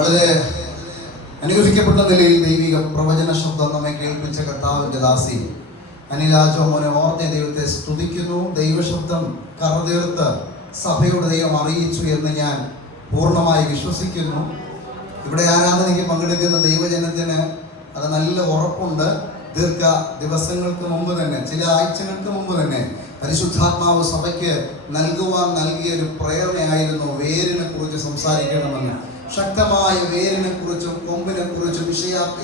വളരെ അനുഗ്രഹിക്കപ്പെട്ട നിലയിൽ ദൈവിക പ്രവചന ശബ്ദം നമ്മെ കേൾപ്പിച്ച കർത്താവിൻ്റെ ദാസി അനിലാജോ മോനെ ഓർത്തെ ദൈവത്തെ സ്തുതിക്കുന്നു. ദൈവശബ്ദം കറതീർത്ത് സഭയുടെ ദൈവം അറിയിച്ചു എന്ന് ഞാൻ പൂർണ്ണമായി വിശ്വസിക്കുന്നു. ഇവിടെ ആരാധനയ്ക്ക് പങ്കെടുക്കുന്ന ദൈവജനത്തിന് അത് നല്ല ഉറപ്പുണ്ട്. ദീർഘ ദിവസങ്ങൾക്ക് മുമ്പ് തന്നെ, ചില ആഴ്ചകൾക്ക് മുമ്പ് തന്നെ പരിശുദ്ധാത്മാവ് സഭയ്ക്ക് നൽകിയൊരു പ്രേരണയായിരുന്നു വേരിനെ കുറിച്ച് സംസാരിക്കണമെന്ന്. ശക്തമായ വേരിനെ കുറിച്ചും കൊമ്പിനെ കുറിച്ചും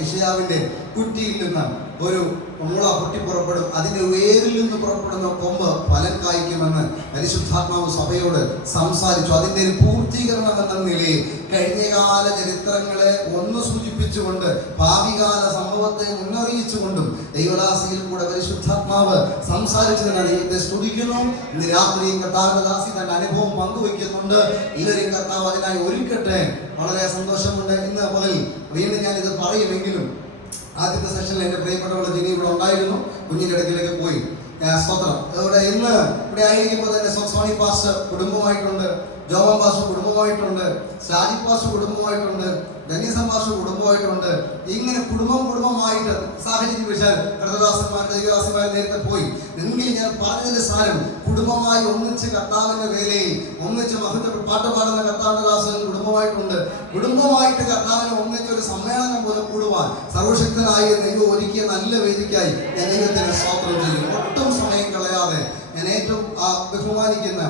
ഇശയ്യാവിൻ്റെ കുറ്റിയിൽ നിന്ന് ഒരു മുള പൊട്ടിപ്പുറപ്പെടും, അതിൻ്റെ വേരിൽ നിന്ന് പുറപ്പെടുന്ന കൊമ്പ് ഫലം കായ്ക്കുമെന്ന് പരിശുദ്ധാത്മാവ് സഭയോട് സംസാരിച്ചു. അതിൻ്റെ ഒരു പൂർത്തീകരണം എന്ന നിലയിൽ കഴിഞ്ഞകാല ചരിത്രങ്ങളെ ഒന്ന് സൂചിപ്പിച്ചുകൊണ്ട് ഭാവികാല സംഭവത്തെ മുന്നറിയിച്ചുകൊണ്ടും ദൈവദാസിയിൽ കൂടെ പരിശുദ്ധാത്മാവ് സംസാരിച്ചതിന് ദൈവത്തെ സ്തുതിക്കുന്നു. ഇന്ന് രാത്രിയും കർത്താവിന്റെ ദാസി തന്റെ അനുഭവം പങ്കുവയ്ക്കുന്നുണ്ട്. ഇവരെയും കർത്താവ് അതിനായി ഒരുക്കട്ടെ. വളരെ സന്തോഷമുണ്ട്. ഇന്ന് മുതൽ വീണ്ടും ഞാനിത് പറയുമെങ്കിലും ആദ്യത്തെ സെഷനിൽ എൻ്റെ പ്രിയപ്പെട്ടവൾ ജിനി ഇവിടെ ഉണ്ടായിരുന്നു. കുഞ്ഞിൻ്റെ ഇടയ്ക്കിലേക്ക് പോയി. സ്തോത്രം. ഇന്ന് ഇവിടെ ആയിരിക്കുമ്പോൾ തന്നെ സോണി പാസ് കുടുംബമായിട്ടുണ്ട്, ജോമൻ പാസ് കുടുംബമായിട്ടുണ്ട്, സാജി പാസ് കുടുംബമായിട്ടുണ്ട്, ഡെനീസൻ പാസ് കുടുംബമായിട്ടുണ്ട്. ഇങ്ങനെ കുടുംബമായിട്ട് സാഹചര്യം വെച്ചാൽ കർത്തദാസന്മാർ നേരത്തെ പോയി. എങ്കിലും ഞാൻ പറഞ്ഞതിന്റെ സാരം കുടുംബമായി ഒന്നിച്ച് കർത്താവിന്റെ വേലയിൽ ഒന്നിച്ച് മഹത്വ പാട്ട് പാടുന്ന കർത്താവിന്റെ ദാസൻ കുടുംബമായിട്ടുണ്ട്. കുടുംബമായിട്ട് കർത്താവിനെ ഒന്നിച്ച് ഒരു സമ്മേളനം പോലെ കൂടുവാൻ സർവശക്തനായ ദൈവം ഒരുക്കിയ നല്ല വേദിക്കായി ഞാൻ ദൈവത്തിന് സ്തോത്രം ചെയ്യും. ഒട്ടും സമയം കളയാതെ ഞാൻ ഏറ്റവും ബഹുമാനിക്കുന്ന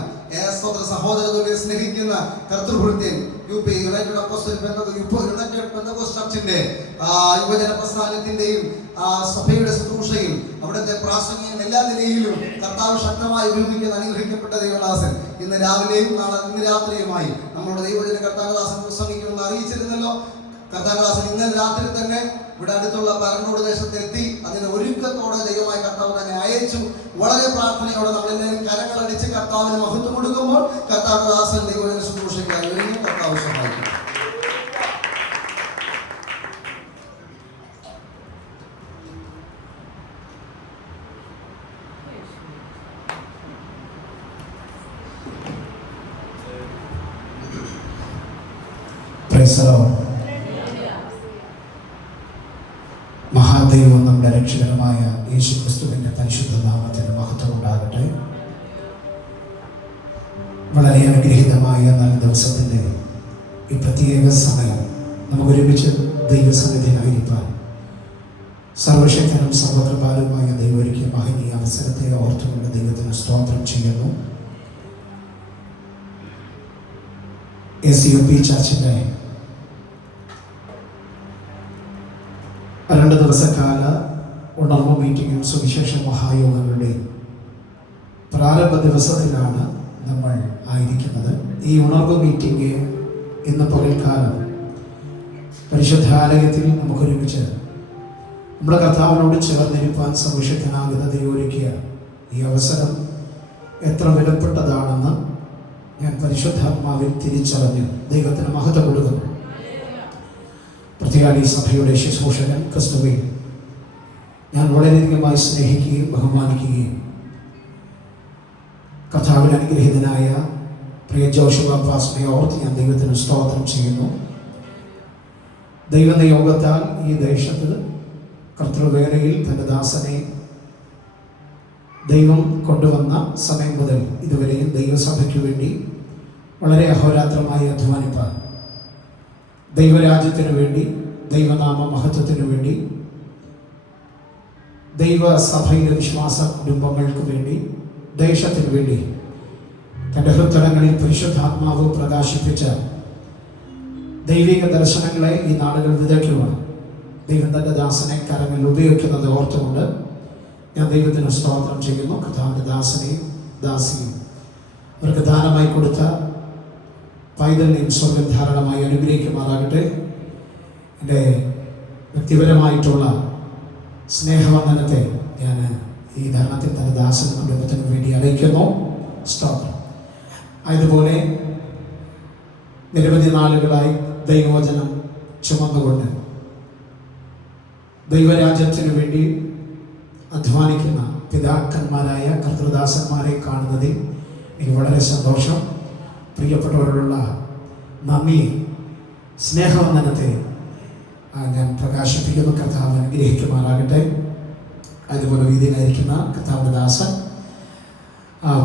സഹോദരത്തോടെ സ്നേഹിക്കുന്ന കർത്തൃഭൃത്യൻ യുണൈറ്റഡ് പെന്തക്കോസ്റ്റിന്റെ യുവജന പ്രസ്ഥാനത്തിന്റെയും സഭയുടെ ശുശ്രൂഷയും അവിടുത്തെ പ്രാസംഗികം എല്ലാ നിലയിലും കർത്താവ് ശക്തമായി ഉപയോഗിക്കുന്ന അനുഗ്രഹിക്കപ്പെട്ട ദൈവദാസൻ ഇന്ന് രാവിലെയും ഇന്ന് രാത്രിയുമായി നമ്മുടെ ദൈവജന കർത്താവദാസൻ പ്രസംഗിക്കുമെന്ന് അറിയിച്ചിരുന്നല്ലോ. കർത്താവദാസൻ ഇന്നലെ രാത്രി തന്നെ ഇവിടെ അടുത്തുള്ള പരന്നോട് ദേശത്തെത്തി. അതിന് ഒരുക്കത്തോടെ ദൈവമായ കർത്താവ് തന്നെ അയച്ചു. വളരെ പ്രാർത്ഥനയോടെ നമ്മളെല്ലാവരും കരങ്ങളടിച്ച് കർത്താവിന് മഹത്വം കൊടുക്കുമ്പോൾ കർത്താവദാസൻ ദൈവജന ശുശ്രൂഷയ്ക്കായി ഒരുങ്ങി കർത്താവ് സഹായിക്കും. മഹാദൈവം നമ്മുടെ രക്ഷകരമായ യേശു ക്രിസ്തുവിന്റെ പരിശുദ്ധ നാമത്തിന് മഹത്വം ഉണ്ടാകട്ടെ. വളരെ അനുഗ്രഹീതമായ നല്ല ദിവസത്തിൻ്റെ ഈ പ്രത്യേക സമയം നമുക്കൊരുമിച്ച് ദൈവസന്നിധിയിലായിരിക്കാൻ സർവശക്തനും സർവകൃപാലുമായ ദൈവം ഒരുക്കിയ മഹനീയ അവസരത്തെ ഓർത്തുകൊണ്ട് ദൈവത്തിന് സ്തോത്രം ചെയ്യുന്നു. SUP ചർച്ചിൻ്റെ 2 ദിവസക്കാല ഉണർവ് മീറ്റിങ്ങും സുവിശേഷ മഹായോഗങ്ങളുടെ പ്രാരംഭ ദിവസത്തിലാണ് നമ്മൾ ആയിരിക്കുന്നത്. ഈ ഉണർവ് മീറ്റിംഗ് ഇന്ന് പകൽക്കാലം പരിശുദ്ധാലയത്തിൽ നമുക്കൊരുമിച്ച് നമ്മുടെ കർത്താവിനോട് ചേർന്നിരിക്കാൻ സർവശക്തനാകുന്ന ദൈവം ഒരുക്കിയ ഈ അവസരം എത്ര വിലപ്പെട്ടതാണെന്ന് ഞാൻ പരിശുദ്ധാത്മാവിൽ തിരിച്ചറിഞ്ഞ് ദൈവത്തിന് മഹത്വം കൊടുക്കുന്നു. പ്രത്യേക ഈ സഭയുടെ ശുശ്രൂഷകൻ ക്രിസ്തുവിൽ ഞാൻ വളരെയധികമായി സ്നേഹിക്കുകയും ബഹുമാനിക്കുകയും കർത്താവിൽ അനുഗ്രഹീതനായ പ്രിയ ജോഷുവ പാസ്റ്ററെ ഓർത്ത് ഞാൻ ദൈവത്തിന് സ്തോത്രം ചെയ്യുന്നു. ദൈവനിയോഗത്താൽ ഈ ദേശത്ത് കർത്തൃവേലയിൽ തൻ്റെ ദാസനെ ദൈവം കൊണ്ടുവന്ന സമയം മുതൽ ഇതുവരെയും ദൈവസഭയ്ക്ക് വേണ്ടി വളരെ അഹോരാത്രമായി അധ്വാനിപ്പാൻ, ദൈവരാജ്യത്തിനു വേണ്ടി, ദൈവനാമ മഹത്വത്തിനു വേണ്ടി, ദൈവസഭയിലെ വിശ്വാസ കുടുംബങ്ങൾക്ക് വേണ്ടി, ദേശത്തിനു വേണ്ടി തൻ്റെ ഹൃദയങ്ങളിൽ പരിശുദ്ധാത്മാവ് പ്രകാശിപ്പിച്ച ദൈവിക ദർശനങ്ങളെ ഈ നാടുകൾ വിതയ്ക്കുവാൻ ദൈവം തൻ്റെ ദാസനെ കരങ്ങളിൽ ഉപയോഗിക്കുന്നത് ഓർത്തുകൊണ്ട് ഞാൻ ദൈവത്തിന് സ്തോത്രം ചെയ്യുന്നു. കർത്താവിൻ്റെ ദാസനെയും ദാസിയും അവർക്ക് ദാനമായി കൊടുത്ത പൈതലിനെയും സ്വർഗ്ഗം ധാരാളമായി അനുഗ്രഹിക്കുമാറാകട്ടെ. എൻ്റെ വ്യക്തിപരമായിട്ടുള്ള സ്നേഹവന്ദനത്തെ ഞാൻ ഈ ധർമ്മത്തിൽ തന്നെ ദാസൻ കുടുംബത്തിന് വേണ്ടി അറിയിക്കുന്നു. സ്തോത്രം. അതുപോലെ നിരവധി നാളുകളായി ദൈവവചനം ചുമന്നുകൊണ്ട് ദൈവരാജ്യത്തിനു വേണ്ടി അധ്വാനിക്കുന്ന പിതാക്കന്മാരായ കർത്തൃദാസന്മാരെ കാണുന്നതിൽ എനിക്ക് വളരെ സന്തോഷം. പ്രിയപ്പെട്ടവരോടുള്ള നന്ദി സ്നേഹവന്ദനത്തെ ഞാൻ പ്രകാശിപ്പിക്കുന്നു. കർത്താവ് അനുഗ്രഹിക്കുമാറാകട്ടെ. അതുപോലെ വീതിയിലായിരിക്കുന്ന കർത്താവിൻ്റെ ദാസൻ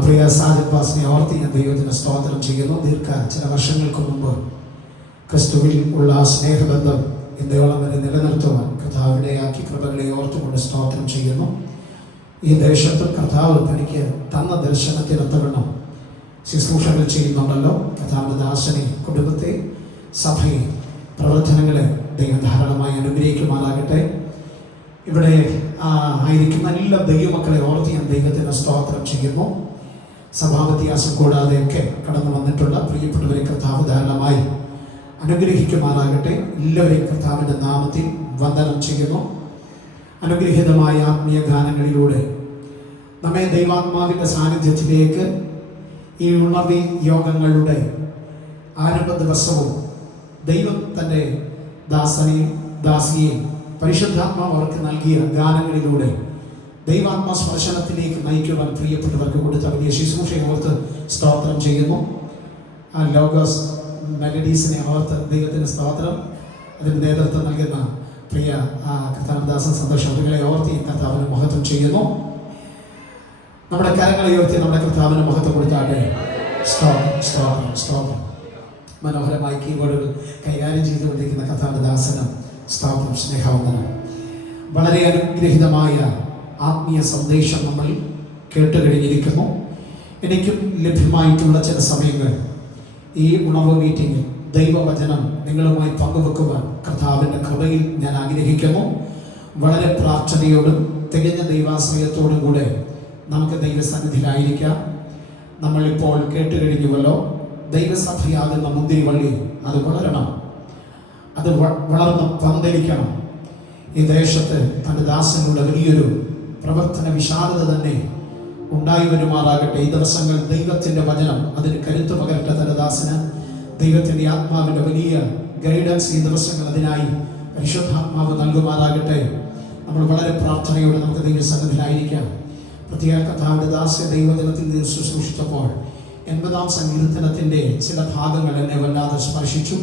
പ്രിയ സാജത് വാസിനെ ഓർത്ത് ഞാൻ ദൈവത്തിന് സ്തോത്രം ചെയ്യുന്നു. ചില വർഷങ്ങൾക്ക് മുമ്പ് ക്രിസ്തുവിൽ ഉള്ള ആ സ്നേഹബന്ധം ഇന്നയോളം വരെ നിലനിർത്തുവാൻ കർത്താവിനെയാക്കി കൃപകളെ ഓർത്തുകൊണ്ട് സ്തോത്രം ചെയ്യുന്നു. ഈ ദേശത്തും കർത്താവ് തനിക്ക് തന്ന ദർശനത്തിനൊത്തവണ്ണം ശുശ്രൂഷകൾ ചെയ്യുന്നുണ്ടല്ലോ. കർത്താവിൻ്റെ ദാസനെ, കുടുംബത്തെ, സഭയെ, പ്രവർത്തനങ്ങളെ ദൈവം ധാരാളമായി അനുഗ്രഹിക്കുമാറാകട്ടെ. ഇവിടെ ആയിരിക്കുന്ന എല്ലാ ദൈവമക്കളെ ഓർത്ത് ഞാൻ ദൈവത്തിന് സ്തോത്രം ചെയ്യുന്നു. സഭാവ്യത്യാസം കൂടാതെയൊക്കെ കടന്നു വന്നിട്ടുള്ള പ്രിയപ്പെട്ടവരെ കർത്താവ് ധാരാളമായി അനുഗ്രഹിക്കുമാറാകട്ടെ. എല്ലാവരെയും കർത്താവിൻ്റെ നാമത്തിൽ വന്ദനം ചെയ്യുന്നു. അനുഗ്രഹീതമായ ആത്മീയ ഗാനങ്ങളിലൂടെ നമ്മെ ദൈവാത്മാവിൻ്റെ സാന്നിധ്യത്തിലേക്ക് ഈ ഉണർവി യോഗങ്ങളുടെ ആരംഭ ദിവസവും ദൈവം തൻ്റെ ദാസനെയും ദാസിയെയും പരിശുദ്ധാത്മാവ് അവർക്ക് നൽകിയ ഗാനങ്ങളിലൂടെ ദൈവാത്മാ സ്പർശനത്തിലേക്ക് നയിക്കുവാൻ പ്രിയപ്പെട്ടവർക്ക് കൊടുത്ത വലിയ ശുശ്രൂഷയെ ഓർത്ത് സ്തോത്രം ചെയ്യുന്നു. ആ ലോഗോസ് മെലഡീസിനെ ഓർത്ത് ദൈവത്തിന് സ്തോത്രം. അതിന് നേതൃത്വം നൽകുന്ന പ്രിയ കർത്താവദാസൻ സന്തോഷം അവരുകളെ ഓർത്തി കർത്താവിന് മഹത്വം ചെയ്യുന്നു. നമ്മുടെ കരങ്ങളെ ഉയർത്തി നമ്മുടെ കർത്താവിന് മഹത്വം കൊടുത്താട്ടെ. സ്തോത്രം, സ്തോത്രം, സ്തോത്രം. മനോഹരമായി കീബോർഡുകൾ കൈകാര്യം ചെയ്തുകൊണ്ടിരിക്കുന്ന കർത്താവിൻ്റെ ദാസനം സ്തോത്രം, സ്നേഹവന്ദനം. വളരെ അനുഗ്രഹീതമായ ആത്മീയ സന്ദേശം നമ്മൾ കേട്ടുകഴിഞ്ഞിരിക്കുന്നു. എനിക്കും ലഭ്യമായിട്ടുള്ള ചില സമയങ്ങൾ ഈ ഉണർവ് മീറ്റിംഗിൽ ദൈവവചനം നിങ്ങളുമായി പങ്കുവെക്കുവാൻ കർത്താവിൻ്റെ കൃപയിൽ ഞാൻ ആഗ്രഹിക്കുന്നു. വളരെ പ്രാർത്ഥനയോടും തികഞ്ഞ ദൈവാശ്രയത്തോടും കൂടെ നമുക്ക് ദൈവസന്നിധിയിലായിരിക്കാം. നമ്മളിപ്പോൾ കേട്ടുകഴിഞ്ഞുവല്ലോ, ദൈവസഭയാകുന്ന മുന്തിരിവള്ളി അത് വളരണം, അത് വളർന്ന് പന്തലിക്കണം. ഈ ദേശത്ത് തൻ്റെ ദാസനുള്ള വലിയൊരു പ്രവർത്തന വിശാലത തന്നെ ഉണ്ടായി വരുമാറാകട്ടെ. ഈ ദിവസങ്ങൾ ദൈവത്തിൻ്റെ വചനം അതിന് കരുത്തു പകരട്ടെ. തൻ്റെ ദാസന് ദൈവത്തിൻ്റെ ആത്മാവിൻ്റെ വലിയ ഗൈഡൻസ് ഈ ദിവസങ്ങൾ അതിനായി പരിശുദ്ധാത്മാവ് നൽകുമാറാകട്ടെ. നമ്മൾ വളരെ പ്രാർത്ഥനയോടെ നമുക്ക് ദൈവസന്നിധിയിലായിരിക്കാം. പ്രത്യേക കർത്താവിൻ്റെ ദാസ്യ ദൈവജനത്തിൽ നിന്ന് ശുശ്രൂഷിച്ചപ്പോൾ 80-ാം സങ്കീർത്തനത്തിൻ്റെ ചില ഭാഗങ്ങൾ എന്നെ വല്ലാതെ സ്പർശിച്ചു.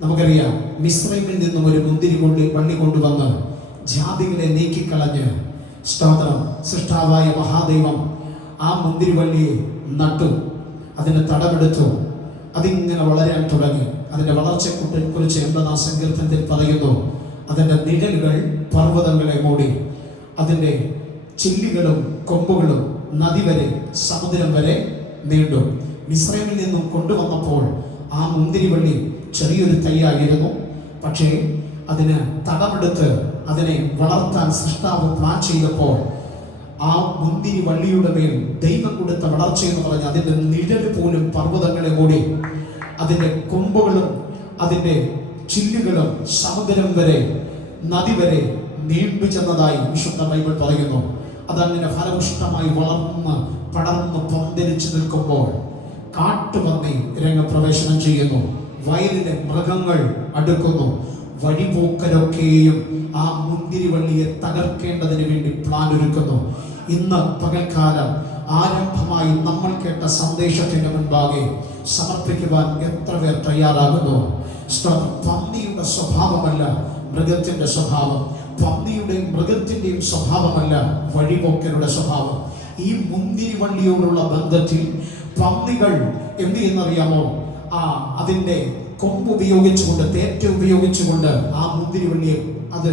നമുക്കറിയാം, മിസ്രൈമിൽ നിന്നും ഒരു വള്ളി കൊണ്ടുവന്ന് ജാതികളെ നീക്കിക്കളഞ്ഞ് സ്തോത്രം സൃഷ്ടാവായ മഹാദൈവം ആ മുന്തിരിവള്ളിയെ നട്ടു, അതിന് തടമെടുത്തു, അതിങ്ങനെ വളരാൻ തുടങ്ങി. അതിൻ്റെ വളർച്ചയെക്കുറിച്ച് 80-ാം സങ്കീർത്തനത്തിൽ പറയുന്നു, അതിൻ്റെ നിഴലുകൾ പർവ്വതങ്ങളെ മൂടി, അതിൻ്റെ ചില്ലികളും കൊമ്പുകളും നദി വരെ സമുദ്രം വരെ നീണ്ടു. മിസ്രൈമിൽ നിന്നും കൊണ്ടുവന്നപ്പോൾ ആ മുന്തിരിവള്ളി ചെറിയൊരു തൈയായിരുന്നു. പക്ഷേ അതിന് തടമെടുത്ത് അതിനെ വളർത്താൻ സൃഷ്ടാവ് പ്ലാൻ ചെയ്തപ്പോൾ ആ മുന്തിരി വള്ളിയുടെ മേൽ ദൈവം കൊടുത്ത വളർച്ച എന്ന് പറഞ്ഞ് അതിൻ്റെ നിഴല് പോലും പർവ്വതങ്ങളെ മൂടി, അതിൻ്റെ കൊമ്പുകളും അതിൻ്റെ ചില്ലുകളും സമുദ്രം വരെ നദി വരെ നീണ്ടു ചെന്നതായി വിശുദ്ധ ബൈബിൾ പറയുന്നു. അതങ്ങനെ ഫലപുഷ്ടമായി വളർന്ന് പടർന്ന് പന്തലിച്ചു നിൽക്കുമ്പോൾ കാട്ടുപന്നി രംഗപ്രവേശനം ചെയ്യുന്നു. വയലിലെ മൃഗങ്ങൾ അടുക്കുന്നു. വഴിപോക്കരൊക്കെയും ആ മുന്തിരിവള്ളിയെ തകർക്കേണ്ടതിന് വേണ്ടി പ്ലാൻ ഒരുക്കുന്നു. ഇന്ന് പകൽക്കാലം ആരംഭമായി നമ്മൾ കേട്ട സന്ദേശത്തിന്റെ മുൻപാകെ സമർപ്പിക്കുവാൻ എത്ര പേർ തയ്യാറാകുന്നു? പന്നിയുടെ സ്വഭാവമല്ല മൃഗത്തിന്റെ സ്വഭാവം, പന്നിയുടെയും മൃഗത്തിന്റെയും സ്വഭാവമല്ല വഴിപോക്കരുടെ സ്വഭാവം. ഈ മുന്തിരിവള്ളിയോടുള്ള ബന്ധത്തിൽ പന്നികൾ എന്ത് ചെയ്യുന്നറിയാമോ? അതിൻ്റെ കൊമ്പ് ഉപയോഗിച്ചുകൊണ്ട്, തേറ്റ ഉപയോഗിച്ചുകൊണ്ട് ആ മുന്തിരിവള്ളിയെ അത്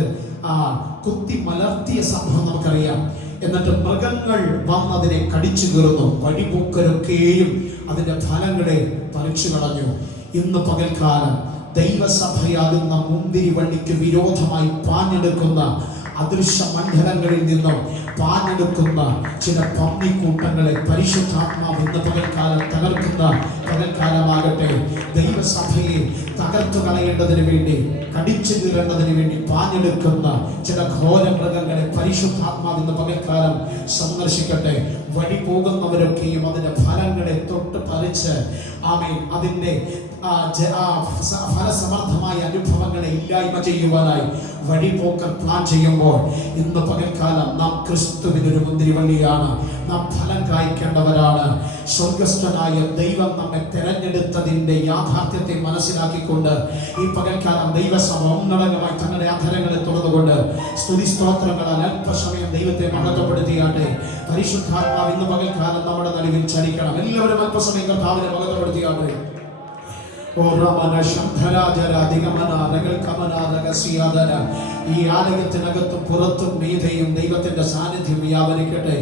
കുത്തി മലർത്തിയ സംഭവം നമുക്കറിയാം. എന്നിട്ട് മൃഗങ്ങൾ വന്ന് അതിനെ കടിച്ചു കീറുന്നു. വഴിപോക്കരൊക്കെയും അതിൻ്റെ ഫലങ്ങളെ പറിച്ചു കളഞ്ഞു. ഇന്ന് പകൽക്കാലം ദൈവസഭയാകുന്ന മുന്തിരിവള്ളിക്ക് വിരോധമായി പാഞ്ഞെടുക്കുന്ന അദൃശ്യ മണ്ഡലങ്ങളിൽ നിന്നും പാഞ്ഞെടുക്കുന്ന ചില പന്നിക്കൂട്ടങ്ങളെ പരിശുദ്ധാത്മാവ് ഇന്ന് പകൽക്കാലം തകർക്കുന്ന പകൽക്കാലമാകട്ടെ. ദൈവസഭയെ തകർത്തു കളയേണ്ടതിന് വേണ്ടി, കടിച്ചു കീറേണ്ടതിന് വേണ്ടി പാഞ്ഞെടുക്കുന്ന ചില ഘോര മൃഗങ്ങളെ പരിശുദ്ധാത്മാവ് ഇന്ന് പകൽക്കാലം സന്ദർശിക്കട്ടെ. വഴി പോകുന്നവരൊക്കെയും അതിൻ്റെ ഫലങ്ങളെ തൊട്ട് പറിച്ച് അതിൻ്റെ ഫലസമർത്ഥമായ അനുഭവങ്ങളെ ഇല്ലായ്മ ചെയ്യുവാനായി വഴിപോക്കർ പ്ലാൻ ചെയ്യുമ്പോൾ ഇന്ന് പകൽക്കാലം നാം ക്രിസ്തുവിനൊരു മുന്തിരിവള്ളിയാണ്. നാം ഫലം കായ്ക്കേണ്ടവരാണ്. സ്വർഗസ്ഥനായ ദൈവം നമ്മെ തെരഞ്ഞെടുത്ത എന്നതിൻ്റെ യാഥാർത്ഥ്യത്തെ മനസ്സിലാക്കിക്കൊണ്ട് ഈ പകൽക്കാലം ദൈവസഭ ഒന്നടങ്കമായി തങ്ങളുടെ അധരങ്ങളെ തുറന്നുകൊണ്ട് സ്തുതി സ്തോത്രങ്ങളാൽ അല്പസമയം ദൈവത്തെ മഹത്വപ്പെടുത്തിയാട്ടെ. പരിശുദ്ധാത്മാവ് ഇന്ന് പകൽക്കാലം നമ്മുടെ നടുവിൽ ചലിക്കണം. എല്ലാവരും അല്പസമയം കർത്താവിനെ മഹത്വപ്പെടുത്തിയാട്ടെ. ഈ ആലയത്തിനകത്തും പുറത്തും മീതെയും ദൈവത്തിന്റെ സാന്നിധ്യം വ്യാപരിക്കട്ടെ.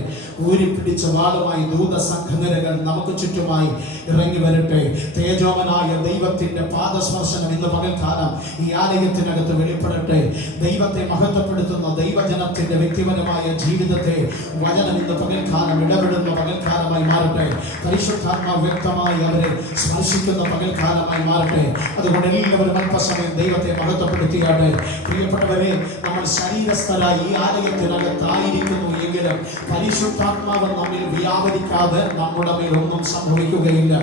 ഊരിപ്പിടിച്ച വാളുമായി ദൂതസംഘനിരകൾ നമുക്ക് ചുറ്റുമായി ഇറങ്ങി വരട്ടെ. തേജോമനായ ദൈവത്തിന്റെ പാദസ്പർശനം ഇന്ന് പകൽക്കാലം ഈ ആലയത്തിനകത്ത് വെളിപ്പെടട്ടെ. ദൈവത്തെ മഹത്വപ്പെടുത്തുന്ന ദൈവജനത്തിന്റെ വ്യക്തിപരമായ ജീവിതത്തെ വചനം ഇന്ന് പകൽക്കാലം ഇടപെടുന്ന പകൽക്കാലമായി മാറട്ടെ. പരിശുദ്ധാത്മാവ് വ്യക്തമായി അവരെ സ്പർശിക്കുന്ന പകൽക്കാലമായി മാറട്ടെ. അതുകൊണ്ട് എല്ലാവരും അല്പസമയം ദൈവത്തെ മഹത്വപ്പെടുത്തിയാട്ടെ. പ്രിയപ്പെട്ടവരെ, നമ്മൾ ശരീരസ്ഥരായി ഈ ആലയത്തിനകത്തായിരിക്കുന്നു എങ്കിലും പരിശുദ്ധാത്മാവ് നമ്മിൽ വ്യാപരിക്കാതെ നമ്മുടെ മേൽ ഒന്നും സംഭവിക്കുകയില്ല.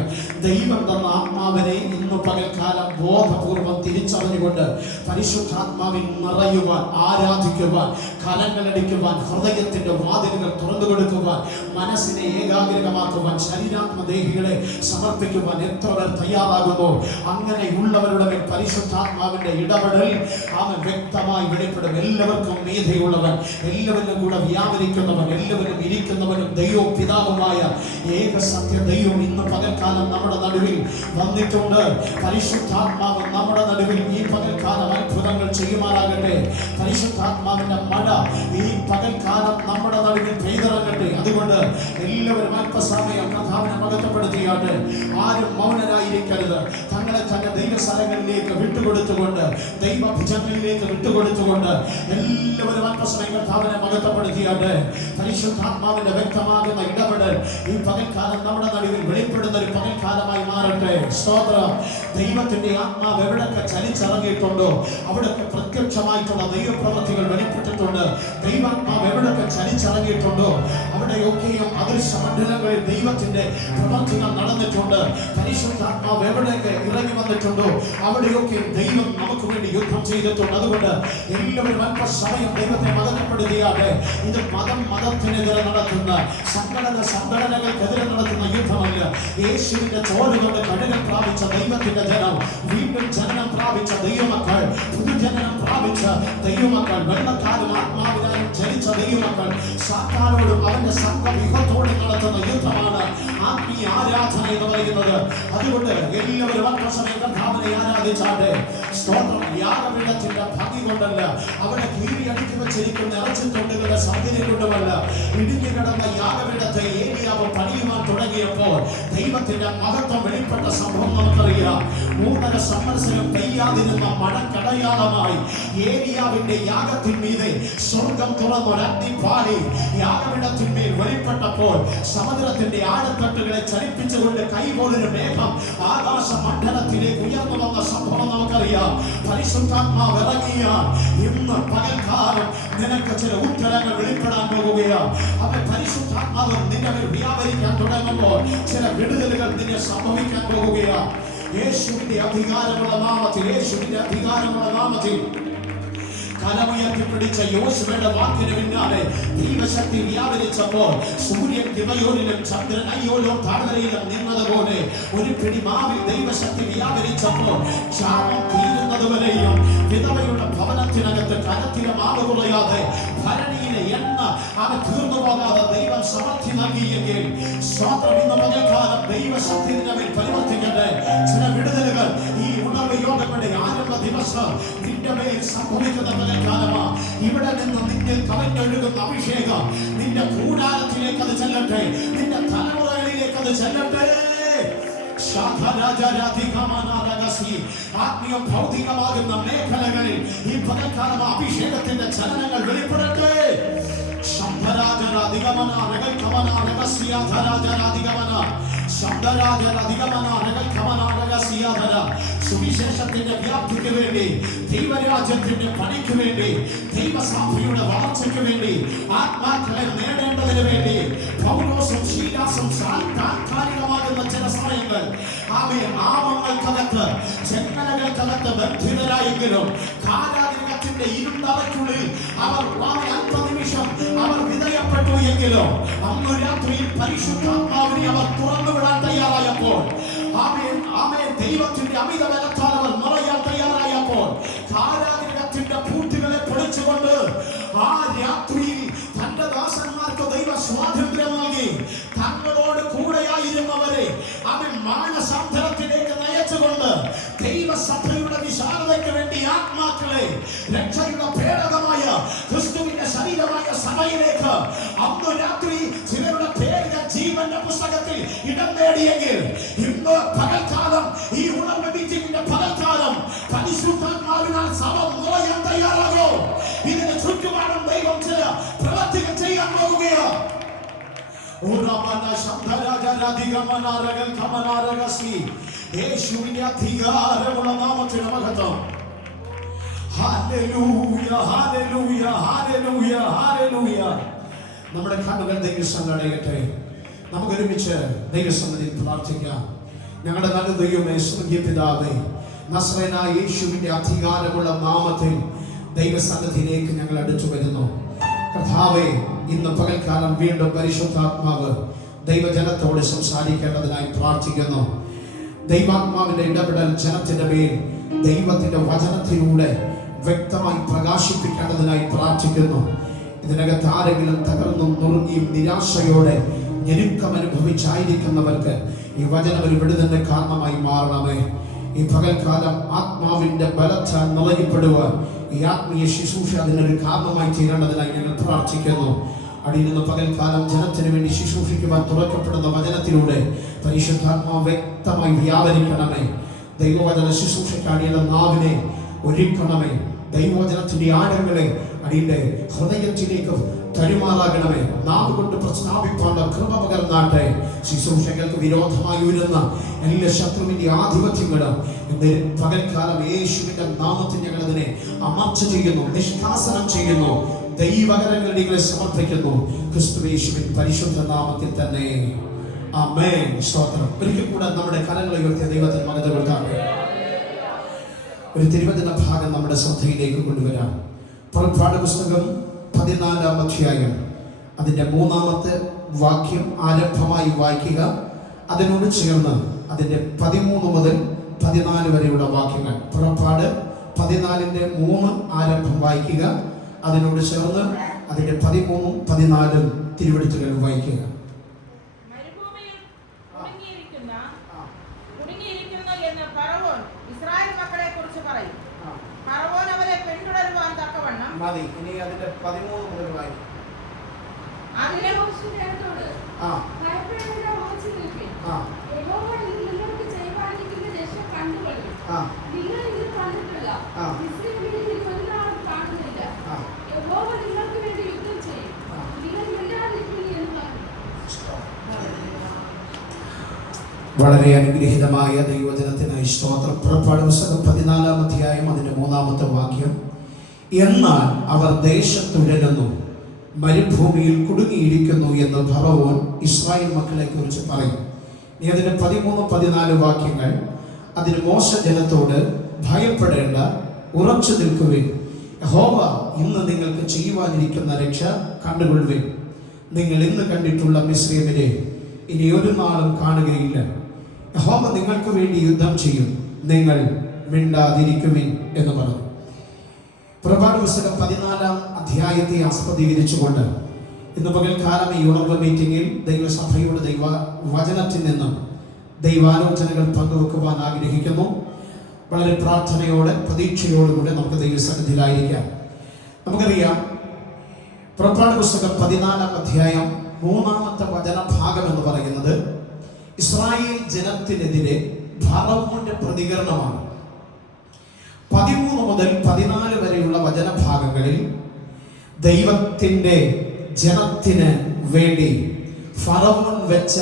ദൈവം തന്ന ആത്മാവിനെ ഇന്ന് പകൽക്കാലം ബോധപൂർവം തിരിച്ചറിഞ്ഞുകൊണ്ട് പരിശുദ്ധാത്മാവിൽ നിറയുവാൻ, ആരാധിക്കുവാൻ, കരങ്ങളടിക്കുവാൻ, ഹൃദയത്തിന്റെ വാതിലുകൾ തുറന്നു കൊടുക്കുവാൻ, മനസ്സിനെ ഏകാഗ്രമാക്കുവാൻ, ശരീരാത്മദേഹികളെ സമർപ്പിക്കുവാൻ എത്ര പേർ തയ്യാറാകുന്നു? അങ്ങനെയുള്ളവരുടെ മേൽ പരിശുദ്ധാത്മാവിന്റെ ഇടപെടൽ അവൻ വ്യക്തമായി വെളിപ്പെടും. എല്ലാവർക്കും മീതെയുള്ളവൻ, എല്ലാവരും കൂടെ വ്യാപരിക്കുന്നവൻ, എല്ലാവരും ഇരിക്കുന്നവനും ദൈവവും പിതാവുമായ ഏക സത്യ ദൈവം ഇന്ന് പകൽക്കാലം നമ്മുടെ നടുവിൽ വന്നിട്ടുണ്ട്. പരിശുദ്ധാത്മാവ് നമ്മുടെ നടുവിൽ ഈ പകൽക്കാലം അത്ഭുതങ്ങൾ ചെയ്യുമാറാകട്ടെ. പരിശുദ്ധാത്മാവിന്റെ മഴ ഈ പകൽക്കാലം നമ്മുടെ നടുവിൽ പെയ്തിറങ്ങട്ടെ. അതുകൊണ്ട് എല്ലാവരും അല്പസമയം കർത്താവിനെ മഹത്വപ്പെടുത്തിയാട്ടെ. ആരും മൗനരായിരിക്കരുത്. തങ്ങളെ തന്നെ ദൈവസ്ഥലങ്ങളിലേക്ക് വിട്ടുകൊടുത്തുകൊണ്ട്, ദൈവഭുജങ്ങളിലേക്ക് വിട്ടുകൊടുത്തുകൊണ്ട് എല്ലാവരും അല്പസമയം കർത്താവിനെ മഹത്വപ്പെടുത്തിയാട്ടെ. പരിശുദ്ധാത്മാവിന്റെ വ്യക്തമാകുന്ന ഇടപെടൽ ഈ പകൽക്കാലം നമ്മുടെ നടുവിൽ വെളിപ്പെടുന്ന ഒരു പകൽക്കാലമായി മാറട്ടെ. സ്തോത്രം. ദൈവത്തിന്റെ ആത്മാവ് എവിടൊക്കെ ചലിച്ചിറങ്ങിയിട്ടുണ്ടോ അവിടൊക്കെ പ്രത്യക്ഷമായിട്ടുള്ള ദൈവപ്രവൃത്തികൾ വെളിപ്പെട്ടിട്ടുണ്ട്. ദൈവാത്മാവ് എവിടൊക്കെ ചലിച്ചിറങ്ങിയിട്ടുണ്ടോ അവിടെയൊക്കെയും അദൃശ്യ മണ്ഡലങ്ങളിൽ ദൈവത്തിന്റെ പ്രവൃത്തികൾ നടന്നിട്ടുണ്ട്. പരിശുദ്ധാത്മാവ് എവിടെയൊക്കെ ഇറങ്ങി വന്നിട്ടുണ്ടോ അവിടെയൊക്കെ ദൈവം നമുക്ക് വേണ്ടി യുദ്ധം ചെയ്തിട്ടുണ്ട്. അതുകൊണ്ട് എല്ലാവരും അല്പസമയം ദൈവത്തെ മഹത്വപ്പെടുത്തിയാട്ടെ. ഇത് മതത്തിനെതിരെ നടത്തുന്ന സംഘടനകൾക്കെതിരെ നടത്തുന്ന യുദ്ധമല്ല. യേശുവിന്റെ ചോര കൊണ്ട് കഴുകൽ പ്രാപിച്ച ദൈവത്തിന്റെ ജനം, വീണ്ടും ജനനം പ്രാപിച്ച ദൈവമക്കൾ, പുതുജനനം പ്രാപിച്ച ദൈവമക്കൾ, വെള്ളക്കാരും ആത്മാവിനാലും ജനിച്ച ദൈവമക്കൾ സാത്താനോടും അവന്റെ സംഘവ്യൂഹത്തോടും നടത്തുന്ന യുദ്ധമാണ് ആത്മീയ ആരാധന എന്ന് പറയുന്നത്. അതുകൊണ്ട് എല്ലാവരും അല്പസമയം കർത്താവിനെ ആരാധിച്ചാട്ടെ. സ്തോത്രം. യാഗപീഠത്തിന്റെ ഭംഗി കൊണ്ടല്ല, അവിടെ കീറിയടിച്ചു വെച്ചിരിക്കുന്ന ഇറച്ചിത്തൊണ്ടുകളുടെ സൗന്ദര്യം കൊണ്ടുമല്ല. ഇടിഞ്ഞു കിടന്ന യാഗപീഠത്തെ ഏലിയാവ് പണിയുവാൻ തുടങ്ങിയപ്പോൾ ദൈവത്തിന്റെ മഹത്വം വെളിപ്പെട്ട സംഭവം നമുക്കറിയാം. 3.5 സംവത്സരം പെയ്യാതിരുന്ന മഴക്കടയാളമായി ഏലിയാവിന്റെ യാഗത്തിന്മീതെ സ്വർഗം തുറന്നൊരഗ്നിപാളി യാഗപീഠത്തിന്മേൽ വെളിപ്പെട്ടപ്പോൾ സമുദ്രത്തിന്റെ ആഴത്തട്ടുകളെ ചലിപ്പിച്ചുകൊണ്ട് കൈപോലൊരു മേഘം ആകാശ മണ്ഡലത്തിലേക്ക് ഉയർന്നു വന്ന സംഭവം നമുക്കറിയാം. പരിശുദ്ധാത്മാവ് ഇറങ്ങിയ ഇന്ന് പകൽക്കാലം നിനക്ക് ചില ഉത്തരങ്ങൾ വെളിപ്പെടാൻ പോകുകയാണ്. അവൻ പരിശുദ്ധാത്മാവ് നിന്നെ വ്യാപരിക്കാൻ തുടങ്ങുമ്പോൾ ചില വിടുതലുകൾ നിന്നെ സംഭവിക്കാൻ പോകുകയാണ്. യേശുവിന്റെ അധികാരമുള്ള നാമത്തിൽ, യേശുവിന്റെ അധികാരമുള്ള നാമത്തിൽ കലമുയർത്തിപ്പിടിച്ച യോശുവയുടെ വാക്കിന് പിന്നാലെ ദൈവശക്തി വ്യാപരിച്ചപ്പോൾ സൂര്യൻ ഗിബയോനിലും ചന്ദ്രൻ അയ്യോലും താഴ്വരയിലും നിന്നതുപോലെ ഒരു പിടി മാവിൽ ദൈവശക്തി വ്യാപരിച്ചപ്പോൾ ക്ഷാമം തീരുന്നതുവരെയും വിധവയുടെ ഭവനത്തിനകത്ത് കനത്തിലെ മാവ് കുറയാതെ ഭരണിയിലെ എണ്ണ അവൻ തീർന്നു പോകാതെ ദൈവം സമൃദ്ധി നൽകിയെങ്കിൽ സ്തോത്രം. ഇന്ന് പകൽക്കാലം ദൈവശക്തി നിലവിൽ പരിവർത്തിക്കട്ടെ. ചില വിടുതലുകൾ ഈ ഉണർവ് യോഗങ്ങളുടെ ആരംഭ ദിവസം നിന്റെ മേൽ സംഭവിക്കുന്ന പകൽക്കാലമാ. ഇവിടെ നിന്ന് നിന്നിൽ കവിഞ്ഞൊഴുകുന്ന അഭിഷേകം നിന്റെ കൂടാരത്തിലേക്ക് അത് ചെല്ലട്ടെ, നിന്റെ തലമുറകളിലേക്ക് അത് ചെല്ലട്ടെ. ആത്മീയ ഭൗതികമാകുന്ന മേഖലകളിൽ ഈ പകൽക്കാലം അഭിഷേകത്തിന്റെ ചലനങ്ങൾ വെളിപ്പെടട്ടെ. സുവിശേഷത്തിന്റെ വ്യാപ്തിക്ക് വേണ്ടി, ദൈവരാജ്യത്തിന്റെ പണിക്ക് വേണ്ടി, ദൈവസഭയുടെ വളർച്ചയ്ക്ക് വേണ്ടി, ആത്മാക്കളെ നേടേണ്ടതിന് വേണ്ടി പൗലോസും ശീലാസും താൽക്കാലികമാകുന്ന ചില സമയങ്ങൾ ആമങ്ങൾക്കകത്ത്, ജന്മനകൾക്കകത്ത് ബന്ധിതരായെങ്കിലും കാരാഗ്രഹത്തിന്റെ ഇരുണ്ടറയ്ക്കുള്ളിൽ അവർ അല്പനിമിഷം അവർ വിധേയപ്പെട്ടു എങ്കിലും അന്ന് രാത്രിയിൽ പരിശുദ്ധാത്മാവിനെ അവർ തുറന്നുവിടാൻ തയ്യാറായപ്പോൾ ആമേൻ ദൈവത്തിന്റെ അമിത ബലത്താൽ അവർ മറയാൻ തയ്യാറായപ്പോൾ കാരാഗൃഹത്തിന്റെ പൂട്ടുകളെ പൊളിച്ചുകൊണ്ട് ആ രാത്രിയിൽ തന്റെ ദാസന്മാർക്ക് ദൈവ സ്വാതന്ത്ര്യം നൽകി തങ്ങളോട് കൂടെയായിരുന്നവരെ അവൻ മാനസാന്തരത്തിലേക്ക് നയിച്ചുകൊണ്ട് ദൈവസഭയുടെ വിശാലതയ്ക്ക് വേണ്ടി ആത്മാക്കളെ രക്ഷയുടെ പേടകമായ ക്രിസ്തുവിന്റെ ശരീരമായ സഭയിലേക്ക് അന്ന് രാത്രി ചിലരുടെ പേരുകൾ ജീവന്റെ പുസ്തകത്തിൽ ഇടം നേടിയെങ്കിൽ ഇന്ന് പകൽക്കാലം ഈ ഉണർവ് മീറ്റിംഗിന്റെ പകൽക്കാലം പരിശുദ്ധാത്മാവിനാൽ സഭ നിറയാൻ തയ്യാറാകോ? ഇതിന് ചുറ്റുപാടും ദൈവം ചില പ്രവൃത്തികൾ ചെയ്യാൻ പോകുകയാണ്. യേശുവിന്റെ അധികാരമുള്ള നാമത്തിന് മഹത്വം. ഹല്ലേലൂയ, ഹല്ലേലൂയ, ഹല്ലേലൂയ, ഹല്ലേലൂയ. നമ്മുടെ കണ്ണുകൾ ദൈവസന്നിധിയിൽ അടയട്ടെ. നമുക്ക് ഒരുമിച്ച് ദൈവസന്നിധിയിൽ പ്രാർത്ഥിക്കാം. ഞങ്ങളുടെ നല്ല ദൈവമേ, സ്വർഗ്ഗീയ പിതാവേ, നസ്രയനായ യേശുവിന്റെ അധികാരമുള്ള നാമത്തിൽ ദൈവസന്നിധിയിലേക്ക് ഞങ്ങൾ അടുത്തു വരുന്നു. കർത്താവേ, ഇന്ന് പകൽക്കാലം വീണ്ടും പരിശുദ്ധാത്മാവ് ദൈവജനത്തോട് സംസാരിക്കേണ്ടതിനായി പ്രാർത്ഥിക്കുന്നു. ദൈവാത്മാവിന്റെ ഇടപെടൽ ജനത്തിന്റെ മേൽ ദൈവത്തിന്റെ വചനത്തിലൂടെ വ്യക്തമായി പ്രകാശിപ്പിക്കേണ്ടതിനായി പ്രാർത്ഥിക്കുന്നു. ഇതിനകത്ത് ആരെങ്കിലും തകർന്നും നുറുങ്ങിയും നിരാശയോടെ ഞെരുക്കം അനുഭവിച്ചായിരിക്കുന്നവർക്ക് ഈ വചനം ഒരു വിടുതലിന്റെ കാരണമായി മാറണമേ. ഈ പകൽക്കാലം ആത്മാവിന്റെ ബലത്താൽ നിറയപ്പെടുവാൻ ഈ ആത്മീയ ശുശ്രൂഷ അതിനൊരു കാരണമായി തീരേണ്ടതിനായി ഞങ്ങൾ പ്രാർത്ഥിക്കുന്നു. അടിയുന്ന പകൽക്കാലം ജനത്തിന് വേണ്ടി ശുശ്രൂഷിക്കുവാൻ തുറക്കപ്പെടുന്ന വചനത്തിലൂടെ പരിശുദ്ധാത്മാവ് വ്യക്തമായി വ്യാപരിക്കണമേ. ദൈവവചന ശുശ്രൂഷക്കാടിയുടെ നാവിനെ ഒരുക്കണമേ. ദൈവവചനത്തിന്റെ ആഴങ്ങളെ അടിയുടെ ഹൃദയത്തിലേക്ക് തരുമാറാകണമേ. നാവ് കൊണ്ട് പ്രസ്താവിപ്പാനുള്ള കൃപ പകർന്നാട്ടെ. ശുശ്രൂഷകൾക്ക് വിരോധമായി ഉയരുന്ന എല്ലാ ശത്രുവിന്റെ ആധിപത്യങ്ങളും ഇന്ന് പകൽക്കാലം യേശുവിന്റെ നാമത്തിൽ ഞങ്ങൾ അതിനെ അമർച്ച ചെയ്യുന്നു, നിഷ്കാസനം ചെയ്യുന്നു. ദൈവകരങ്ങളിലേക്ക് സമർപ്പിക്കുന്നു. ക്രിസ്തു യേശുവിൻ പരിശുദ്ധ നാമത്തിൽ തന്നെ ആമേൻ. സ്തോത്രം. ഒരിക്കൽ കൂടെ നമ്മുടെ കരങ്ങളെ ഉയർത്തിയ ദൈവത്തിന് മഹത്വം കൊടുക്കാം. ഒരു തിരുവചന ഭാഗം നമ്മുടെ ശ്രദ്ധയിലേക്ക് കൊണ്ടുവരാം. പുറപ്പാട് പുസ്തകം 14-ാം അധ്യായം അതിന്റെ 3-ാമത്തെ വാക്യം ആരംഭമായി വായിക്കുക. അതിനോട് ചേർന്ന് അതിന്റെ 13 മുതൽ 14 വരെയുള്ള വാക്യങ്ങൾ. പുറപ്പാട് 14-ന്റെ 3 ആരംഭം വായിക്കുക. അതിനോട് ചേർന്ന് അതിന്റെ 13-ഉം 14-ഉം തിരുവെഴുത്തുകൾ വായിക്കുക. മതി. ഇനി അതിന്റെ 13 മുതൽ വായിക്കും. വളരെ അനുഗ്രഹീതമായ ദൈവവചനത്തിനായി സ്തോത്രം. പുറപ്പാട് പുസ്തകം 14-ാം അധ്യായം അതിന്റെ 3-ാമത്തെ വാക്യം. എന്നാൽ അവർ ദേശത്തുഴലുന്നു, മരുഭൂമിയിൽ കുടുങ്ങിയിരിക്കുന്നു എന്ന് ഫറവോൻ ഇസ്രായേൽ മക്കളെ കുറിച്ച് പറയും. ഇനി അതിന്റെ 13-14 വാക്യങ്ങൾ. അതിന് മോശ ജനത്തോട് ഭയപ്പെടേണ്ട, ഉറച്ചു നിൽക്കുവിൻ. യഹോവ ഇന്ന് നിങ്ങൾക്ക് ചെയ്യുവാനിരിക്കുന്ന രക്ഷ കണ്ടുകൊള്ളുവിൻ. നിങ്ങൾ ഇന്ന് കണ്ടിട്ടുള്ള മിസ്രയീമിനെ ഇനി ഒരു നാളും കാണുകയില്ല. യഹോവ നിങ്ങൾക്ക് വേണ്ടി യുദ്ധം ചെയ്യും, നിങ്ങൾ മിണ്ടാതിരിക്കുവിൻ എന്ന് പറഞ്ഞു. പുറപ്പാട് പുസ്തകം 14-ാം അധ്യായത്തെ ആസ്പദീകരിച്ചുകൊണ്ട് ഇന്ന് പകൽക്കാലം ഈ ഉണർവ് മീറ്റിംഗിൽ ദൈവസഭയുടെ ദൈവ വചനത്തിൽ നിന്നും ദൈവാലോചനകൾ പങ്കുവെക്കുവാൻ ആഗ്രഹിക്കുന്നു. വളരെ പ്രാർത്ഥനയോടെ പ്രതീക്ഷയോടുകൂടെ നമുക്ക് ദൈവസന്നിധിയിലായിരിക്കാം. നമുക്കറിയാം, പുറപ്പാട് പുസ്തകം 14-ാം അധ്യായം 3-ാമത്തെ വചനഭാഗം എന്ന് പറയുന്നത് ഇസ്രായേൽ ജനത്തിനെതിരെ ഫറവോന്റെ പ്രതികരണമാണ്. 13 മുതൽ 14 വരെയുള്ള വചനഭാഗങ്ങളിൽ ദൈവത്തിൻ്റെ ജനത്തിന് വേണ്ടി ഫറവോൻ വെച്ച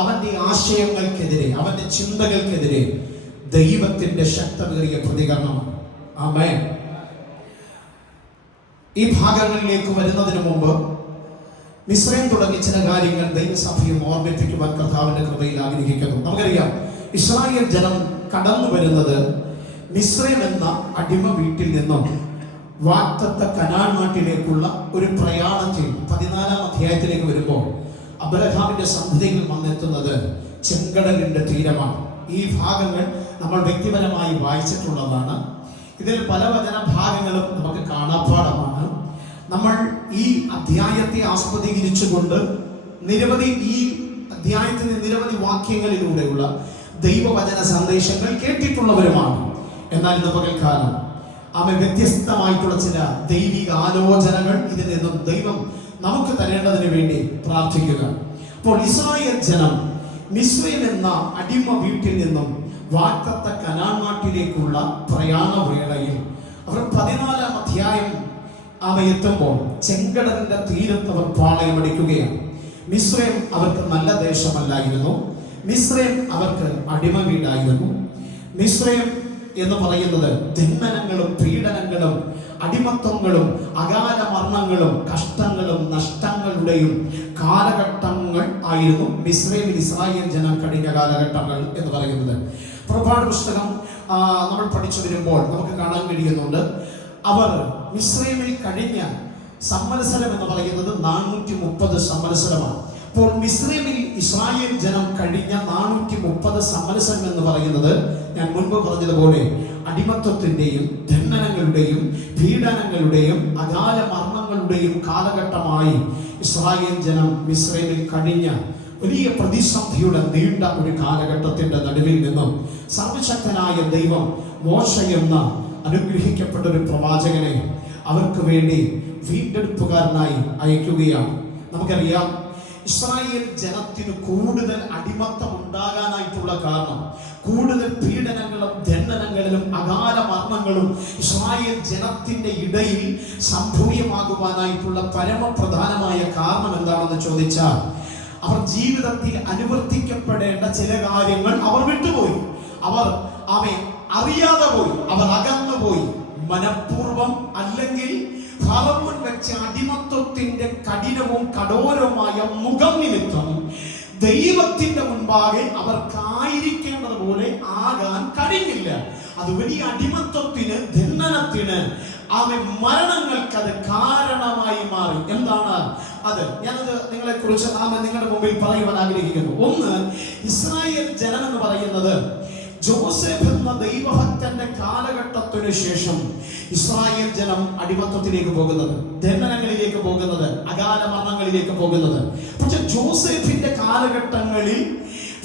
അവന്റെ ആശയങ്ങൾക്കെതിരെ, അവന്റെ ചിന്തകൾക്കെതിരെ ദൈവത്തിന്റെ ശക്തമേറിയ പ്രതികരണമാണ്. ആമേൻ. ഈ ഭാഗങ്ങളിലേക്ക് വരുന്നതിന് മുമ്പ് മിസ്രൈം തുടങ്ങിയ ചില കാര്യങ്ങൾ ദൈവസഭയും ഓർമ്മിപ്പിക്കുവാൻ കർത്താവിന്റെ കൃപയിൽ ആഗ്രഹിക്കുന്നു. നമുക്കറിയാം, ഇസ്രായേൽ ജനം കടന്നു വരുന്നത് മിസ്രൈം എന്ന അടിമ വീട്ടിൽ നിന്നും വാഗ്ദത്ത കനാൻ നാട്ടിലേക്കുള്ള ഒരു പ്രയാണത്തിൽ 14-ാം അധ്യായത്തിലേക്ക് വരുമ്പോൾ അബ്രഹാമിന്റെ സന്തതിയിൽ വന്നെത്തുന്നത് ചെങ്കടലിന്റെ തീരമാണ്. ഈ ഭാഗങ്ങൾ നമ്മൾ വ്യക്തിപരമായി വായിച്ചിട്ടുള്ളതാണ്. ഇതിൽ പല വചന ഭാഗങ്ങളും നമുക്ക് കാണാപ്പാടമാണ്. നമ്മൾ ഈ അധ്യായത്തെ ആസ്പദീകരിച്ചുകൊണ്ട് ഈ അധ്യായത്തിന് നിരവധി വാക്യങ്ങളിലൂടെയുള്ള ദൈവവചന സന്ദേശങ്ങൾ കേട്ടിട്ടുള്ളവരുമാണ്. എന്നാൽ ഇന്ന് പകൽക്കാലം വ്യത്യസ്തമായിട്ടുള്ള ചില ദൈവിക ആലോചനകൾ ഇതിൽ നിന്നും ദൈവം നമുക്ക് തരേണ്ടതിന് വേണ്ടി പ്രാർത്ഥിക്കുക. അപ്പോൾ ഇസ്രായേൽ ജനം മിസ്രൈം എന്ന അടിമ വീട്ടിൽ നിന്നും വാഗ്ദത്ത കനാൻ നാട്ടിലേക്കുള്ള പ്രയാണ വേളയിൽ അവർ 14-ാം അധ്യായം എത്തുമ്പോൾ ചെങ്കടലിന്റെ തീരത്ത് അവർ പാളയമടിക്കുകയാണ്. മിസ്രൈം അവർക്ക് നല്ല ദേശമല്ലായിരുന്നു. മിസ്രൈം അവർക്ക് അടിമ വീടായിരുന്നു. മിസ്രൈം എന്ന് പറയുന്നത് ദണ്ഡനങ്ങളും പീഡനങ്ങളും അടിമത്വങ്ങളും അകാല മരണങ്ങളും കഷ്ടങ്ങളും നഷ്ടങ്ങളുടെയും കാലഘട്ടങ്ങൾ ആയിരുന്നു മിസ്രൈമിൽ ഇസ്രായേൽ ജനം കഴിഞ്ഞ കാലഘട്ടങ്ങൾ എന്ന് പറയുന്നത്. പുറപ്പാട് പുസ്തകം നമ്മൾ പഠിച്ചു വരുമ്പോൾ നമുക്ക് കാണാൻ കഴിയുന്നുണ്ട്, അവർ മിസ്രൈമിൽ കഴിഞ്ഞ സംവത്സരം എന്ന് പറയുന്നത് 430 സംവത്സരമാണ്. അപ്പോൾ മിസ്രൈമിൽ ഇസ്രായേൽ ജനം കഴിഞ്ഞ 430 സംവത്സരം എന്ന് പറയുന്നത് ഞാൻ മുൻപ് പറഞ്ഞതുപോലെ അടിമത്വത്തിന്റെയും ദണ്ഡനങ്ങളുടെയും പീഡനങ്ങളുടെയും അകാല മരണങ്ങളുടെയും കാലഘട്ടമായി ഇസ്രായേൽ ജനം മിസ്രൈമിൽ കഴിഞ്ഞ വലിയ പ്രതിസന്ധിയുടെ നീണ്ട ഒരു കാലഘട്ടത്തിന്റെ നടുവിൽ നിന്നും സർവശക്തനായ ദൈവം മോശ എന്ന അനുഗ്രഹിക്കപ്പെട്ട ഒരു പ്രവാചകനെ അവർക്ക് വേണ്ടി വീണ്ടെടുപ്പുകാരനായി അയക്കുകയാണ്. നമുക്കറിയാം, ഇസ്രായേൽ ജനത്തിന് കൂടുതൽ അടിമത്തം ഉണ്ടാകാനായിട്ടുള്ള കാരണം, കൂടുതൽ പീഡനങ്ങളും ദണ്ഡനങ്ങളിലും അകാല മരണങ്ങളും ഇസ്രായേൽ ജനത്തിന്റെ ഇടയിൽ സംഭവ്യമാകുവാനായിട്ടുള്ള പരമപ്രധാനമായ കാരണം എന്താണെന്ന് ചോദിച്ചാൽ, അവർ ജീവിതത്തിൽ അനുവർത്തിക്കപ്പെടേണ്ട ചില കാര്യങ്ങൾ അവർ വിട്ടുപോയി. അവർ അറിയാതെ പോയി, അവർ അകന്നുപോയി. മനഃപൂർവം അല്ലെങ്കിൽ ഫറവോൻ വെച്ച അടിമത്വത്തിന്റെ കഠിനവും കഠോരവുമായ മുഖം നിമിത്തം ദൈവത്തിന്റെ മുൻപാകെ അവർക്കായിരിക്കേണ്ടതുപോലെ ആകാൻ കഴിഞ്ഞില്ല. അത് വലിയ അടിമത്വത്തിന്, ദണ്ഡനത്തിന്, മരണങ്ങൾക്ക് അത് കാരണമായി മാറി. എന്താണ് അത്? ഞാനത് നിങ്ങളെ കുറിച്ച് നിങ്ങളുടെ മുമ്പിൽ പറയുവാൻ ആഗ്രഹിക്കുന്നു. ഒന്ന്, ഇസ്രായേൽ ജനം എന്ന് പറയുന്നത് ജോസഫ് എന്ന ദൈവഭക്തന്റെ കാലഘട്ടത്തിനു ശേഷം ഇസ്രായേൽ ജനം അടിമത്വത്തിലേക്ക് പോകുന്നത്, ദണ്ഡനങ്ങളിലേക്ക് പോകുന്നത്, അകാല മരണങ്ങളിലേക്ക് പോകുന്നത്. പക്ഷെ ജോസഫിന്റെ കാലഘട്ടങ്ങളിൽ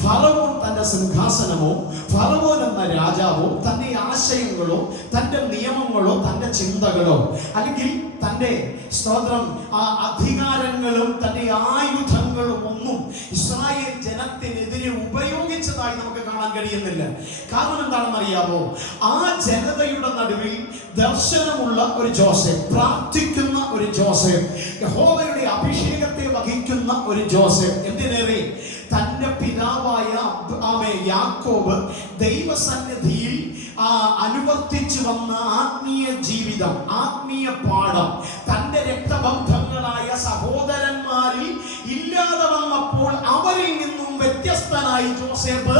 ഫറവോൻ തന്റെ സിംഹാസനമോ ഫറവോൻ എന്ന രാജാവോ തന്റെ ആശയങ്ങളോ തന്റെ നിയമങ്ങളോ തന്റെ ചിന്തകളോ അല്ലെങ്കിൽ തന്റെ അധികാരങ്ങളും തന്റെ ആയുധങ്ങളും ഒന്നും ഇസ്രായേൽ ജനത്തിനെതിരെ ഉപയോഗിച്ചതായി നമുക്ക് കാണാൻ കഴിയുന്നില്ല. കാരണം എന്താണെന്ന് അറിയാമോ? ആ ജനതയുടെ നടുവിൽ ദർശനമുള്ള ഒരു ജോസഫ്, പ്രാർത്ഥിക്കുന്ന ഒരു ജോസഫ്, യഹോവയുടെ അഭിഷേകത്തെ വഹിക്കുന്ന ഒരു ജോസഫ്, എന്തിനേറെ തന്റെ പിതാവായ യാക്കോബ് ദൈവസന്നിധിയിൽ അനുവർത്തിച്ചു വന്ന ആത്മീയ ജീവിതം, ആത്മീയ പാഠം തന്റെ രക്തബന്ധങ്ങളായ സഹോദരന്മാരിൽ ഇല്ലാതെ വന്നപ്പോൾ അവരിൽ നിന്നും വ്യത്യസ്തനായി ജോസഫ്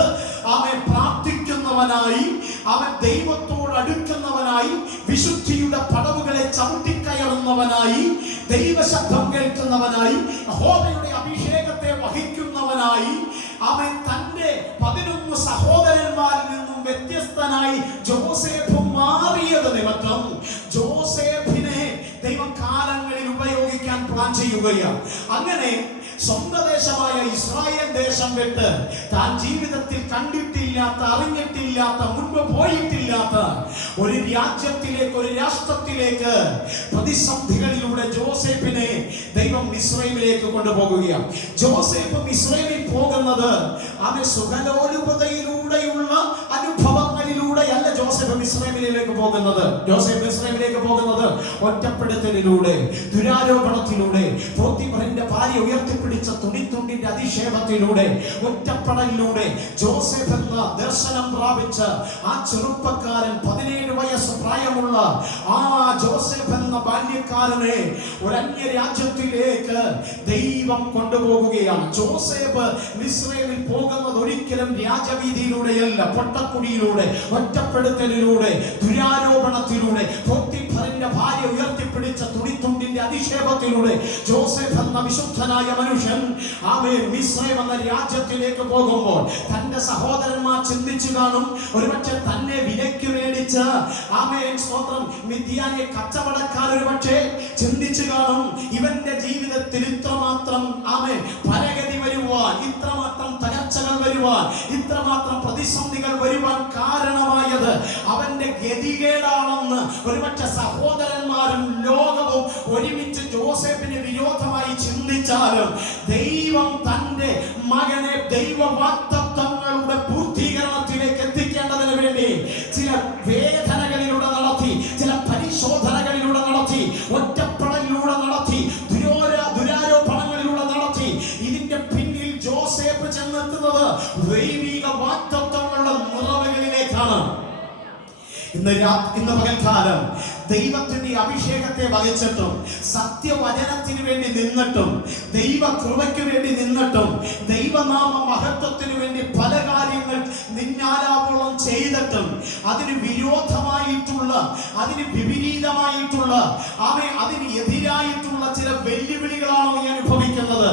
പ്രാർത്ഥിക്കുന്നവനായി, അവൻ ദൈവത്തോട് അടുക്കുന്നവനായി, വിശുദ്ധിയുടെ പടവുകളെ ചവിട്ടിക്കയറുന്നവനായി, ദൈവശബ്ദം കേൾക്കുന്നവനായി, യഹോവയുടെ അഭിഷേകത്തെ വഹിക്കുന്നവനായി, അവൻ തന്റെ 11 സഹോദരന്മാരിൽ നിന്നും വ്യത്യസ്തനായി ജോസഫ് മാറിയത് നിമിത്തം ജോസഫിനെ ദൈവം കാലങ്ങളിൽ ഉപയോഗിക്കാൻ പ്ലാൻ ചെയ്യുകയാണ്. അങ്ങനെ സ്വന്തം ദേശമായ ഇസ്രായേൽ ദേശം വിട്ട് താൻ ജീവിതത്തിൽ കണ്ടിട്ടില്ലാത്ത, അറിഞ്ഞിട്ടില്ലാത്ത, മുൻപ് പോയിട്ടില്ലാത്ത ഒരു രാജ്യത്തിലേക്ക്, ഒരു രാഷ്ട്രത്തിലേക്ക് പ്രതിസന്ധികളിലൂടെ ജോസഫിനെ ദൈവം മിസ്രൈമിലേക്ക് കൊണ്ടുപോകുകയാണ്. ജോസഫ് മിസ്രൈമിൽ പോകുന്നത് അവൻ സുഖലോലുപതയിലൂടെയുള്ള അനുഭവങ്ങളിലൂടെയല്ല. ജോസഫ് മിസ്രൈമിലേക്ക് പോകുന്നത്, ജോസഫ് മിസ്രൈമിലേക്ക് പോകുന്നത് ഒറ്റപ്പെടുത്തലിലൂടെ, ദുരാരോപണത്തിലൂടെ, പോത്തിഫറിന്റെ ഭാര്യ ഉയർത്തിപ്പിടിച്ച തുണിത്തുണ്ടിന്റെ അധിക്ഷേപത്തിലൂടെ, ഒറ്റപ്പെടലിലൂടെ ജോസഫ് എന്ന ദർശനം പ്രാപിച്ച ആ ചെറുപ്പക്കാരൻ, 17 വയസ്സ് പ്രായമുള്ള ആ ജോസഫ് എന്ന ബാല്യക്കാരനെ ഒരു അന്യ രാജ്യത്തിലേക്ക് ദൈവം കൊണ്ടുപോകുകയാണ്. ജോസഫ് മിസ്രൈമിൽ പോകുന്നത് ഒരിക്കലും രാജവീതിയിലൂടെയല്ല, പൊട്ടക്കുടിയിലൂടെ, ഒറ്റപ്പെടുത്തലിലൂടെ, ദുരാരോപണത്തിലൂടെ, പോത്തിഫറിന്റെ ഭാര്യ ഉയർത്തിപ്പിടിച്ച തുണിത്തുണ്ടിന്റെ അധിക്ഷേപത്തിലൂടെ ജോസഫ് എന്ന വിശുദ്ധനായ മനുഷ്യൻ മിസ്രൈം എന്ന രാജ്യത്തിലേക്ക് പോകുമ്പോൾ തന്റെ സഹോദരന്മാർ ചിന്തിച്ചു കാണും, ഒരുപക്ഷെ തന്നെ വിലയ്ക്ക് മേടിച്ച് സ്തോത്രം മിദ്യാനിയെ കച്ചവടക്കാർ ഒരുപക്ഷെ ചിന്തിച്ചു കാണും, ഇവന്റെ ജീവിതത്തിൽ ഇത്രമാത്രം പരഗതി വരുവാൻ, ഇത്രമാത്രം തകർച്ചകൾ വരുവാൻ, ഇത്രമാത്രം പ്രതിസന്ധികൾ വരുവാൻ കാരണമായത് അവന്റെ ഗതികേടാണെന്ന് ഒരുപക്ഷെ സഹോദരന്മാരും ലോകവും ഒരുമിച്ച് ജോസഫിന് വിരോധമായി ചിന്തിച്ചാലും ദൈവം തന്റെ മകനെ ദൈവവാഗ്ദത്തങ്ങളുടെ പൂർത്തീകരണത്തിലേക്ക് എത്തിക്കേണ്ടതിന് വേണ്ടി ചില വേദനകളിലൂടെ നടത്തി, ചില പരിശോധനകളിലൂടെ നടത്തി, ഒറ്റപ്പെടലിലൂടെ നടത്തി, ദുരാരോപണങ്ങളിലൂടെ നടത്തി. ഇതിന്റെ പിന്നിൽ ജോസഫ് ചെന്നെത്തുന്നത് ദൈവിക വാഗ്ദത്തങ്ങളുടെ നിറവുകളിലേക്കാണ്. ഇന്ന് പകൽക്കാലം ദൈവത്തിന്റെ അഭിഷേകത്തെ വഹിച്ചിട്ടും സത്യവചനത്തിന് വേണ്ടി നിന്നിട്ടും ദൈവകൃപയ്ക്ക് വേണ്ടി നിന്നിട്ടും ദൈവനാമ മഹത്വത്തിന് വേണ്ടി പല കാര്യങ്ങൾ നിന്നാലാവോളം ചെയ്തിട്ടും അതിന് വിരോധമായിട്ടുള്ള, അതിന് വിപരീതമായിട്ടുള്ള, അതിന് എതിരായിട്ടുള്ള ചില വെല്ലുവിളികളാണ് നീ അനുഭവിക്കുന്നത്.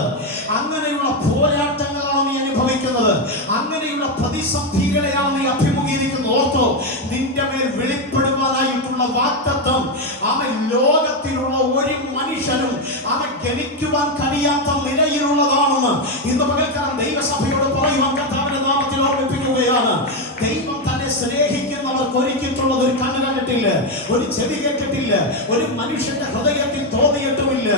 അങ്ങനെയുള്ള പോരാട്ടങ്ങളാണ് നീ അനുഭവിക്കുന്നത്. അങ്ങനെയുള്ള പ്രതിസന്ധികളെയാണ് നീ അഭിമുഖീകരിക്കുന്നത്. ഓർത്തോ, നിന്റെ മേൽ വെളിപ്പെടുവാനായിട്ടുള്ള വാഗ്ദത്തം ലോകത്തിലുള്ള ഒരു മനുഷ്യനും ഗണിക്കുവാൻ കഴിയാത്ത നിലയിലുള്ളതാണെന്ന് ഇന്ന് പകൽക്കാലം ദൈവസഭയോട് പറയുവാൻ കർത്താവിന്റെ നാമത്തിൽ ഓർമ്മിപ്പിക്കുകയാണ്. ദൈവം തന്നെ സ്നേഹിക്കുന്നവർക്ക് ഒരുക്കിയിട്ടുള്ളത് ഒരു കണ്ണ് കണ്ടിട്ടില്ല, ഒരു ചെവി കേട്ടിട്ടില്ല, ഒരു മനുഷ്യന്റെ ഹൃദയത്തിൽ തോന്നിയിട്ടുമില്ല.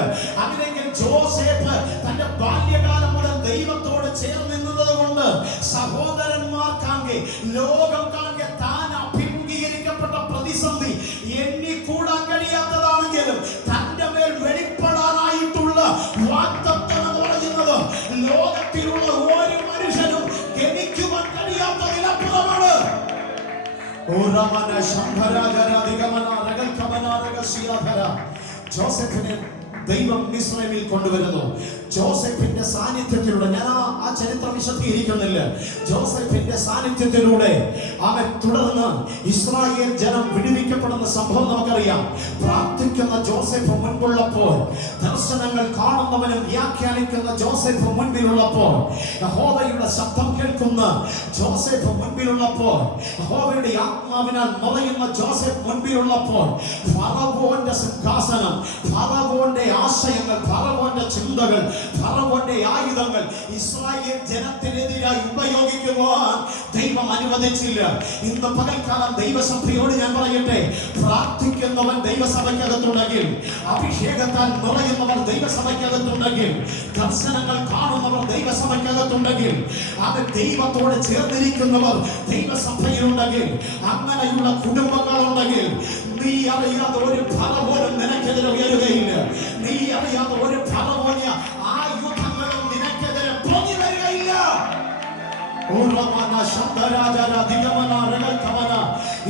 അങ്ങനെയെങ്കിൽ ജോസഫ് തന്റെ ബാല്യകാലം മുതൽ ദൈവത്തോട് ചേർന്ന് നിന്നത് കൊണ്ട് സഹോദരന്മാർക്കാകെ, ലോകം കാകെ താൻ അഭിമുഖീകരിക്കപ്പെട്ട പ്രതിസന്ധി എണ്ണിക്കൂടാൻ കഴിയാത്തതാണെങ്കിലും തന്റെ മേൽ വെളിപ്പെടാനായിട്ടുള്ള വാഗ്ദത്തം എന്ന് പറയുന്നത് ലോകത്തിലുള്ള ഒരു മനുഷ്യനും ഗണിക്കുവാൻ കഴിയാത്തതിലപ്പുറമാണ്. ജോസഫിനെ ദൈവം മിസ്രൈമിൽ കൊണ്ടുവരുന്നു. ജോസഫിന്റെ സാന്നിധ്യത്തിലൂടെ, ഞാൻ ആ ചരിത്രം വിശദീകരിക്കുന്നില്ല, ജോസഫിന്റെ സാന്നിധ്യത്തിലൂടെ അവൻ തുടർന്ന് ഇസ്രായേൽ ജനം വിടുവിക്കപ്പെടുന്ന സംഭവം നമുക്കറിയാം. പ്രാർത്ഥിക്കുന്ന ജോസഫ് മുൻപുള്ളപ്പോൾ, ദർശനങ്ങൾ കാണുന്നവനും വ്യാഖ്യാനിക്കുന്ന ജോസഫ് മുൻപിലുള്ളപ്പോൾ, യഹോവയുടെ ശബ്ദം കേൾക്കുന്ന ജോസഫ് മുൻപിലുള്ളപ്പോൾ, യഹോവയുടെ ആത്മാവിനാൽ നിറയുന്ന ജോസഫ് മുൻപിലുള്ളപ്പോൾ, ഫറവോന്റെ സിംഹാസനം, ഫറവോന്റെ ആശയങ്ങൾ, ഫറവോന്റെ ചിന്തകൾ, ഫറവോന്റെ ആയുധങ്ങൾ ഇസ്രായേൽ ജനത്തിനെതിരായി ഉപയോഗിക്കുവാൻ ദൈവം അനുവദിച്ചില്ല. ഇന്ന് പകൽക്കാലം ദൈവസഭയോട് ഞാൻ പറയട്ടെ, പ്രാർത്ഥിക്കുന്നവൻ ദൈവസഭയ്ക്കകത്തുണ്ടെങ്കിൽ, അഭിഷേകത്താൽ നിറയുന്നവർ ദൈവസഭയ്ക്കകത്തുണ്ടെങ്കിൽ, ദർശനങ്ങൾ കാണുന്നവർ ദൈവസഭയ്ക്കകത്തുണ്ടെങ്കിൽ, അത് ദൈവത്തോട് ചേർന്നിരിക്കുന്നവർ ദൈവസഭയിലുണ്ടെങ്കിൽ, അങ്ങനെയുള്ള കുടുംബങ്ങളുണ്ടെങ്കിൽ, നീ അറിയാതെ ഒരു ഫലപോലും നിനക്കെതിരെ ഉയരുകയില്ല. നീ അറിയാതെ ഒരു ഫലപോലിയ ആയുധങ്ങളും നിനക്കെതിരെ പൊങ്ങി വരികയില്ല.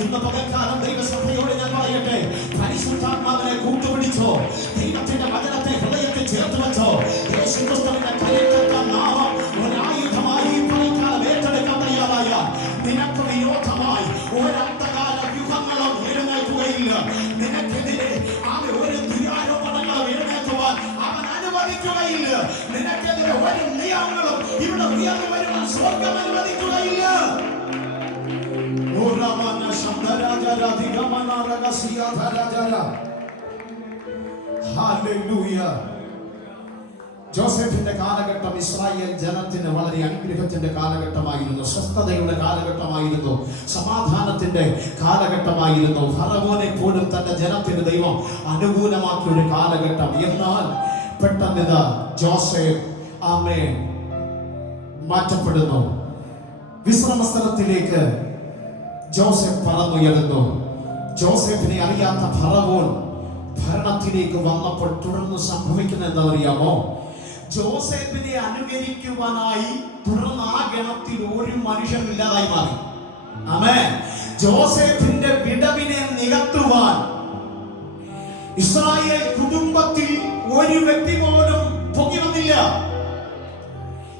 ഇന്ന് പകൽക്കാലം ദൈവസഭയോട് ഞാൻ പറയട്ടെ, പരിശുദ്ധാത്മാവിനെ കൂട്ടുപിടിച്ചോ, ദൈവത്തിന്റെ വചനത്തെ ഹൃദയത്തിൽ ചേർത്ത് വെച്ചോ, യേശുക്രിസ്തുവിന്റെ കരുത്തുറ്റ നാമം ഒരായുധമായി പകൽക്കാലം ഏറ്റെടുക്കാൻ തയ്യാറായ നിനക്ക് വിരോധമായി ഒരന്തകാല വ്യൂഹങ്ങളും എഴുന്നേൽക്കുകയില്ല. നിനക്കെതിരെ ഒരു ദുരാരോപണങ്ങളും എഴുന്നേൽക്കുവാൻ അവൻ അനുവദിക്കുകയില്ല. നിനക്കെതിരെ ഒരു നിയമങ്ങളും ഇവിടെ ഉയർന്നു വരുവാൻ സ്വർഗം അനുവദിക്കുകയില്ല. ജോസഫിന്റെ കാലഘട്ടം ഇസ്രായേൽ ജനത്തിന് വളരെ അനുഗ്രഹത്തിന്റെ കാലഘട്ടമായിരുന്നു, സ്വസ്ഥതയുടെ കാലഘട്ടമായിരുന്നു, സമാധാനത്തിന്റെ കാലഘട്ടമായിരുന്നു. ഫറവോനെ പോലും തന്റെ ജനത്തിന് ദൈവം അനുകൂലമാക്കിയ ഒരു കാലഘട്ടം. എന്നാൽ പെട്ടെന്ന് ജോസഫ് മാറ്റപ്പെടുന്നു. വിശ്രമസ്ഥലത്തിലേക്ക് ജോസഫ് പറന്നുയരുന്നു. ജോസഫിനെ അറിയാത്ത ഫറവോൻ ഭരണത്തിലേക്ക് വന്നപ്പോൾ തുടർന്ന് സംഭവിക്കുന്നത് എന്താണെന്നറിയാമോ? ജോസഫിനെ അനുകരിക്കുവാനായി തുടർന്ന് ആ ഗണത്തിൽ ഒരു മനുഷ്യനില്ലാതായി മാറി. ആമേൻ. ജോസഫിന്റെ വിടവിനെ നികത്തുവാൻ ഇസ്രായേൽ കുടുംബത്തിൽ ഒരു വ്യക്തി പോലും പൊങ്ങി വന്നില്ല.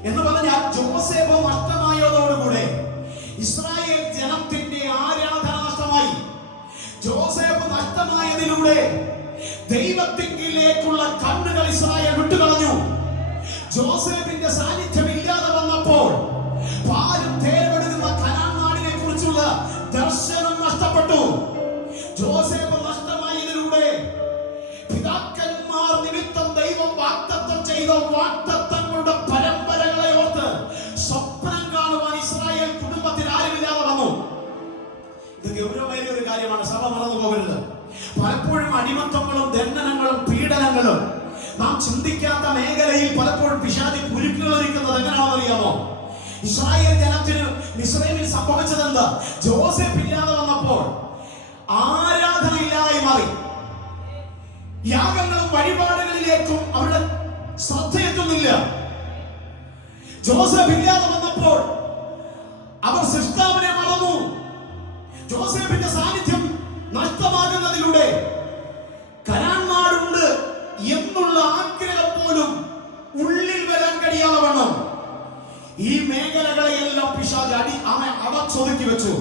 എന്ന് പറഞ്ഞാൽ ജോസഫ് നഷ്ടമായതോടുകൂടെ ഇസ്രായേൽ ജനത്തിന്റെ ആരാധന നഷ്ടമായി. ജോസഫ് നഷ്ടമായതിലൂടെ ദൈവത്തിങ്കിലേക്കുള്ള കണ്ണുകൾ ഇസ്രായേൽ വിട്ടുകളഞ്ഞു. ജോസഫിന്റെ സാന്നിധ്യം ഇല്ലാതെ വന്നപ്പോൾ പാലും തേനൊഴുകുന്ന കനാൻ നാടിനെ കുറിച്ചുള്ള ദർശനം നഷ്ടപ്പെട്ടു. ജോസഫ് നഷ്ടമായതിലൂടെ പിതാക്കന്മാർ നിമിത്തം ദൈവം വാഗ്ദത്തം ചെയ്ത വാഗ്ദത്തങ്ങളുടെ പരമ്പരകളെ ഓർത്ത് സ്വപ്നം കാണുവാൻ ഇസ്രായേൽ കുടുംബത്തിൽ ആരുമില്ലാതെ വന്നു. ഇത് ഗൗരവമേറിയ ഒരു കാര്യമാണ്, സഭ മറന്നു പോകരുത്. പലപ്പോഴും അടിമത്തങ്ങളും ദണ്ഡനങ്ങളും പീഡനങ്ങളും നാം ചിന്തിക്കാത്ത മേഖലയിൽ പലപ്പോഴും പിശാചി കുരുക്കുകളിരിക്കുന്നത് എങ്ങനെയാണെന്ന് അറിയാമോ? ഇസ്രായേൽ ജനത്തിന് മിസ്രൈമിൽ സംഭവിച്ചത് എന്താ? ജോസഫ് ഇല്ലാതെ വന്നപ്പോൾ ആരാധനയില്ലാതെ മാറി. യാഗങ്ങളും വഴിപാടുകളിലേക്കും അവരുടെ ശ്രദ്ധയെത്തുന്നില്ല. ജോസഫ് ഇല്ലാതെ വന്നപ്പോൾ അവർ സൃഷ്ടാവിനെ മറന്നു. ജോസഫിന്റെ സാന്നിധ്യം നഷ്ടമാകുന്നതിലൂടെ കനാൻ നാടുണ്ട് എന്നുള്ള ആഗ്രഹം പോലും ഉള്ളിൽ വരാൻ കഴിയാതെ വണ്ണം ഈ മേഖലകളെയെല്ലാം പിശാച് അടച്ചൊതുക്കി വെച്ചു.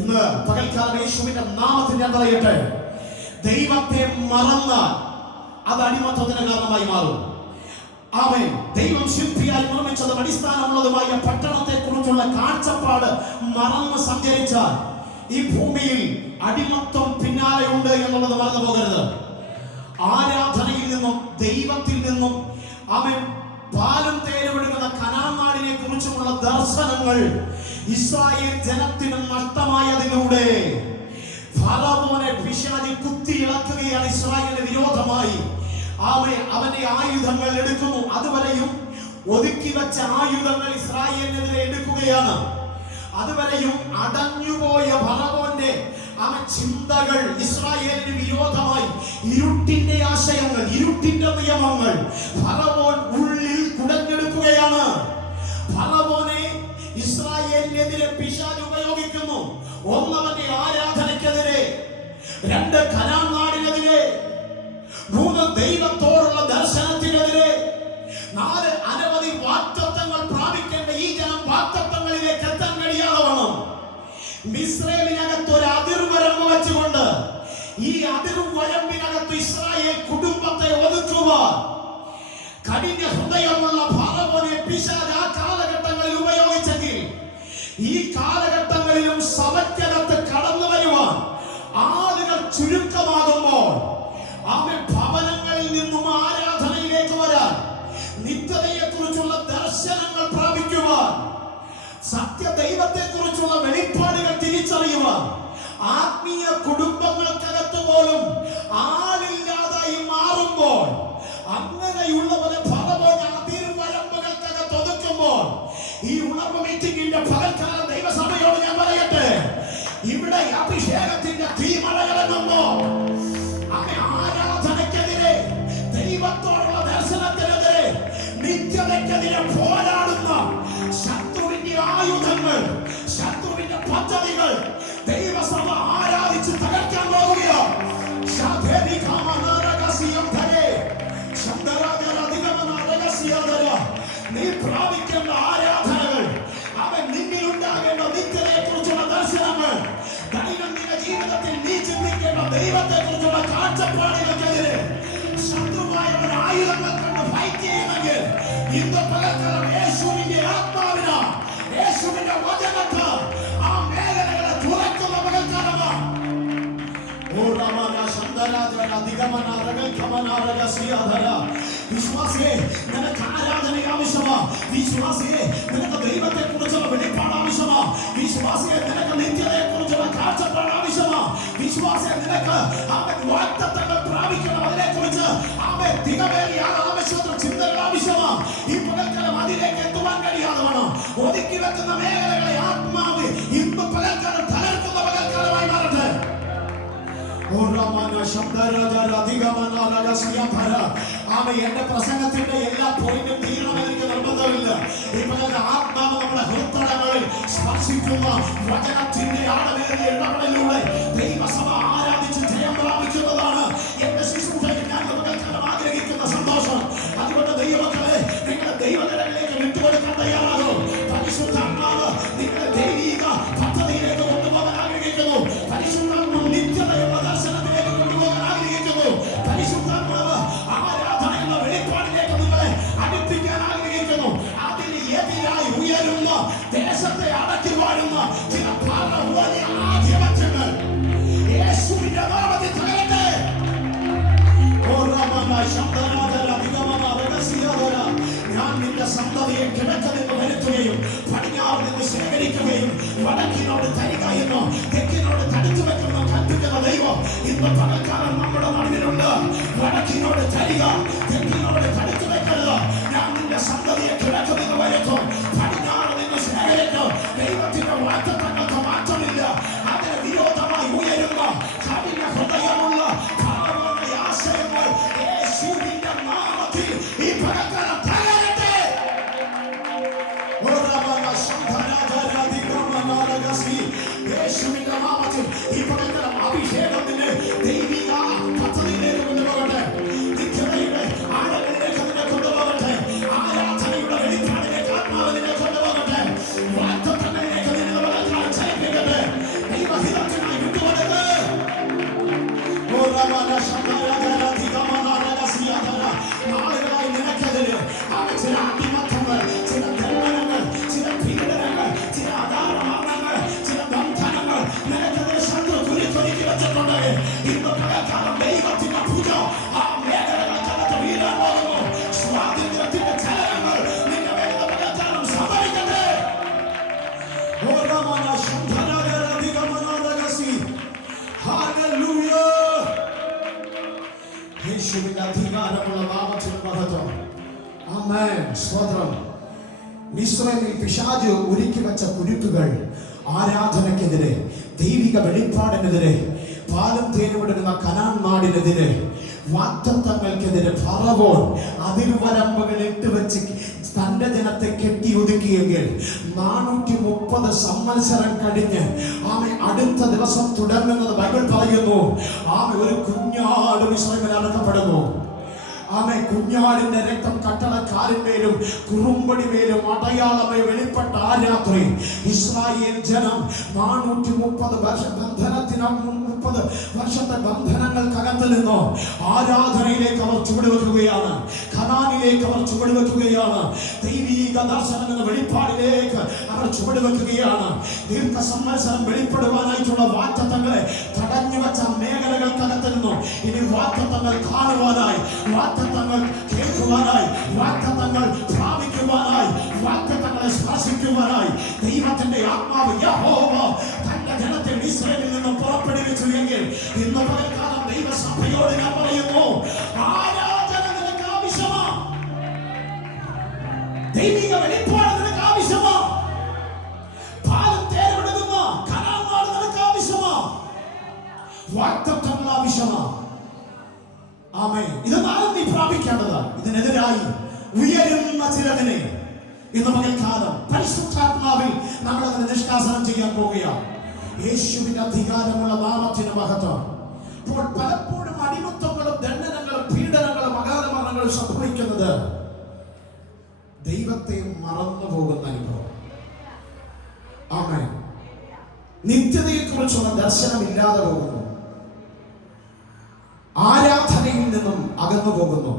ഇന്ന് പകൽക്കാലം യേശുവിന്റെ നാമത്തിൽ ഞാൻ പറയട്ടെ, ദൈവത്തെ മറന്നാൽ അത് അടിമത്തത്തിന് കാരണമായി മാറും. ആമേൻ. ദൈവം ശില്പിയായി നിർമ്മിച്ചതും അടിസ്ഥാനമുള്ളതുമായ പട്ടണത്തെ കുറിച്ചുള്ള കാഴ്ചപ്പാട് മറന്ന് സഞ്ചരിച്ചാൽ ഈ ഭൂമിയിൽ അടിമത്തം പിന്നാലെയുണ്ട് എന്നുള്ളത് മറന്നു പോകരുത്. ആരാധനയിൽ നിന്നും ദൈവത്തിൽ നിന്നും ആമേൻ പാലും തേനൊഴുകുന്ന കനാൻ നാടിനെ കുറിച്ചുമുള്ള ദർശനങ്ങൾ ഇസ്രായേൽ ജനത്തിന് നഷ്ടമായതിലൂടെ ഫറവോനെ പിശാചി കുത്തിയിളക്കുകയാണ് ഇസ്രായേലിന് വിരോധമായി. അവന്റെ ആയുധങ്ങൾ എടുക്കുന്നു. അതുവരെയും ഒതുക്കി വെച്ച ആയുധങ്ങൾ ഇസ്രായേലിനെതിരെ എടുക്കുകയാണ്. അതുവരെയും അടഞ്ഞുപോയ ഫറവോന്റെ ചിന്തകൾ ഇസ്രായേലിന് വിരോധമായി ഇരുട്ടിന്റെ ആശയങ്ങൾ, ഇരുട്ടിന്റെ നിയമങ്ങൾ ഫറവോൻ ഉള്ളിൽ കുടഞ്ഞെടുക്കുകയാണ്. ഫറവോനെ ഇസ്രായേലിനെതിരെ പിശാച് ഉപയോഗിക്കുന്നു. ഒന്നവന്റെ ആരാധനയ്ക്കെതിരെ, രണ്ട് കനാൻ നാടിനെതിരെ, മൂന്ന് ദൈവത്തോടുള്ള ദർശനത്തിനെതിരെ, നാല് അനവധി വാഗ്ദത്തങ്ങൾ പ്രാപിക്കേണ്ട ഈ ജനം വാഗ്ദത്തങ്ങളിലേക്ക് എത്താൻ കഴിയാതെ വന്നു. മിസ്രൈമിനകത്ത് ഒരു അതിർവരമ്പ് വെച്ചുകൊണ്ട് ഈ അതിർവരമ്പിനകത്ത് ഇസ്രായേൽ കുടുംബത്തെ ഒതുക്കുവാൻ കഠിന ഹൃദയമുള്ള ഫറവോനെ പിശാച് ആ കാലഘട്ടങ്ങളിൽ ഉപയോഗിച്ചെങ്കിൽ ഈ കാലഘട്ടങ്ങളിലും സഭയ്ക്കകത്ത് കടന്നു വരുവാൻ ആളുകൾ ചുരുക്കമാകുമ്പോൾ അവൻ ഭവനങ്ങളിൽ നിന്നും ആരാധനയിലേക്ക് വരാൻ, നിത്യതയെ കുറിച്ചുള്ള ദർശനങ്ങൾ പ്രാപിക്കുവാൻ, സത്യ ദൈവത്തെ കുറിച്ചുള്ള വെളിപ്പാടുകൾ തിരിച്ചറിയുവാൻ ആത്മീയ കുടുംബങ്ങൾക്കകത്ത് പോലും ആളില്ലാതായി മാറുമ്പോൾ, അങ്ങനെയുള്ളവരെ ഫറവോൻ അതിർവരമ്പുകൾക്കകത്ത് ഒതുക്കുമ്പോൾ, ഈ ഉണർവ് മീറ്റിംഗിന്റെ ഫലക്കാലം ദൈവസഭയോട് ഞാൻ പറയട്ടെ, ഇവിടെ അഭിഷേകത്തിന്റെ തീമഴകളെന്നോ ആരാധനയ്ക്കെതിരെ, ദൈവത്തോടുള്ള ദർശനത്തിനെതിരെ, നിത്യതയ്ക്കെതിരെ പോരാടുന്ന ശത്രുവിന്റെ ആയുധങ്ങൾ, ശത്രുവിന്റെ പദ്ധതികൾ ദൈവസഭ ആരാധിച്ച് തകർക്കാൻ പോവുകയാണ്. നീ പ്രാപിക്കേണ്ട ആരാധനകൾ, അവൻ നിന്നിലുണ്ടാകേണ്ട നിത്യതയെ കുറിച്ചുള്ള ദർശനങ്ങൾ, ദൈനംദിന ജീവിതത്തിൽ നീ ചിന്തിക്കേണ്ട ദൈവത്തെ കുറിച്ചുള്ള കാഴ്ചപ്പാടുകൾക്കെതിരെ ശത്രുവായവൻ ആയുധങ്ങൾ കൊണ്ട് ഫൈറ്റ് ചെയ്യുമെങ്കിൽ ഇന്ന് പലതരം യേശുവിന്റെ ആത്മാവിന, യേശുവിന്റെ വചനത്ത് ആ മേഖലകളെ തുറക്കുന്ന പകൽക്കാലമാണ്. വിശ്വാസിയെ, നിനക്ക് ആരാധന ആവശ്യമാ. വിശ്വാസിയെ, നിനക്ക് ദൈവത്തെ കുറിച്ചുള്ള വെളിപ്പാട് ആവശ്യമാ. വിശ്വാസിയെ, നിനക്ക് നിത്യതയെ കുറിച്ചുള്ള കാഴ്ചപ്പാട് ആവശ്യമാ. വിശ്വാസിയെ, നിനക്ക് അവൻ വാഗ്ദത്തങ്ങൾ പ്രാപിക്കണം, അതിനെ കുറിച്ച് അവൻ തികമേറിയ ആവശ്യത്തിന് ചിന്തകൾ ആവശ്യമാ. ഈ പകൽക്കാലം അതിലേക്ക് എത്തുവാൻ കഴിയാതെ വേണം. ഒതുക്കി വെക്കുന്ന മേഖലകളെ ആത്മാവ് ഇന്ന് പകൽക്കാലം തകർക്കുന്ന പകൽക്കാലമായി മാറട്ടെ. എന്റെ പ്രസംഗത്തിന്റെ എല്ലാ പോയിന്റും തീരണമെന്ന് എനിക്ക് നിർബന്ധമില്ല. ഇപ്പോഴത്തെ ആത്മാവ് നമ്മുടെ ഹൃദയങ്ങളിൽ സ്പർശിക്കുന്ന വചനത്തിന്റെ ആഴമേറിയ ഇടപെടലിലൂടെ ദൈവസഭ ആരാധിച്ച് ജയം പ്രാപിക്കുന്നതാണ് എന്റെ ശുശ്രൂഷയിൽ ഞാൻ ആഗ്രഹിക്കുന്ന സന്തോഷം. അതുകൊണ്ട് ദൈവമക്കളെ, നിങ്ങളുടെ ദൈവജനങ്ങളിലേക്ക് വിട്ടുകൊടുക്കാൻ തയ്യാറാകും. പരിശുദ്ധാത്മാവ് നിങ്ങളുടെ ദൈവിക പദ്ധതിയിലേക്ക് കൊണ്ടുപോകാൻ ആഗ്രഹിക്കുന്നു. പരിശുദ്ധാത്മാവ് ഇന്ന് പകൽക്കാലം നമ്മുടെ നടുവിലുണ്ട്. വടക്കിനോട് തരിക, തെക്കിനോട് തടുത്തു വെക്കരുത്. ഞാൻ നിന്റെ സന്തതിയെ കിഴക്ക് നിന്ന് വരുത്തും, പടിഞ്ഞാറ് നിന്ന് ശേഖരിക്കും. ദൈവത്തിന്റെ വാഗ്ദത്തങ്ങൾക്ക് മാറ്റമില്ല. അതിന് വിരോധമായി ഉയരുന്ന കഠിന ഹൃദയമുള്ള പാപമായ ആശയങ്ങൾ യേശുവിന്റെ നാമത്തിൽ ഈ പകൽക്കാലം തകരട്ടെ. യേശുവിന്റെ നാമത്തിൽ ഈ പകൽക്കാലം അഭിഷേകത്തിന് ദൈവിക പദ്ധതിയിലേക്ക് കൊണ്ടുപോകട്ടെ. നിത്യതയുടെ ആഴങ്ങളിലേക്ക് അതിനെ കൊണ്ടുപോകട്ടെ. ആരാധനയുടെ വെളിപ്പാടിലേക്ക് ആത്മാവിനെ കൊണ്ടുപോകട്ടെ. വാഗ്ദത്തങ്ങളിലേക്ക് നിന്നെ നമ്മൾ ചലിപ്പിക്കട്ടെ. ദൈവഹിതത്തിനായി വിട്ടുകൊടുക്ക്. നാളുകളായി നിനക്കെതിരെ ചില അടിമത്തങ്ങൾ, ചില ദണ്ഡനങ്ങൾ, ചില പീഡനങ്ങൾ, ചില അധാരണങ്ങൾ, ചില ബന്ധനങ്ങൾ നിനക്കെതിരെ ശത്രു കുരുക്കൊരുക്കി വെച്ചിട്ടുണ്ട്. ഇന്ന് പകൽക്കാലം ദൈവത്തിന്റെ ഭുജ ആ മേഖലകൾക്കകത്ത് വീഴാൻ പോകുന്നു. സ്വാതന്ത്ര്യത്തിന്റെ ചലനങ്ങൾ നിന്റെ മേഖല പകൽക്കാലം സംഭവിക്കട്ടെ. യേശുവിന്റെ അധികാരമുള്ള നാമത്തിന് മഹത്വം. ആമേൻ. സ്തോത്രം. മിസ്രൈമിൽ പിശാച് ഒരുക്കി വെച്ച കുരുക്കുകൾ ആരാധനയ്ക്കെതിരെ, ദൈവിക വെളിപ്പാടിനെതിരെ, പാലും തേനുവിടുന്ന കനാൻ നാടിനെതിരെ, വാഗ്ദത്തങ്ങൾക്കെതിരെ ഫറവോൻ അതിർവരമ്പുകൾ ഇട്ടുവെച്ച് തന്റെ ജനത്തെ കെട്ടി ഒതുക്കിയെങ്കിൽ 430 സംവത്സരം കഴിഞ്ഞ് ആമെ അടുത്ത ദിവസം തുടങ്ങുന്നത് ബൈബിൾ പറയുന്നു. ആമെ ഒരു കുഞ്ഞാട് മിസ്രൈമിൽ അടക്കപ്പെടുന്നു. ആമേ. കുഞ്ഞാടിന്റെ രക്തം കട്ടളക്കാലിന്മേലും കുറുമ്പടിമേലും അടയാളമായി വെളിപ്പെട്ട ആ രാത്രി ഇസ്രായേൽ ജനം 430 വർഷത്തെ ബന്ധനങ്ങൾക്കകത്ത് നിന്നോ ആരാധനയിലേക്ക് അവർ ചുവടുവെക്കുകയാണ്. ഖനാനിലേക്ക് അവർ ചുവടുവെക്കുകയാണ്. ദൈവീക ദർശനം എന്ന വെളിപ്പാടിലേക്ക് അവർ ചുവടുവെക്കുകയാണ്. ദീർഘ സംവത്സരം വെളിപ്പെടുവാനായിട്ടുള്ള വാഗ്ദത്തങ്ങളെ തടഞ്ഞു വെച്ച മേഖലകൾക്കകത്ത് നിന്നോ ഇനി വാഗ്ദത്തങ്ങൾ കാണുവാനായി, വാഗ്ദത്തങ്ങൾ കേൾക്കുവാനായി, വാഗ്ദത്തങ്ങൾ പ്രാപിക്കുവാനായി, വാഗ്ദത്തങ്ങളെ സ്പർശിക്കുവാനായി ദൈവത്തിന്റെ ആത്മാവ് യഹോവ തന്റെ ജനത്തെ ഇസ്രായേലിൽ നിന്ന് പുറപ്പെടുവിച്ചു എങ്കിൽ ഇന്ന് പകൽക്കാലം ദൈവസഭയോട് ഞാൻ പറയുന്നു, ആരാധന നിനക്ക് ആവശ്യമാ. ദൈവിക വെളിപ്പാട് നിനക്ക് ആവശ്യമാ. പാലും തേനുവിടുന്ന കനാൻ നാട് നിനക്ക് ആവശ്യമാ. വാഗ്ദത്തങ്ങൾ ആവശ്യമാ. ആമേൻ. ഇത് നാളെ നീ പ്രാപിക്കേണ്ടതാണ്. ഇതിനെതിരായി ഉയരുന്ന ചിലതിനെ ഇന്ന് പകൽക്കാലം പരിശുദ്ധാത്മാവിൽ നമ്മൾ അതിനെ നിഷ്കാസനം ചെയ്യാൻ പോവുകയാണ്. യേശുവിന്റെ അധികാരമുള്ള നാമത്തിന് മഹത്വം. അപ്പോൾ പലപ്പോഴും അടിമത്തങ്ങളും ദണ്ഡനങ്ങളും പീഡനങ്ങളും അകാലമരണങ്ങളും സംഭവിക്കുന്നത് ദൈവത്തെ മറന്നു പോകുന്ന അനുഭവം. ആമേൻ. നിത്യതയെക്കുറിച്ചുള്ള ദർശനമില്ലാതെ പോകുന്നു. ആരാധനയിൽ നിന്നും അകന്നു പോകുന്നു.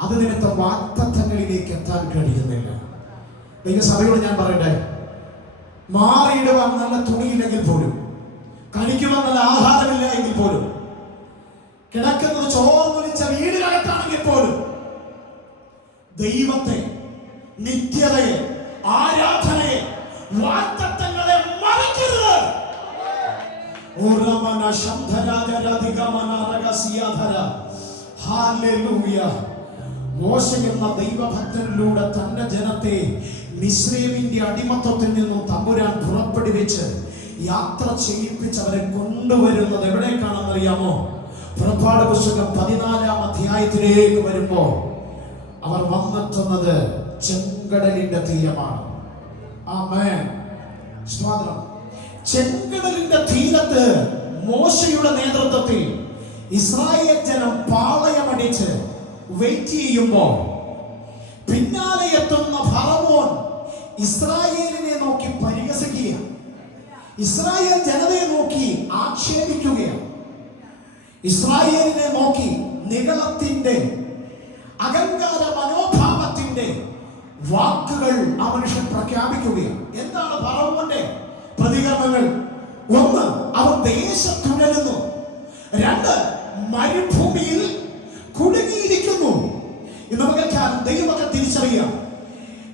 അത് നിമിത്തം വാഗ്ദത്തങ്ങളിലേക്ക് എത്താൻ കഴിയുന്നില്ല. ദൈവസഭയോട് ഞാൻ പറയട്ടെ, മാറിയിടുവാൻ നല്ല തുണിയില്ലെങ്കിൽ പോലും, കഴിക്കുവാൻ നല്ല ആഹാരമില്ല എങ്കിൽ പോലും, കിടക്കുന്നത് ചോർന്നൊലിച്ച വീടുകൾക്കാണെങ്കിൽ പോലും ദൈവത്തെ, നിത്യതയെ, ആരാധനയെ, വാഗ്ദത്തങ്ങളെ മറക്കരുത്. മോശ എന്ന ദൈവഭക്തനിലൂടെ തന്റെ ജനത്തെ മിസ്രൈമിന്റെ അടിമത്തത്തിൽ നിന്നും തമ്പുരാൻ പുറപ്പെടുവിച്ച് യാത്ര ചെയ്യിപ്പിച്ചവരെ കൊണ്ടുവരുന്നത് എവിടേക്കാണെന്നറിയാമോ? പുറപ്പാട് പുസ്തകം 14-ാം അധ്യായത്തിലേക്ക് വരുമ്പോ അവർ വന്നെത്തുന്നത് ചെങ്കടലിന്റെ തീരമാണ്. ആമേൻ. സ്തോത്രം. ചെങ്കടലിന്റെ തീരത്ത് മോശയുടെ നേതൃത്വത്തിൽ ഇസ്രായേൽ ജനം പാളയമടിച്ച് വെയിറ്റ് ചെയ്യുമ്പോ പിന്നാലെ എത്തുന്ന ഫറവോൻ ഇസ്രായേലിനെ നോക്കി പരിഹസിക്കുകയാണ്. ഇസ്രായേൽ ജനതയെ നോക്കി ആക്ഷേപിക്കുകയാണ്. ഇസ്രായേലിനെ നോക്കി നിഗളത്തിന്റെ, അഹങ്കാര മനോഭാവത്തിന്റെ വാക്കുകൾ ആ മനുഷ്യൻ പ്രഖ്യാപിക്കുകയാണ്. എന്താണ് ഫറവോന്റെ പ്രതികരണങ്ങൾ? ഒന്ന്, അവർ ദേശത്തുഴലുന്നു. രണ്ട്, മരുഭൂമിയിൽ കുടുങ്ങിയിരിക്കുന്നു. ഇന്ന് പകൽക്കാലം ദൈവമൊക്കെ തിരിച്ചറിയാം.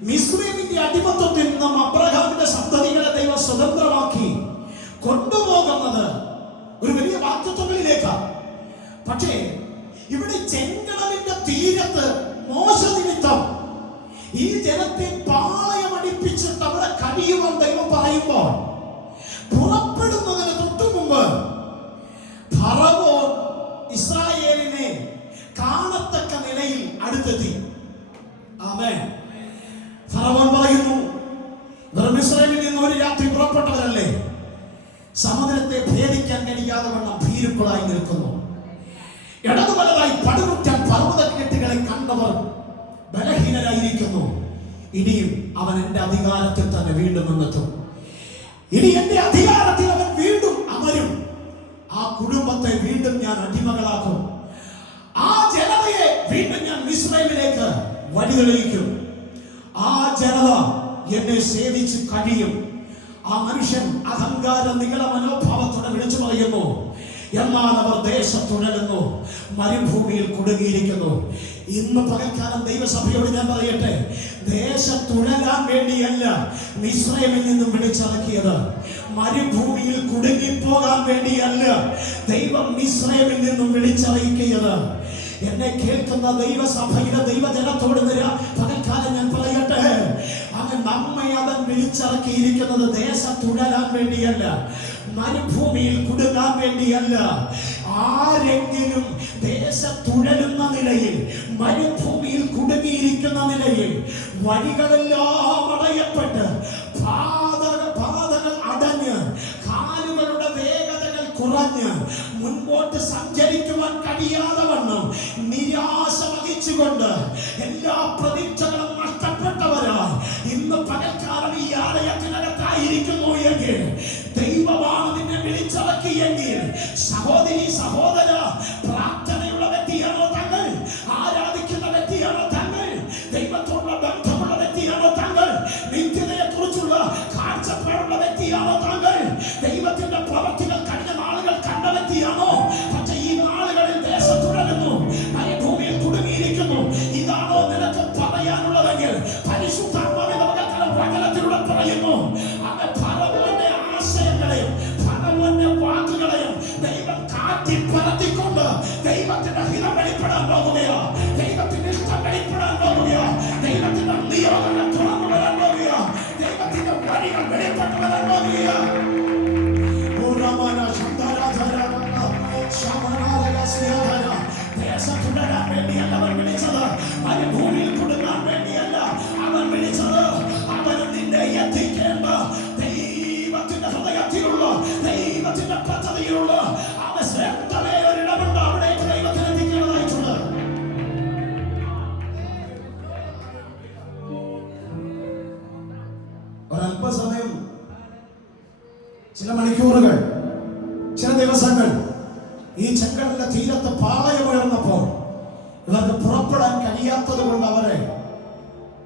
മിസ്രൈമിന്റെ അടിമത്തത്തിൽ നിന്നും അബ്രഹാമിന്റെ സന്തതികളെ ദൈവം സ്വതന്ത്രമാക്കി കൊണ്ടുപോകുന്നത് ഒരു വലിയ പക്ഷേ ഇവിടെ ചെങ്കടലിന്റെ തീരത്ത് മോശ നിമിത്തം ഈ ജനത്തെ പാളയമടിപ്പിച്ചിട്ട് അവിടെ കഴിയുവാൻ ദൈവം പറയുമ്പോൾ പുറപ്പെടുന്നതിന് തൊട്ടു മുമ്പ് ഫറവോൻ ഇസ്രായേലിനെ കാണത്തക്ക നിലയിൽ അടുത്തെത്തി. ആമേൻ. ഫറവോൻ പറയുന്നു, ഇവർ ഇസ്രായേലിൽ നിന്ന് ഒരു രാത്രി പുറപ്പെട്ടവരല്ലേ, സമുദ്രത്തെ ഭേദിക്കാൻ കഴിയാതെ വണ്ണം ഭീരുക്കളായി നിൽക്കുന്നു. ഇടതുവലതായി പടുകുറ്റൻ പർവ്വതക്കെട്ടുകളെ കണ്ടവർ ബലഹീനരായിരിക്കുന്നു. ഇനിയും അവൻ എന്റെ അധികാരത്തിൽ തന്നെ വീണ്ടും നിന്നെത്തും. ഇനി എന്റെ അധികാരത്തിൽ അവൻ വീണ്ടും അമരും. ആ കുടുംബത്തെ വീണ്ടും ഞാൻ അടിമകളാക്കും. ആ ജനതയെ വീണ്ടും ഞാൻ മിസ്രൈമിലേക്ക് വഴിതെളിയിക്കും. ആ ജനത എന്നെ സേവിച്ച് കഴിയും. ആ മനുഷ്യൻ അഹങ്കാര നികള മനോഭാവത്തോടെ വിളിച്ചു പറയുന്നു, എന്നാൽ അവർ ദേശത്തുഴലുന്നു, മരുഭൂമിയിൽ കുടുങ്ങിയിരിക്കുന്നു. ഇന്ന് പകൽക്കാലം ദൈവസഭയോട് ഞാൻ പറയട്ടെ, ദേശത്തുഴലാൻ വേണ്ടിയല്ല മിസ്രൈമിൽ നിന്നും വിളിച്ചിറക്കിയത്, മരുഭൂമിയിൽ കുടുങ്ങിപ്പോകാൻ വേണ്ടിയല്ല ദൈവം മിസ്രൈമിൽ നിന്നും വിളിച്ചിറക്കിയത്. എന്നെ കേൾക്കുന്ന ദൈവസഭയിലെ ദൈവജനത്തോട് പകൽക്കാലം ഞാൻ പറയട്ടെ, അങ്ങ് നമ്മെ അവൻ വിളിച്ചിറക്കിയിരിക്കുന്നത് ദേശത്തുഴലാൻ വേണ്ടിയല്ല, മരുഭൂമിയിൽ കുടുങ്ങാൻ വേണ്ടിയല്ല. ആരെങ്കിലും ദേശത്തുഴലുന്ന നിലയിൽ, മരുഭൂമിയിൽ കുടുങ്ങിയിരിക്കുന്ന നിലയിൽ, വഴികളെല്ലാം അടയപ്പെട്ട് പാതകൾ അടഞ്ഞ് കാലുകളുടെ വേഗതകൾ കുറഞ്ഞ് മുൻപോട്ട് സഞ്ചരിക്കുവാൻ കഴിയാതെ വണ്ണം നിരാശ വഹിച്ചുകൊണ്ട് എല്ലാ പ്രതീക്ഷകളും നഷ്ടപ്പെട്ടവരാ ഇന്ന് പകൽക്കാലം ഈ ആലയത്തിനകത്തായിരിക്കുന്നു എങ്കിൽ, ദൈവമാണ് നിന്നെ വിളിച്ചിറക്കിയെങ്കിൽ, സഹോദരി സഹോദര, പ്രാർത്ഥനയുള്ള വ്യക്തിയാണോ താങ്കൾ? ആരാധിക്കുന്ന വ്യക്തിയാണോ താങ്കൾ? ദൈവത്തോടുള്ള ബന്ധമുള്ള വ്യക്തിയാണോ താങ്കൾ? നിത്യതയെ കുറിച്ചുള്ള കാഴ്ചപ്പാടുള്ള വ്യക്തിയാണോ താങ്കൾ? ദൈവത്തിന്റെ പ്രവൃത്തികൾ കഴിഞ്ഞ നാളുകൾ കണ്ട വ്യക്തിയാണോ? പക്ഷേ ഈ നാളുകളിൽ ദേശത്തുഴലുന്നു, മരുഭൂമിയിൽ കുടുങ്ങിയിരിക്കുന്നു. ഇതാണോ നിനക്ക് പറയാനുള്ളതെങ്കിൽ പരിശുദ്ധാത്മാവിന്റെ വചനത്തിലൂടെ പറയുന്നു, അങ്ങ് ഫറവോന്റെ ആശയങ്ങളെയും ഫറവോന്റെ വാക്കുകളെയും ദൈവം കാറ്റി പറത്തിക്കൊണ്ട് ദൈവത്തിന്റെ ഹിതം വെളിപ്പെടാൻ പോകുകയോ, ദൈവത്തിന്റെ ഇഷ്ടം വെളിപ്പെടാൻ പോകുകയോ, ദൈവത്തിന്റെ നിയോഗങ്ങൾ തുറന്നു വരാൻ പോകുകയോ, ദൈവത്തിന്റെ വഴികൾ വെളിപ്പെട്ടു വരാൻ പോകുകയോ. ദേശത്തുടരാൻ വേണ്ടിയല്ല അവൻ വിളിച്ചത്, മരുഭൂമിയിൽ കുടുങ്ങാൻ വേണ്ടിയല്ല അവൻ വിളിച്ചത്. അവൻ നിന്നെ എത്തിക്കേണ്ട ദൈവത്തിന്റെ ഹൃദയത്തിലുള്ള, ദൈവത്തിന്റെ പദ്ധതിയിലുള്ള അവസരങ്ങളെ ഒരിടമുണ്ട്, അവിടേക്ക് ദൈവത്തിന് എത്തിക്കേണ്ടതായിട്ടുണ്ട്. ഒരല്പസമയം, ചില മണിക്കൂറുകൾ, ചില ദിവസങ്ങൾ ഈ ചെങ്കടലിന്റെ തീരത്ത് പാളയമുയർന്നപ്പോൾ ഇവർക്ക് പുറപ്പെടാൻ കഴിയാത്തത് കൊണ്ട് അവരെ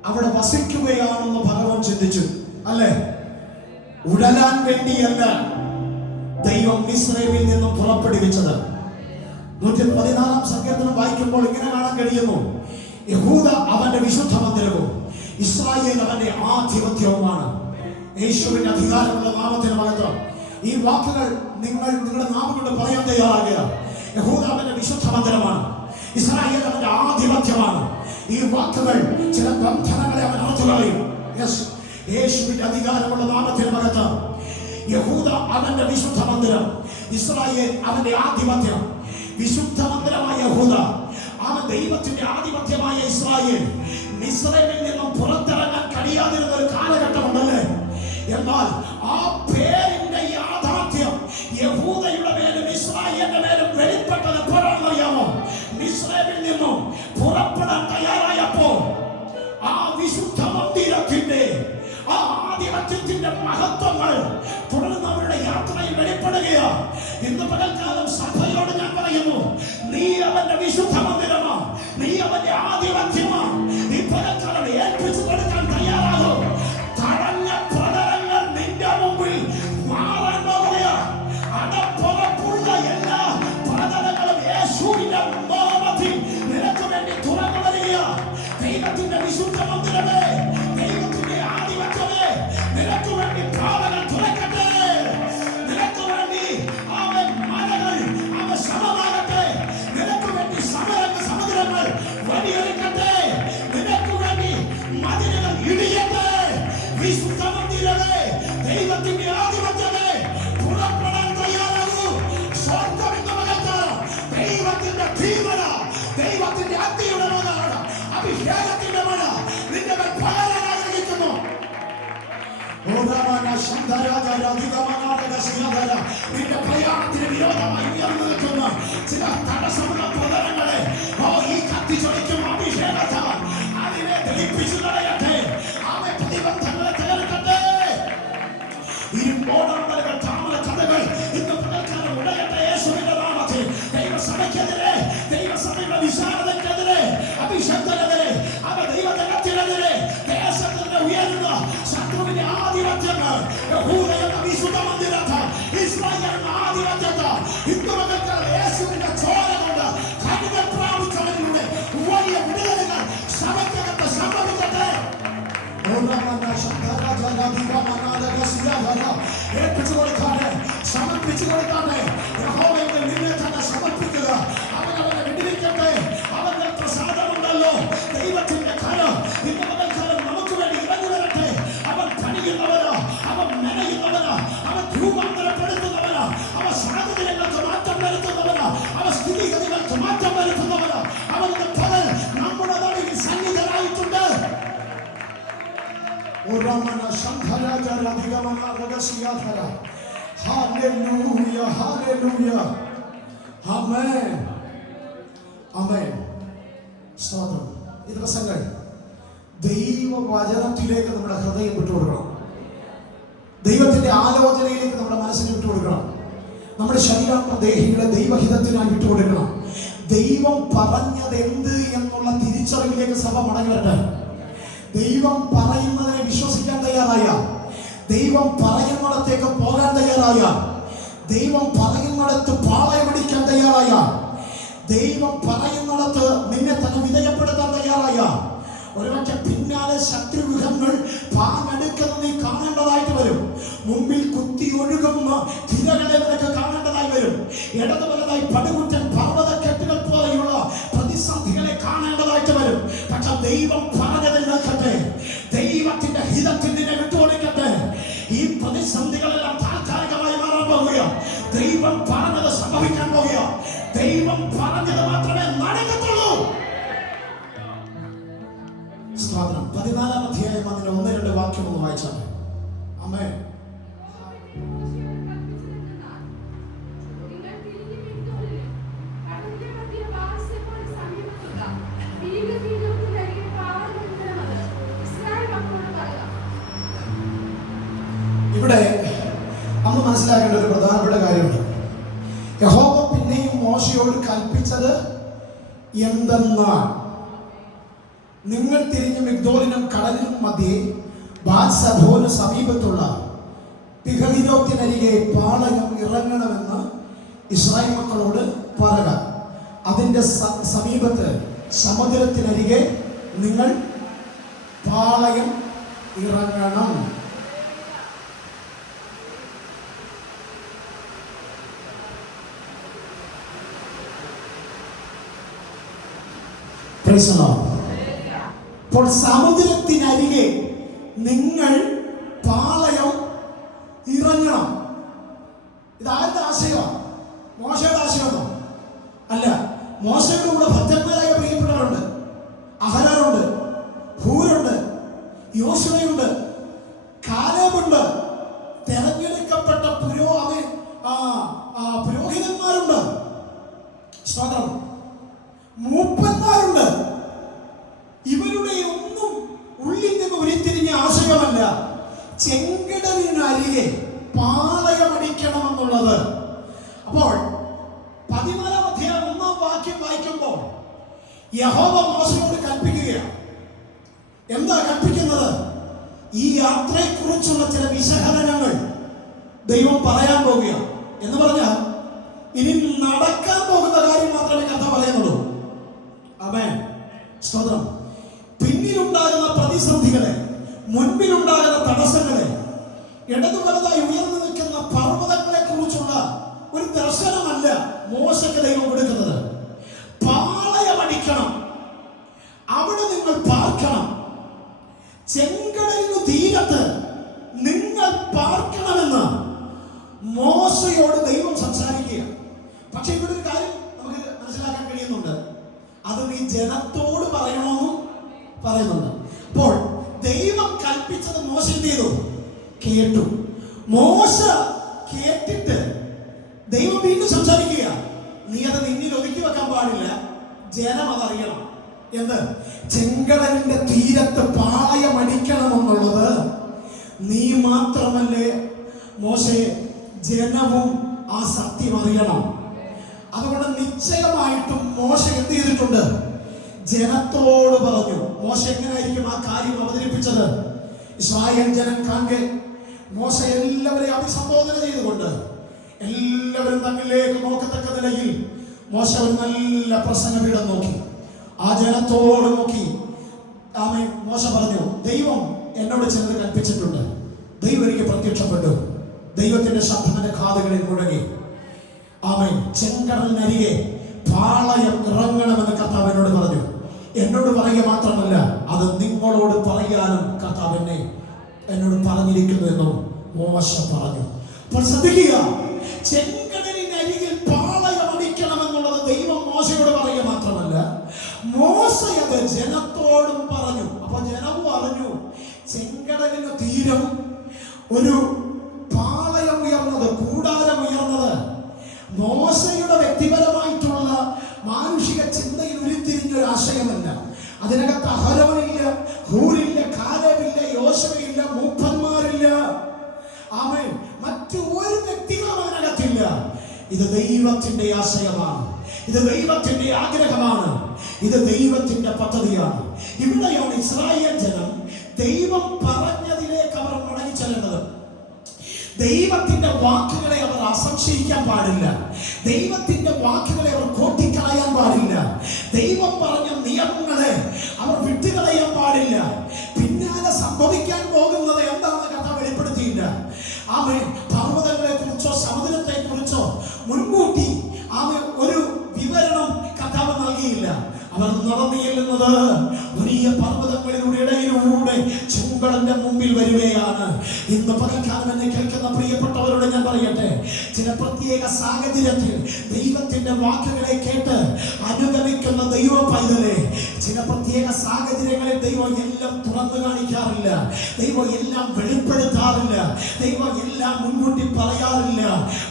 അവിടെ വസിക്കുകയാണെന്ന് ഭഗവാൻ ചിന്തിച്ചു. അല്ലേ? ഉടലാൻ വേണ്ടിയല്ല ദൈവം മിസ്രൈമിൽ നിന്നും പുറപ്പെടുവിച്ചത്. 114 സങ്കീർത്തനം വായിക്കുമ്പോൾ ഇങ്ങനെ കാണാൻ കഴിയുന്നു, യഹൂദ അവന്റെ വിശുദ്ധ മന്ദിരവും ഇസ്രായേൽ അവന്റെ ആധിപത്യവുമാണ്. യേശുവിന്റെ അധികാരമുള്ള നാമത്തിന് മഹത്വം. ഈ വാക്കുകൾ നിങ്ങളുടെ നാമം കൊണ്ട് പറയാൻ തയ്യാറാകുക. യഹൂദ അവന്റെ വിശുദ്ധ മന്ദിരമാണ്, ഇസ്രായേൽ അവന്റെ ആധിപത്യമാണ്. ഈ വാക്കുകൾ ചില ബന്ധനങ്ങളെ അവൻ അറുത്തുകളയും. യേശുവിന്റെ അധികാരമുള്ള നാമത്തിന് മഹത്വം. യഹൂദ അവന്റെ വിശുദ്ധ മന്ദിരം, ഇസ്രായേൽ അവന്റെ ആധിപത്യം. വിശുദ്ധ മന്ദിരമായ യഹൂദ, അവൻ ദൈവത്തിന്റെ ആധിപത്യമായ ഇസ്രായേൽ. മിസ്രൈമിൽ നിന്നും പുറത്തിറങ്ങാൻ കഴിയാതിരുന്ന ഒരു കാലഘട്ടമുണ്ടല്ലേ? എന്നാൽ ആ പേരിന്റെ യാഥാർത്ഥ്യം യഹൂദയുടെ മേലും ഇസ്രായേലിന്റെ മേലും വെളിപ്പെട്ടത് എപ്പോഴാണെന്നറിയാമോ? മിസ്രൈമിൽ നിന്നും പുറപ്പെടാൻ തയ്യാറായപ്പോൾ ആ വിശുദ്ധ മന്ദിരത്തിന്റെ, ആ ആധിപത്യത്തിന്റെ മഹത്വങ്ങൾ തുടർന്ന് അവരുടെ യാത്രയിൽ വെളിപ്പെടുകയോ. ഇന്ന് പകൽക്കാലം സഭയോട് ഞാൻ പറയുന്നു, നീ അവന്റെ വിശുദ്ധ മന്ദിരമോ, നീ അവന്റെ ആധിപത്യമോ, നീ പകൽക്കാലം ഏൽപ്പിച്ചു കൊടുക്കാൻ തയ്യാറാകോ? തടഞ്ഞ പ്രതലങ്ങൾ നിന്റെ മുമ്പിൽ മാറാൻ പോകുകയോ. അടപ്പുറപ്പുള്ള എല്ലാ പ്രതലങ്ങളും യേശുവിന്റെ നാമത്തിൽ നിനക്ക് വേണ്ടി തുറന്നു വരികയോ. ദൈവത്തിന്റെ വിശുദ്ധ മന്ദിരമേ, ദൈവത്തിന്റെ ആധിപത്യമേ, നിനക്ക് വേണ്ടി പാതകൾ തുറക്കട്ടെ. നിനക്ക് വേണ്ടി അവൻ മലകൾ അവ ശമമാകട്ടെ. നിന്റെ പ്രയാണത്തിന് വിരോധമായി ഉയർന്നു നിൽക്കുന്ന ചില തടസ്സമുള്ള പ്രതലങ്ങളെ ഈ കത്തിച്ചൊളിക്കും അഭിഷേകത്താൽ അതിനെ ദഹിപ്പിച്ചു കളയട്ടെ. അവൻ പ്രതിബന്ധങ്ങളെ തകർക്കട്ടെ. ഇരുമ്പോടമ്പലുകൾ താമര കഥകൾ ഇന്ന് പകൽക്കാലം ഉടയട്ടെ. യേശുവിന്റെ നാമത്തിൽ ദൈവസഭയ്ക്കെതിരെ, ദൈവസഭയുടെ വിശാലതയ്ക്കെതിരെ, അഭിഷേകത്തിനെതിരെ, അവ ദൈവജനത്തിനെതിരെ ദേശത്തിന് ഉയരുന്ന ശത്രുവിന്റെ ആധിപത്യങ്ങൾ വിശുദ്ധ മന്ദിരത്തിൽ ഇസ്രായേൽ ആധിപത്യത്തിൽ ഇന്ന് പകൽക്കാലം യേശുവിന്റെ ചോര കൊണ്ട് കരുതൽ പ്രാപിച്ചവരിലൂടെ വലിയ വിടുതലുകൾ സഭയ്ക്കകത്ത് സംഭവിക്കട്ടെ. ഏൽപ്പിച്ചു കൊടുക്കാതെ, സമർപ്പിച്ചു കൊടുക്കാതെ യഹോവയുടെ നിന്നെ തന്നെ സമർപ്പിക്കുക. അവൻ അവനെ വിടുവിക്കട്ടെ. അവന്റെ പ്രസാദമുണ്ടല്ലോ. ദൈവത്തിന്റെ കരം ഇന്ന് പകൽക്കാലം നമുക്ക് വേണ്ടി ഇറങ്ങി വരട്ടെ. അവൻ പണിയുന്നവനോ, അവൻ മെനയുന്നവനോ, അവൻ രൂപാന്തരപ്പെടുത്തുന്നവനോ, അവൻ സാഹചര്യങ്ങൾക്ക് മാറ്റം വരുത്തുന്നവനോ, അവൻ സ്ഥിതിഗതികൾക്ക് മാറ്റം വരുത്തുന്നവനോ, അവന്റെ പകൽ നമ്മുടെ നടുവിൽ സന്നിധനായിട്ടുണ്ട്. Hallelujah, hallelujah. Amen. Amen. സ്തോത്രം. ഈ ദിവസങ്ങൾ ദൈവവചനത്തിലേക്ക് നമ്മുടെ ഹൃദയം വിട്ടുകൊടുക്കണം. ദൈവത്തിന്റെ ആലോചനയിലേക്ക് നമ്മുടെ മനസ്സിനെ വിട്ടുകൊടുക്കണം. നമ്മുടെ ശരീരാത്മദേഹികളെ ദൈവഹിതത്തിനായി വിട്ടുകൊടുക്കണം. ദൈവം പറഞ്ഞത് എന്ത് എന്നുള്ള തിരിച്ചറിവിലേക്ക് സഭ മടങ്ങി വരട്ടെ. ദൈവം പറയുന്നതിനെ വിശ്വസിക്കാൻ തയ്യാറായ, ദൈവം പറയുന്നിടത്തേക്ക് പോകാൻ തയ്യാറായ, ദൈവം പറയുന്നിടത്ത് പാളയമടിക്കാൻ തയ്യാറായ, ദൈവം പറയുന്നിടത്ത് നിന്നെ തന്നെ വിധേയപ്പെടുത്താൻ തയ്യാറായ, ഒരുപക്ഷെ പിന്നാലെ ശത്രുവിഹങ്ങൾ പാഞ്ഞെടുക്കുന്നത് നീ കാണേണ്ടതായിട്ട് വരും. മുമ്പിൽ കുത്തി ഒഴുകുന്ന തിരകളെ നിനക്ക് കാണേണ്ടതായി വരും. ഇടതു വലതായി പടുകുറ്റൻ പർവ്വതക്കെട്ടുകൾ പോലെയുള്ള പ്രതിസന്ധികളെ കാണേണ്ടതായിട്ട് വരും. പക്ഷെ ദൈവം പറഞ്ഞതിൽ നിൽക്കട്ടെ. ദൈവത്തിന്റെ ഹിതത്തിൽ നിന്നെ വിട്ടുകൊടുക്കട്ടെ. ഈ പ്രതിസന്ധികളെല്ലാം താൽക്കാലികമായി മാറാൻ പോകുക. ദൈവം പറഞ്ഞത് സംഭവിക്കാൻ പോകുക. ദൈവം പറഞ്ഞത് മാത്രമേ നടക്കത്തുള്ളൂ. 14-ാം അധ്യായം അതിന്റെ 1-2 വാക്യം ഒന്ന് വായിച്ചാൽ. ആമേൻ. ഇവിടെ നമ്മൾ മനസ്സിലാക്കേണ്ട ഒരു പ്രധാനപ്പെട്ട കാര്യമുണ്ട്. യഹോവ പിന്നെയും മോശയോട് കൽപ്പിച്ചത് എന്തെന്നാൽ, നിങ്ങൾ തിരിഞ്ഞ് മിഗ്ദോലിനും കടലിനും മധ്യേ ബാൽസഭോന് സമീപത്തുള്ള പിഹഹിരോത്തിനരികെ പാളയം ഇറങ്ങണമെന്ന് ഇസ്രായേൽ മക്കളോട് പറയുക. അതിൻ്റെ സമീപത്ത് സമുദ്രത്തിനരികെ നിങ്ങൾ പാളയം ഇറങ്ങണം. അപ്പോൾ സമുദ്രത്തിനരികെ നിങ്ങൾ പാളയം ഇറങ്ങണം. ഇതാരുടെ ആശയമാണ്? മോശയുടെ ആശയമാണോ? അല്ല. മോശയുടെ കൂടെ ഭക്തന്മാരായ പ്രിയപ്പെട്ടവരുണ്ട്. അഹരോനുണ്ട്, ഹൂരുണ്ട്, യോശുവയുണ്ട്, കാലേബുണ്ട്, തെരഞ്ഞെടുക്കപ്പെട്ട പുരോഹിതന്മാരുണ്ട്, സ്തോത്രം, മൂപ്പന്മാരുണ്ട്. ഇവരുടെ ഒന്നും ഉള്ളിൽ നിന്ന് ഉരുത്തിരിഞ്ഞ ആശയമല്ല ചെങ്കടലിനരികെ പാളയമടിക്കണമെന്നുള്ളത്. അപ്പോൾ 14-ാം അധ്യായം 1-ാം വാക്യം വായിക്കുമ്പോൾ യഹോവ മോശയോട് കൽപ്പിക്കുകയാണ്. എന്താ കൽപ്പിക്കുന്നത്? ഈ യാത്രയെക്കുറിച്ചുള്ള ചില വിശകലനങ്ങൾ ദൈവം പറയാൻ പോകുകയാണ്. എന്ന് പറഞ്ഞാൽ ഇനി നടക്കാൻ പോകുന്ന കാര്യം മാത്രമേ കഥ പറയുന്നുള്ളൂ. ആമേൻ. സ്തോത്രം. പിന്നിലുണ്ടാകുന്ന പ്രതിസന്ധികളെ, മുൻപിലുണ്ടാകുന്ന തടസ്സങ്ങളെ, ഇടതു വലതായി ഉയർന്നു നിൽക്കുന്ന പർവ്വതങ്ങളെ കുറിച്ചുള്ള ഒരു ദർശനമല്ല മോശയ്ക്ക് ദൈവം കൊടുക്കുന്നത്. പാളയമടിക്കണം, അവിടെ നിങ്ങൾ പാർക്കണം, ചെങ്കടലിനു തീരത്ത് നിങ്ങൾ പാർക്കണമെന്ന് മോശയോട് ദൈവം സംസാരിക്കുക. പക്ഷെ ഇവിടെ ഒരു കാര്യം നമുക്ക് മനസ്സിലാക്കാൻ കഴിയുന്നുണ്ട്. അത് നീ ജനത്തോട് പറയണമെന്നും പറയുന്നുണ്ട്. അപ്പോൾ ദൈവം കൽപ്പിച്ചത് മോശ എന്ത് ചെയ്തു? കേട്ടു. മോശ കേട്ടിട്ട് ദൈവം വീണ്ടും സംസാരിക്കുക, നീ അത് നിന്നിൽ ഒതുക്കി വെക്കാൻ പാടില്ല, ജനം അതറിയണം. എന്ത്? ചെങ്കടലിന്റെ തീരത്ത് പാളയമടിക്കണമെന്നുള്ളത് നീ മാത്രമല്ലേ മോശെ, ജനവും ആ സത്യം അറിയണം. അതുകൊണ്ട് നിശ്ചയമായിട്ടും മോശ എന്ത് ചെയ്തിട്ടുണ്ട്? ജനത്തോട് പറഞ്ഞു. മോശ എങ്ങനെയായിരിക്കും ആ കാര്യം അവതരിപ്പിച്ചത്? ഇസ്രായേൽ ജനം കാണെ മോശ എല്ലാവരെയും അഭിസംബോധന ചെയ്തുകൊണ്ട് എല്ലാവരും തമ്മിലേക്ക് നോക്കത്തക്ക നിലയിൽ മോശ ഒരു നല്ല പ്രസംഗപീഠം നോക്കി. ആ ജനത്തോട് നോക്കി ആമേൻ മോശ പറഞ്ഞു, ദൈവം എന്നോട് ചിലത് കൽപ്പിച്ചിട്ടുണ്ട്. ദൈവം എനിക്ക് പ്രത്യക്ഷപ്പെട്ടു. ദൈവത്തിന്റെ ശബ്ദം എന്റെ കാതുകളിൽ മുഴങ്ങി. ആമേൻ. ചെങ്കടലിനരികെ പാളയം ഇറങ്ങണമെന്ന് കർത്താവ് എന്നോട് പറഞ്ഞു. എന്നോട് പറയുക മാത്രമല്ല, അത് നിങ്ങളോട് പറയാനും കർത്താവ് എന്നോട് പറഞ്ഞിരിക്കുന്നു എന്നും മോശ പറഞ്ഞു. അപ്പോൾ ശ്രദ്ധിക്കുക, ചെങ്കടലിനരികിൽ പാളയം അടിക്കണമെന്നുള്ളത് ദൈവം മോശയോട് പറയുക മാത്രമല്ല, മോശ അത് ജനത്തോടും പറഞ്ഞു. അപ്പൊ ജനവും അറിഞ്ഞു ചെങ്കടലിന് തീരം ഒരു പാളയം ഉയർന്നത്, കൂടാരം ഉയർന്നത് മോശയുടെ വ്യക്തിപരമായിട്ടുള്ള മാനുഷിക ചിന്തയിൽ ഉരുത്തിരിഞ്ഞ ഒരു ആശയമല്ല. അതിനകത്ത് അഹരോനില്ല, ഹൂരില്ല, കാലേബില്ല, യോശുവയില്ല, മൂപ്പന്മാരില്ല, ആമേൻ, മറ്റു ഒരു വ്യക്തികളും അതിനകത്തില്ല. ഇത് ദൈവത്തിന്റെ ആശയമാണ്, ഇത് ദൈവത്തിന്റെ ആഗ്രഹമാണ്, ഇത് ദൈവത്തിന്റെ പദ്ധതിയാണ്. ഇവിടെയാണ് ഇസ്രായേൽ ജനം ദൈവം പറഞ്ഞതിലേക്ക് അവർ മടങ്ങി ചെല്ലേണ്ടത്. ദൈവത്തിന്റെ വാക്കുകളെ അവർ അസംശയിക്കാൻ പാടില്ല. ദൈവത്തിന്റെ വാക്കുകളെ അവർ കോട്ടിക്കളയാൻ പാടില്ല. ദൈവം പറഞ്ഞ നിയമങ്ങളെ അവർ വിട്ടുകളയാൻ പാടില്ല. പിന്നാലെ സംഭവിക്കാൻ പോകുന്നത് എന്താണെന്ന് കഥ വെളിപ്പെടുത്തിയില്ല. ആമേൻ. പർവ്വതങ്ങളെ കുറിച്ചോ സമുദ്രത്തെ കുറിച്ചോ മുൻകൂട്ടി ആമേൻ ഒരു വിവരണം കഥാവ് നൽകിയില്ല. അവർ നടന്നു ചെല്ലുന്നത് വലിയ പർവ്വതങ്ങളിലൂടെ ഇടയിലൂടെ ചെങ്കടലിന്റെ മുമ്പിൽ വരികയാണ്. ഇന്ന് പകൽക്കാലം എന്നെ കേൾക്കുന്ന പ്രിയപ്പെട്ടവരോട് ഞാൻ പറയട്ടെ, ചില പ്രത്യേക സാഹചര്യത്തിൽ ദൈവത്തിന്റെ വാക്കുകളെ കേട്ട് അനുഗമിക്കുന്ന ദൈവ പൈതലെ, ചില പ്രത്യേക സാഹചര്യങ്ങളിൽ ദൈവം എല്ലാം തുറന്നു കാണിക്കാറില്ല, ദൈവം എല്ലാം വെളിപ്പെടുത്താറില്ല, ദൈവം എല്ലാം മുൻകൂട്ടി പറയാറില്ല.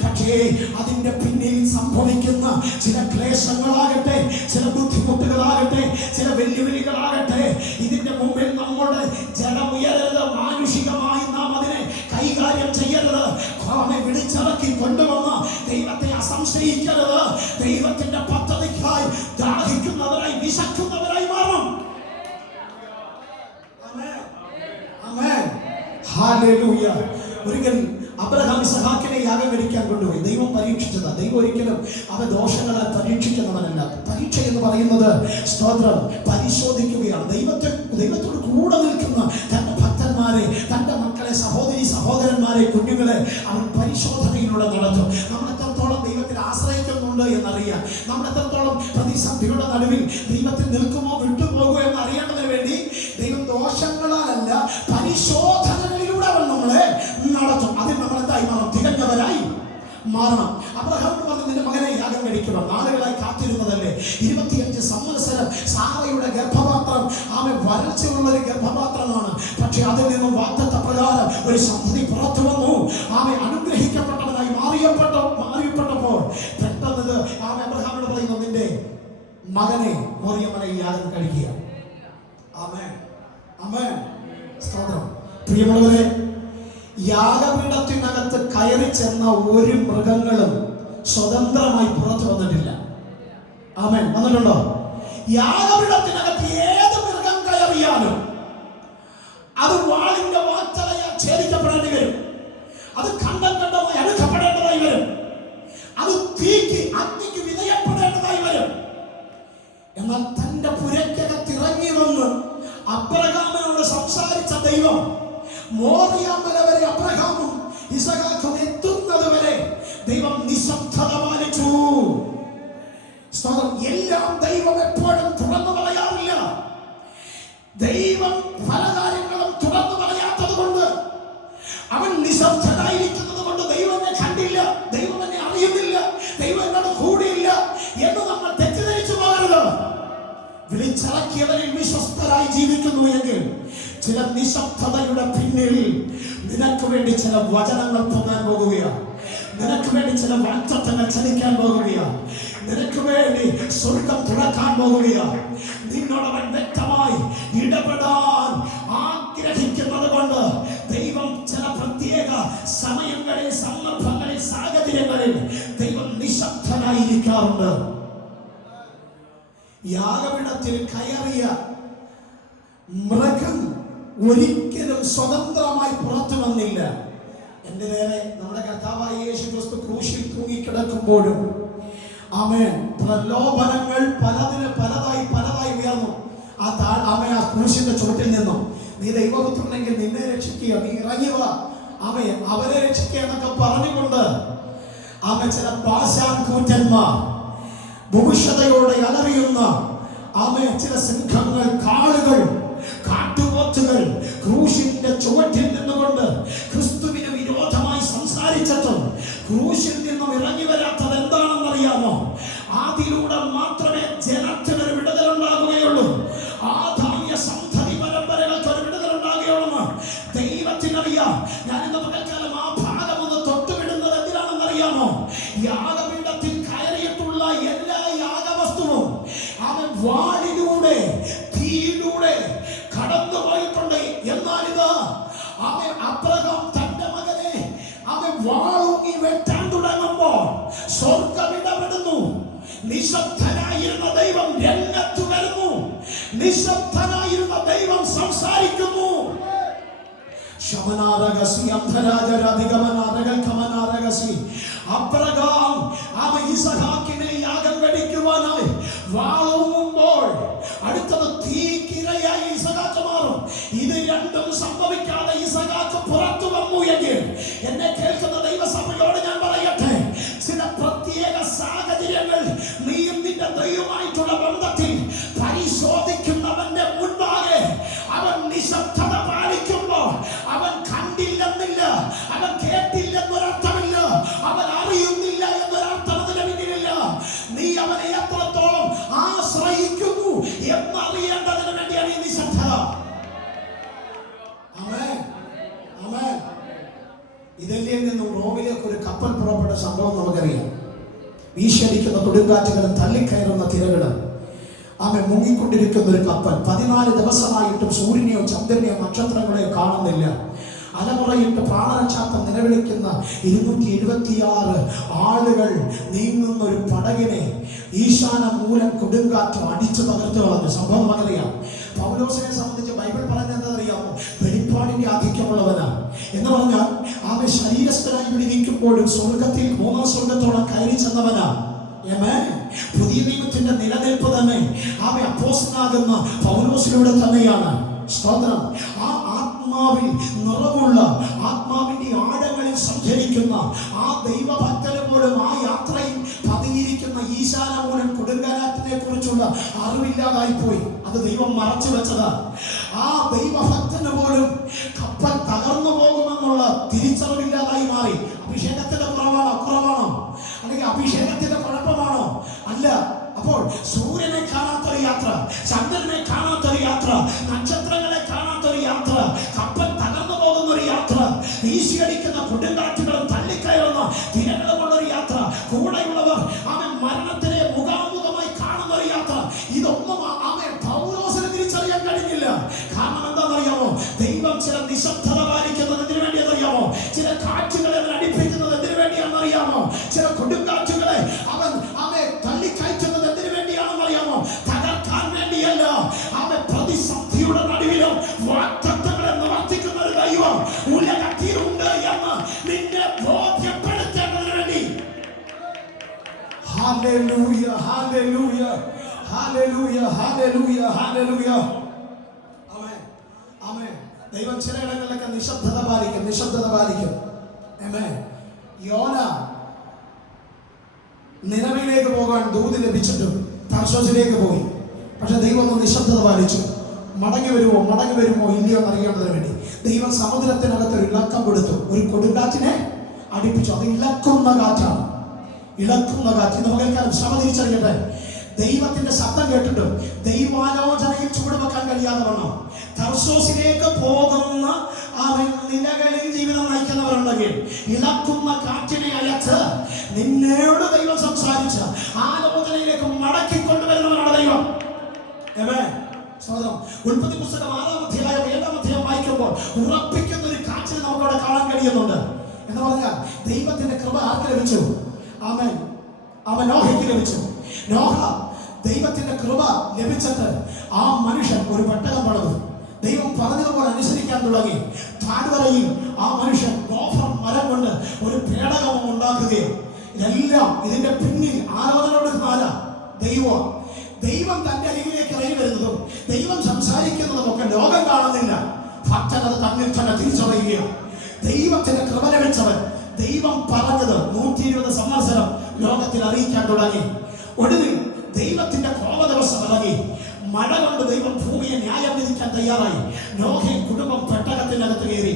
പക്ഷേ അതിന്റെ പിന്നിൽ സംഭവിക്കുന്ന ചില ക്ലേശങ്ങളാകട്ടെ, ചില ബുദ്ധിമുട്ടുകളാകട്ടെ, ചില വെല്ലുവിളികളാകട്ടെ, ഇതിന്റെ മുമ്പിൽ നമ്മുടെ ജനമുയരരുത്. മാനുഷികമായി നാം അതിനെ കൈകാര്യം ചെയ്യരുത്. വിളിച്ചിറക്കി കൊണ്ടുവന്ന് ദൈവത്തെ അസംശയിക്കരുത്. ദൈവത്തിന്റെ പദ്ധതിക്കായി ദാഹിക്കുന്നവരായി, വിശക്കുന്നവരായി മാറും. ഹല്ലേലൂയ. ഒരിക്കൽ അബ്രഹാം ഇസഹാക്കിനെ യാഗം കഴിക്കാൻ കൊണ്ടുപോയി. ദൈവം പരീക്ഷിച്ചതാ. ദൈവം ഒരിക്കലും അവ ദോഷങ്ങളെ പരീക്ഷിക്കുന്നവനല്ല. പരീക്ഷ എന്ന് പറയുന്നത് സ്തോത്രം പരിശോധിക്കുകയാണ്. ദൈവത്തോട് കൂടെ നിൽക്കുന്ന തന്റെ ഭക്തന്മാരെ, തന്റെ മക്കളെ, സഹോദരന്മാരെ, കുഞ്ഞുങ്ങളെ അവൻ പരിശോധനയിലൂടെ നടത്തും. നമ്മൾ എത്രത്തോളം ദൈവത്തിൽ ആശ്രയിക്കുന്നുണ്ട് എന്നറിയാം. നമ്മൾ എത്രത്തോളം പ്രതിസന്ധികളുടെ നടുവിൽ ദൈവത്തിൽ നിൽക്കുമോ വിട്ടുപോകുമോ എന്ന് അറിയേണ്ടതിന് വേണ്ടി ദൈവം ദോഷങ്ങളാലല്ല, പരിശോധനകളിലൂടെ അവൻ നമ്മളെ നടത്തും. അതിൽ നമ്മൾ എന്തായി മാറും? തികഞ്ഞവരായി മാറണം. അബ്രഹാം പറഞ്ഞു, നിന്റെ മകനെ യാഗം കഴിക്കണം. നാളുകളായി കാത്തിരുന്നതല്ലേ. 25 സംവത്സരം സാറയുടെ ഗർഭപാത്രം ആമെ വരൾച്ചയുള്ള ഒരു ഗർഭപാത്രമാണ്. പക്ഷെ അതിൽ നിന്നും വാഗ്ദത്ത പ്രകാരം ഒരു സന്തതി പുറത്തു വന്നു. ആമെ അനുഗ്രഹിക്കപ്പെട്ടവനായി മാറിയപ്പെട്ടപ്പോൾ പെട്ടെന്ന് ആമെ അബ്രഹാമിനോട് പറയുന്നു, നിന്റെ മകനെ മോറിയമനെ യാഗം കഴിക്കുക. ആമേൻ, ആമേൻ, സ്തോത്രം. പ്രിയമുള്ളവരെ, യാഗപീഠത്തിനകത്ത് കയറി ചെന്ന ഒരു മൃഗങ്ങളും സ്വതന്ത്രമായി പുറത്തു വന്നിട്ടില്ല. ആമേൻ. വന്നിട്ടുണ്ടോ? യാഗപീഠത്തിനകത്ത് ഏത് മൃഗം കയറിയാലും അത് വാളിന്റെ വാക്തലയാൽ ഛേദിക്കപ്പെടേണ്ടി വരും. അത് കണ്ടമായി അടുക്കപ്പെടേണ്ടതായി വരും. അത് അഗ്നിക്ക് വിധേയപ്പെടേണ്ടതായി വരും. എന്നാൽ തന്റെ പുരക്കകത്ത് ഇറങ്ങി വന്ന് അബ്രഹാമിനോട് സംസാരിച്ച ദൈവം മോറിയാമല വരെ അബ്രഹാമും ഇസഹാക്കും എത്തുന്നത് വരെ ദൈവം നിശബ്ദത പാലിച്ചു. എല്ലാം ദൈവം എപ്പോഴും തുറന്നു പറയാറില്ല. ദൈവം പല കാര്യങ്ങളും തുറന്നു പറയാത്തത് കൊണ്ട്, അവൻ നിശബ്ദനായിരിക്കുന്നത് കൊണ്ട് ദൈവം എന്നെ കണ്ടില്ല, ദൈവം എന്നെ അറിയുന്നില്ല, ദൈവം എന്നോട് കൂടിയില്ല എന്ന് നമ്മൾ തെറ്റിദ്ധരിച്ചു പോകരുത്. വിളിച്ചിറക്കിയവരിൽ വിശ്വസ്തരായി ജീവിക്കുന്നു എങ്കിൽ ചില നിശബ്ദതയുടെ പിന്നിൽ നിനക്ക് വേണ്ടി ചില വചനങ്ങൾ പൊങ്ങാൻ പോകുകയാണ്. നിനക്ക് വേണ്ടി ചില വാഗ്ദത്തങ്ങൾ ചലിക്കാൻ പോകുകയാണ്. നിനക്ക് വേണ്ടി സ്വർഗം തുറക്കാൻ പോകുകയാണ്. നിന്നോടവൻ വ്യക്തമായി ഇടപെടാൻ ആഗ്രഹിക്കുന്നത് കൊണ്ട് ദൈവം ചില പ്രത്യേക സമയങ്ങളിൽ, സന്ദർഭങ്ങളിൽ, സാഹചര്യങ്ങളിൽ ദൈവം നിശബ്ദനായിരിക്കാറുണ്ട്. യാഗപീഠത്തിൽ കയറിയ മൃഗം ഒരിക്കലും സ്വതന്ത്രമായി പുറത്തു വന്നില്ല. എന്റെ നേരെ നമ്മുടെ കർത്താവായ യേശു ക്രിസ്തു ക്രൂശിൽ തൂങ്ങിക്കിടക്കുമ്പോഴും ആമേൻ പ്രലോഭനങ്ങൾ പലതായി ഉയർന്നു. ആമേൻ ആ ക്രൂശിന്റെ ചുവട്ടിൽ നിന്നും നീ ദൈവപുത്രനെങ്കിൽ നിന്നെ രക്ഷിക്കുക, നീ ഇറങ്ങി വാ, ആമേൻ അവരെ രക്ഷിക്കുക എന്നൊക്കെ പറഞ്ഞുകൊണ്ട് ആമേൻ ചില പാശാൻ കൂറ്റന്മാർ ഭൂഷതയോടെ അലറിയുന്ന ആമേൻ ചില സിംഹങ്ങൾ, കാളുകൾ, കാട്ടുപോത്തുകൾ ക്രൂശിന്റെ ചുവട്ടിൽ നിന്നുകൊണ്ട് ക്രിസ്തുവിന് വിരോധമായി സംസാരിച്ചിട്ടും ക്രൂശിൽ നിന്നും ഇറങ്ങി വരാത്തത് എന്താണെന്നറിയാമോ? അതിലൂടെ മാത്രമേ ജനത്തിന് ഒരു വിടുതലുണ്ടാകുകയുള്ളൂ. ആദാമ്യ സന്തതി പരമ്പരകൾക്ക് ഒരു വിടുതലുണ്ടാകുകയുള്ളൂ. ദൈവത്തിനറിയാം. ഞാൻ ഇന്ന് പകൽക്കാലം ആ ഭാഗം ഒന്ന് തൊട്ടുവിടുന്നത് എന്തിനാണെന്നറിയാമോ? യാഗപീഠത്തിൽ കയറിയിട്ടുള്ള എല്ലാ യാഗവസ്തുവും അവൻ വാളിലൂടെ, തീയിലൂടെ കടന്നുപോയിട്ടുണ്ട്. എന്നാൽ ഇത് അവൻ അബ്രഹാം തന്റെ മകനെ അവൻ വാളൂങ്ങി വെട്ടാൻ തുടങ്ങുമ്പോൾ സ്വർഗ്ഗം ഇടപെടുന്നു. നിശബ്ദനായിരുന്ന ദൈവം രംഗത്ത് വരുന്നു. നിശബ്ദനായിരുന്ന ദൈവം സംസാരിക്കുന്നു. അബ്രഹാം അവൻ ഇസഹാക്കിനെ യാഗം കഴിക്കുവാനായി വാളൂങ്ങുമ്പോൾ അടുത്തത് തീക്കിരയായി ഇസഹാക്ക് മാറും. ഇത് രണ്ടും സംഭവിക്കാതെ ഇസഹാക്ക് പുറത്തു വന്നു എങ്കിൽ എന്നെ കേൾക്കുന്ന ദൈവസഭയോട് ഞാൻ പറയട്ടെ, ചില പ്രത്യേക സാഹചര്യങ്ങൾ നീയും നിന്റെ ദൈവമായിട്ടുള്ള ബന്ധത്തിൽ പരിശോധിക്കുന്നവന്റെ മുൻപാകെ അവൻ നിശബ്ദത പാലിക്കുമ്പോൾ അവൻ കണ്ടില്ലെന്നില്ല, അവൻ കേട്ടില്ലെന്നൊരർത്ഥമില്ല, അവൻ അറിയുന്നില്ല എന്നൊരർത്ഥം അതിന്റെ പിന്നിലില്ല. നീ അവനെ എത്രത്തോളം ആശ്രയിക്കുന്നു എന്നറിയേണ്ടതിന് വേണ്ടിയാണ് ഈ നിശബ്ദത. ആമേൻ, ആമേൻ. ഇതെല്ലാം നിന്നും റോമിലേക്ക് ഒരു കപ്പൽ പുറപ്പെട്ട സംഭവം നമുക്കറിയാം. വീശടിക്കുന്ന കൊടുങ്കാറ്റുകളും തള്ളിക്കയറുന്ന തിരകളും ആമേൻ മുങ്ങിക്കൊണ്ടിരിക്കുന്ന ഒരു കപ്പൽ. 14 ദിവസമായിട്ടും സൂര്യനെയോ ചന്ദ്രനെയോ നക്ഷത്രങ്ങളെയോ കാണുന്നില്ല. അലമുറയിട്ട് പ്രാണരക്ഷാർത്ഥം നിലവിളിക്കുന്ന 276 ആളുകൾ നീങ്ങുന്ന ഒരു പടകിനെ ഈശാന മൂലം കൊടുങ്കാറ്റ് അടിച്ചു തകർത്തു കളഞ്ഞു. സംഭവം നമുക്കറിയാം. പൗലോസിനെ സംബന്ധിച്ച് ബൈബിൾ പറയുന്നത് എന്താണെന്നറിയാമോ? വെളിപ്പാടിന്റെ ആധിക്യമുള്ളവനാണ് എന്ന് പറഞ്ഞാൽ അവൻ ശരീരസ്ഥനായി ഇവിടെ ഇരിക്കുമ്പോഴും സ്വർഗത്തിൽ 3 സ്വർഗത്തോളം കയറി ചെന്നവനാണ്. പുതിയ നിയമത്തിന്റെ നിലനിൽപ്പ് തന്നെ അവൻ അപ്പോസ്തലനാകുന്ന പൗലോസിലൂടെ തന്നെയാണ്. സ്തോത്രം. ആ ആത്മാവിൽ നിറവുള്ള, ആത്മാവിന്റെ ആഴങ്ങളിൽ സഞ്ചരിക്കുന്ന ആ ദൈവഭക്തന് പോലും ആ യാത്രയിൽ പതിയിരിക്കുന്ന ഈശാന മൂലം കൊടുങ്കാറ്റിനെ കുറിച്ചുള്ള അറിവില്ലാതായി പോയി. അത് ദൈവം മറച്ചു വെച്ചതാ. ആ ദൈവഭക്തന് പോലും കപ്പൽ തകർന്നു പോകുമെന്നുള്ള തിരിച്ചറിവില്ലാതായി മാറി. അഭിഷേകത്തിന്റെ കുറവാണോ? അല്ലെങ്കിൽ അഭിഷേകത്തിന്റെ കുഴപ്പമാണോ? അല്ല. അപ്പോൾ സൂര്യനെ കാണാത്തൊരു യാത്ര, ചന്ദ്രനെ കാണാത്തൊരു യാത്ര, നക്ഷത്രങ്ങളെ കാണാത്തൊരു യാത്ര, കപ്പൽ തകർന്നു പോകുന്ന ഒരു യാത്ര, വീശിയടിക്കുന്ന കൊടുങ്കാറ്റുകളും തള്ളിക്കയറുന്ന തിരകളുമുള്ളൊരു യാത്ര, കൂടെയുള്ളവർ അവൻ മരണത്തിനെ മുഖാമുഖമായി കാണുന്ന ഒരു യാത്ര. ഇതൊന്നും അവൻ പൗലോസിന് തിരിച്ചറിയാൻ കഴിഞ്ഞില്ല. കാരണം എന്താണെന്നറിയാമോ? ദൈവം ചില നിശബ്ദത പാലിക്കുന്നത് എന്തിനു വേണ്ടിയെന്നറിയാമോ? ചില കാറ്റുകളെ അവൻ അടിപ്പിക്കുന്നത് എന്തിനു വേണ്ടിയാണെന്നറിയാമോ? ചില കൊടുങ്കാറ്റുകളെ അവൻ തള്ളിക്കയറ്റുന്നത് എന്തിനു വേണ്ടിയാണെന്നറിയാമോ? തകർക്കാൻ വേണ്ടിയല്ല. അവൻ പ്രതിസന്ധിയുടെ നടുവിലും വാഗ്ദത്തങ്ങളെ നിവർത്തിക്കുന്ന ഒരു ദൈവം ഉലകത്തിലുണ്ട് എന്ന് നിന്നെ ബോധ്യപ്പെടുത്തേണ്ടതിന് വേണ്ടി. ഹല്ലേലൂയ, ഹല്ലേലൂയ, ഹല്ലേലൂയ, ഹല്ലേലൂയ, ഹല്ലേലൂയ. ആമേൻ, ആമേൻ. ദൈവം ചിലയിടങ്ങളിലൊക്കെ നിശബ്ദത പാലിക്കും. ആമേൻ. യോന നിനവയിലേക്ക് പോകാൻ ദൂത് ലഭിച്ചിട്ടും തർശോസിലേക്ക് പോയി. പക്ഷെ ദൈവം ഒന്ന് നിശബ്ദത പാലിച്ചു. മടങ്ങി വരുമോ ഇല്ലയോ എന്നറിയേണ്ടതിന് വേണ്ടി ദൈവം സമുദ്രത്തിനകത്തൊരു ഇളക്കം കൊടുത്തു. ഒരു കൊടുങ്കാറ്റിനെ അടിപ്പിച്ചു. അത് ഇളക്കുന്ന കാറ്റാണ്. ഇന്ന് പകൽക്കാലം ശ്രമ തിരിച്ചറിയട്ടെ. ദൈവത്തിന്റെ ശബ്ദം കേട്ടിട്ട് ദൈവാലോചനയിൽ ചുവടുവെക്കാൻ കഴിയാതെ വണ്ണം തർശോസിലേക്ക് പോകുന്ന അവൻ നിലകളിൽ ജീവിതം നയിക്കുന്നവരുണ്ടെങ്കിൽ ഇളക്കുന്ന കാറ്റിനെ അയച്ച് നിന്നോട് ദൈവം സംസാരിച്ച ആലോചനയിലേക്ക് മടക്കിക്കൊണ്ടുവരുന്നവരാണ് ദൈവം. ഉൽപ്പത്തി പുസ്തകം 6-ാം അധ്യായം 7-ാം അധ്യായം വായിക്കുമ്പോൾ ഉറപ്പിക്കുന്ന ഒരു കാറ്റിനെ നമുക്കവിടെ കാണാൻ കഴിയുന്നുണ്ട്. എന്ന് പറഞ്ഞാൽ ദൈവത്തിന്റെ കൃപ ആർക്ക് ലഭിച്ചു? അവൻ നോഹയ്ക്ക് ലഭിച്ചു. നോഹ ദൈവത്തിന്റെ കൃപ ലഭിച്ചിട്ട് ആ മനുഷ്യൻ ഒരു പെട്ടകം പണിതു. ദൈവം പറഞ്ഞതുപോലെ അനുസരിക്കാൻ തുടങ്ങി. താഴ്വരയിൽ ആ മനുഷ്യൻ ഗോഫർ മരം കൊണ്ട് ഒരു പേടകം ഉണ്ടാക്കുകയും എല്ലാം ഇതിന്റെ പിന്നിൽ ആലോചനയോട് ദൈവം തന്റെ അരികിലേക്ക് ഇറങ്ങി വരുന്നതും ദൈവം സംസാരിക്കുന്നതും ഒക്കെ ലോകം കാണുന്നില്ല. ഭക്തൻ അത് തന്നിൽ തന്നെ തിരിച്ചറിയുകയാണ്. ദൈവത്തിന്റെ കൃപ ലഭിച്ചവൻ ദൈവം പറഞ്ഞത് 120 സംവത്സരം ലോകത്തിൽ അറിയിക്കാൻ തുടങ്ങി. ഒടുവിൽ ദൈവത്തിന്റെ കോപ ദിവസം ഇറങ്ങി. മഴ കൊണ്ട് ദൈവം ഭൂമിയെ ന്യായം വിധിക്കാൻ തയ്യാറായി. നോഹയും കുടുംബം പെട്ടകത്തിനകത്ത് കയറി.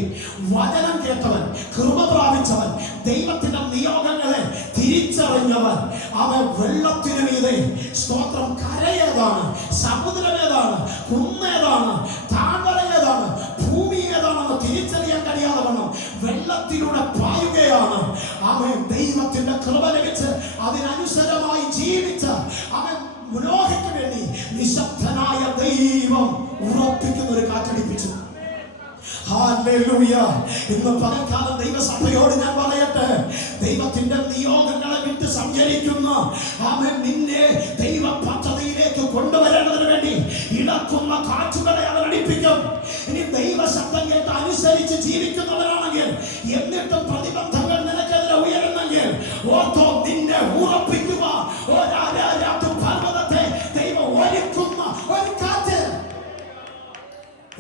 വചനം കേട്ടവൻ, കൃപ പ്രാപിച്ചവൻ, ദൈവത്തിന്റെ നിയോഗങ്ങളെ തിരിച്ചറിഞ്ഞവൻ, അവൻ വെള്ളത്തിനു മീതെ സ്തോത്രം കരയേതാണ്, സമുദ്രമേതാണ്, കുന്നേതാണ്, താഴ്വര ഏതാണ്, ഭൂമി ഏതാണെന്ന് തിരിച്ചറിയാൻ കഴിയാതെ വണ്ണം വെള്ളത്തിലൂടെ പായുകയാണ്. അവൻ ദൈവത്തിന്റെ കൃപ ലഭിച്ച് അതിനനുസരമായി ജീവിച്ച അവൻ നോഹയ്ക്ക് വേണ്ടി നിശബ്ദനായ ദൈവം ഉറപ്പിക്കുന്ന ഒരു കാറ്റടിപ്പിച്ചു. ഹല്ലേലൂയ. ഇന്ന് പകൽക്കാലം ദൈവസഭയോട് ഞാൻ പറയട്ടെ, ദൈവത്തിന്റെ നിയോഗങ്ങളെ വിട്ട് സഞ്ചരിക്കുന്ന അവൻ നിന്നെ ദൈവ പദ്ധതിയിലേക്ക് കൊണ്ടുവരേണ്ടതിന് വേണ്ടി ഇളക്കുന്ന കാറ്റുകളെ അവൻ അടിപ്പിക്കും. ഇനി ദൈവ ശബ്ദം കേട്ട് അനുസരിച്ച് ജീവിക്കുന്നവരാണെങ്കിൽ എന്നിട്ടും പ്രതിബന്ധങ്ങൾ നിനക്കെതിരെ ഉയരുന്നെങ്കിൽ ഓർത്തോ, നിന്നെ ഉറപ്പിക്കുക പർവ്വതത്തെ ദൈവം ഒരുക്കുന്ന ഒരു കാറ്റ്.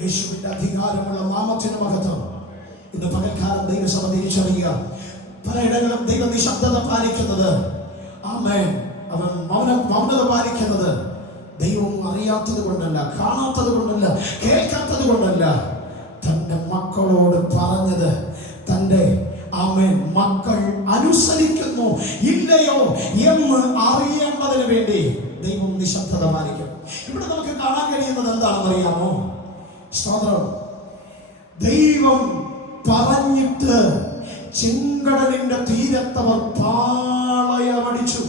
യേശുവിന്റെ അധികാരമുള്ള നാമത്തിന് മഹത്വം. ഇന്ന് പകൽക്കാലം ദൈവസഭ തിരിച്ചറിയുക. പലയിടങ്ങളും ദൈവം നിശബ്ദത പാലിക്കുന്നത്, അവൻ മൗനത പാലിക്കുന്നത് ദൈവം അറിയാത്തത് കൊണ്ടല്ല, കാണാത്തത് കൊണ്ടല്ല, കേൾക്കാത്തത് കൊണ്ടല്ല. തന്റെ മക്കളോട് പറഞ്ഞത് തന്റെ മക്കൾ അനുസരിക്കുന്നു ഇല്ലയോ എന്ന് അറിയേണ്ടതിന് വേണ്ടി ദൈവം നിശബ്ദത പാലിക്കും. ഇവിടെ നമുക്ക് കാണാൻ കഴിയുന്നത് എന്താണെന്ന് അറിയാമോ? സ്തോത്രം. ദൈവം പറഞ്ഞിട്ട് ചെങ്കടലിന്റെ തീരത്തവർ പാളയമടിച്ചു.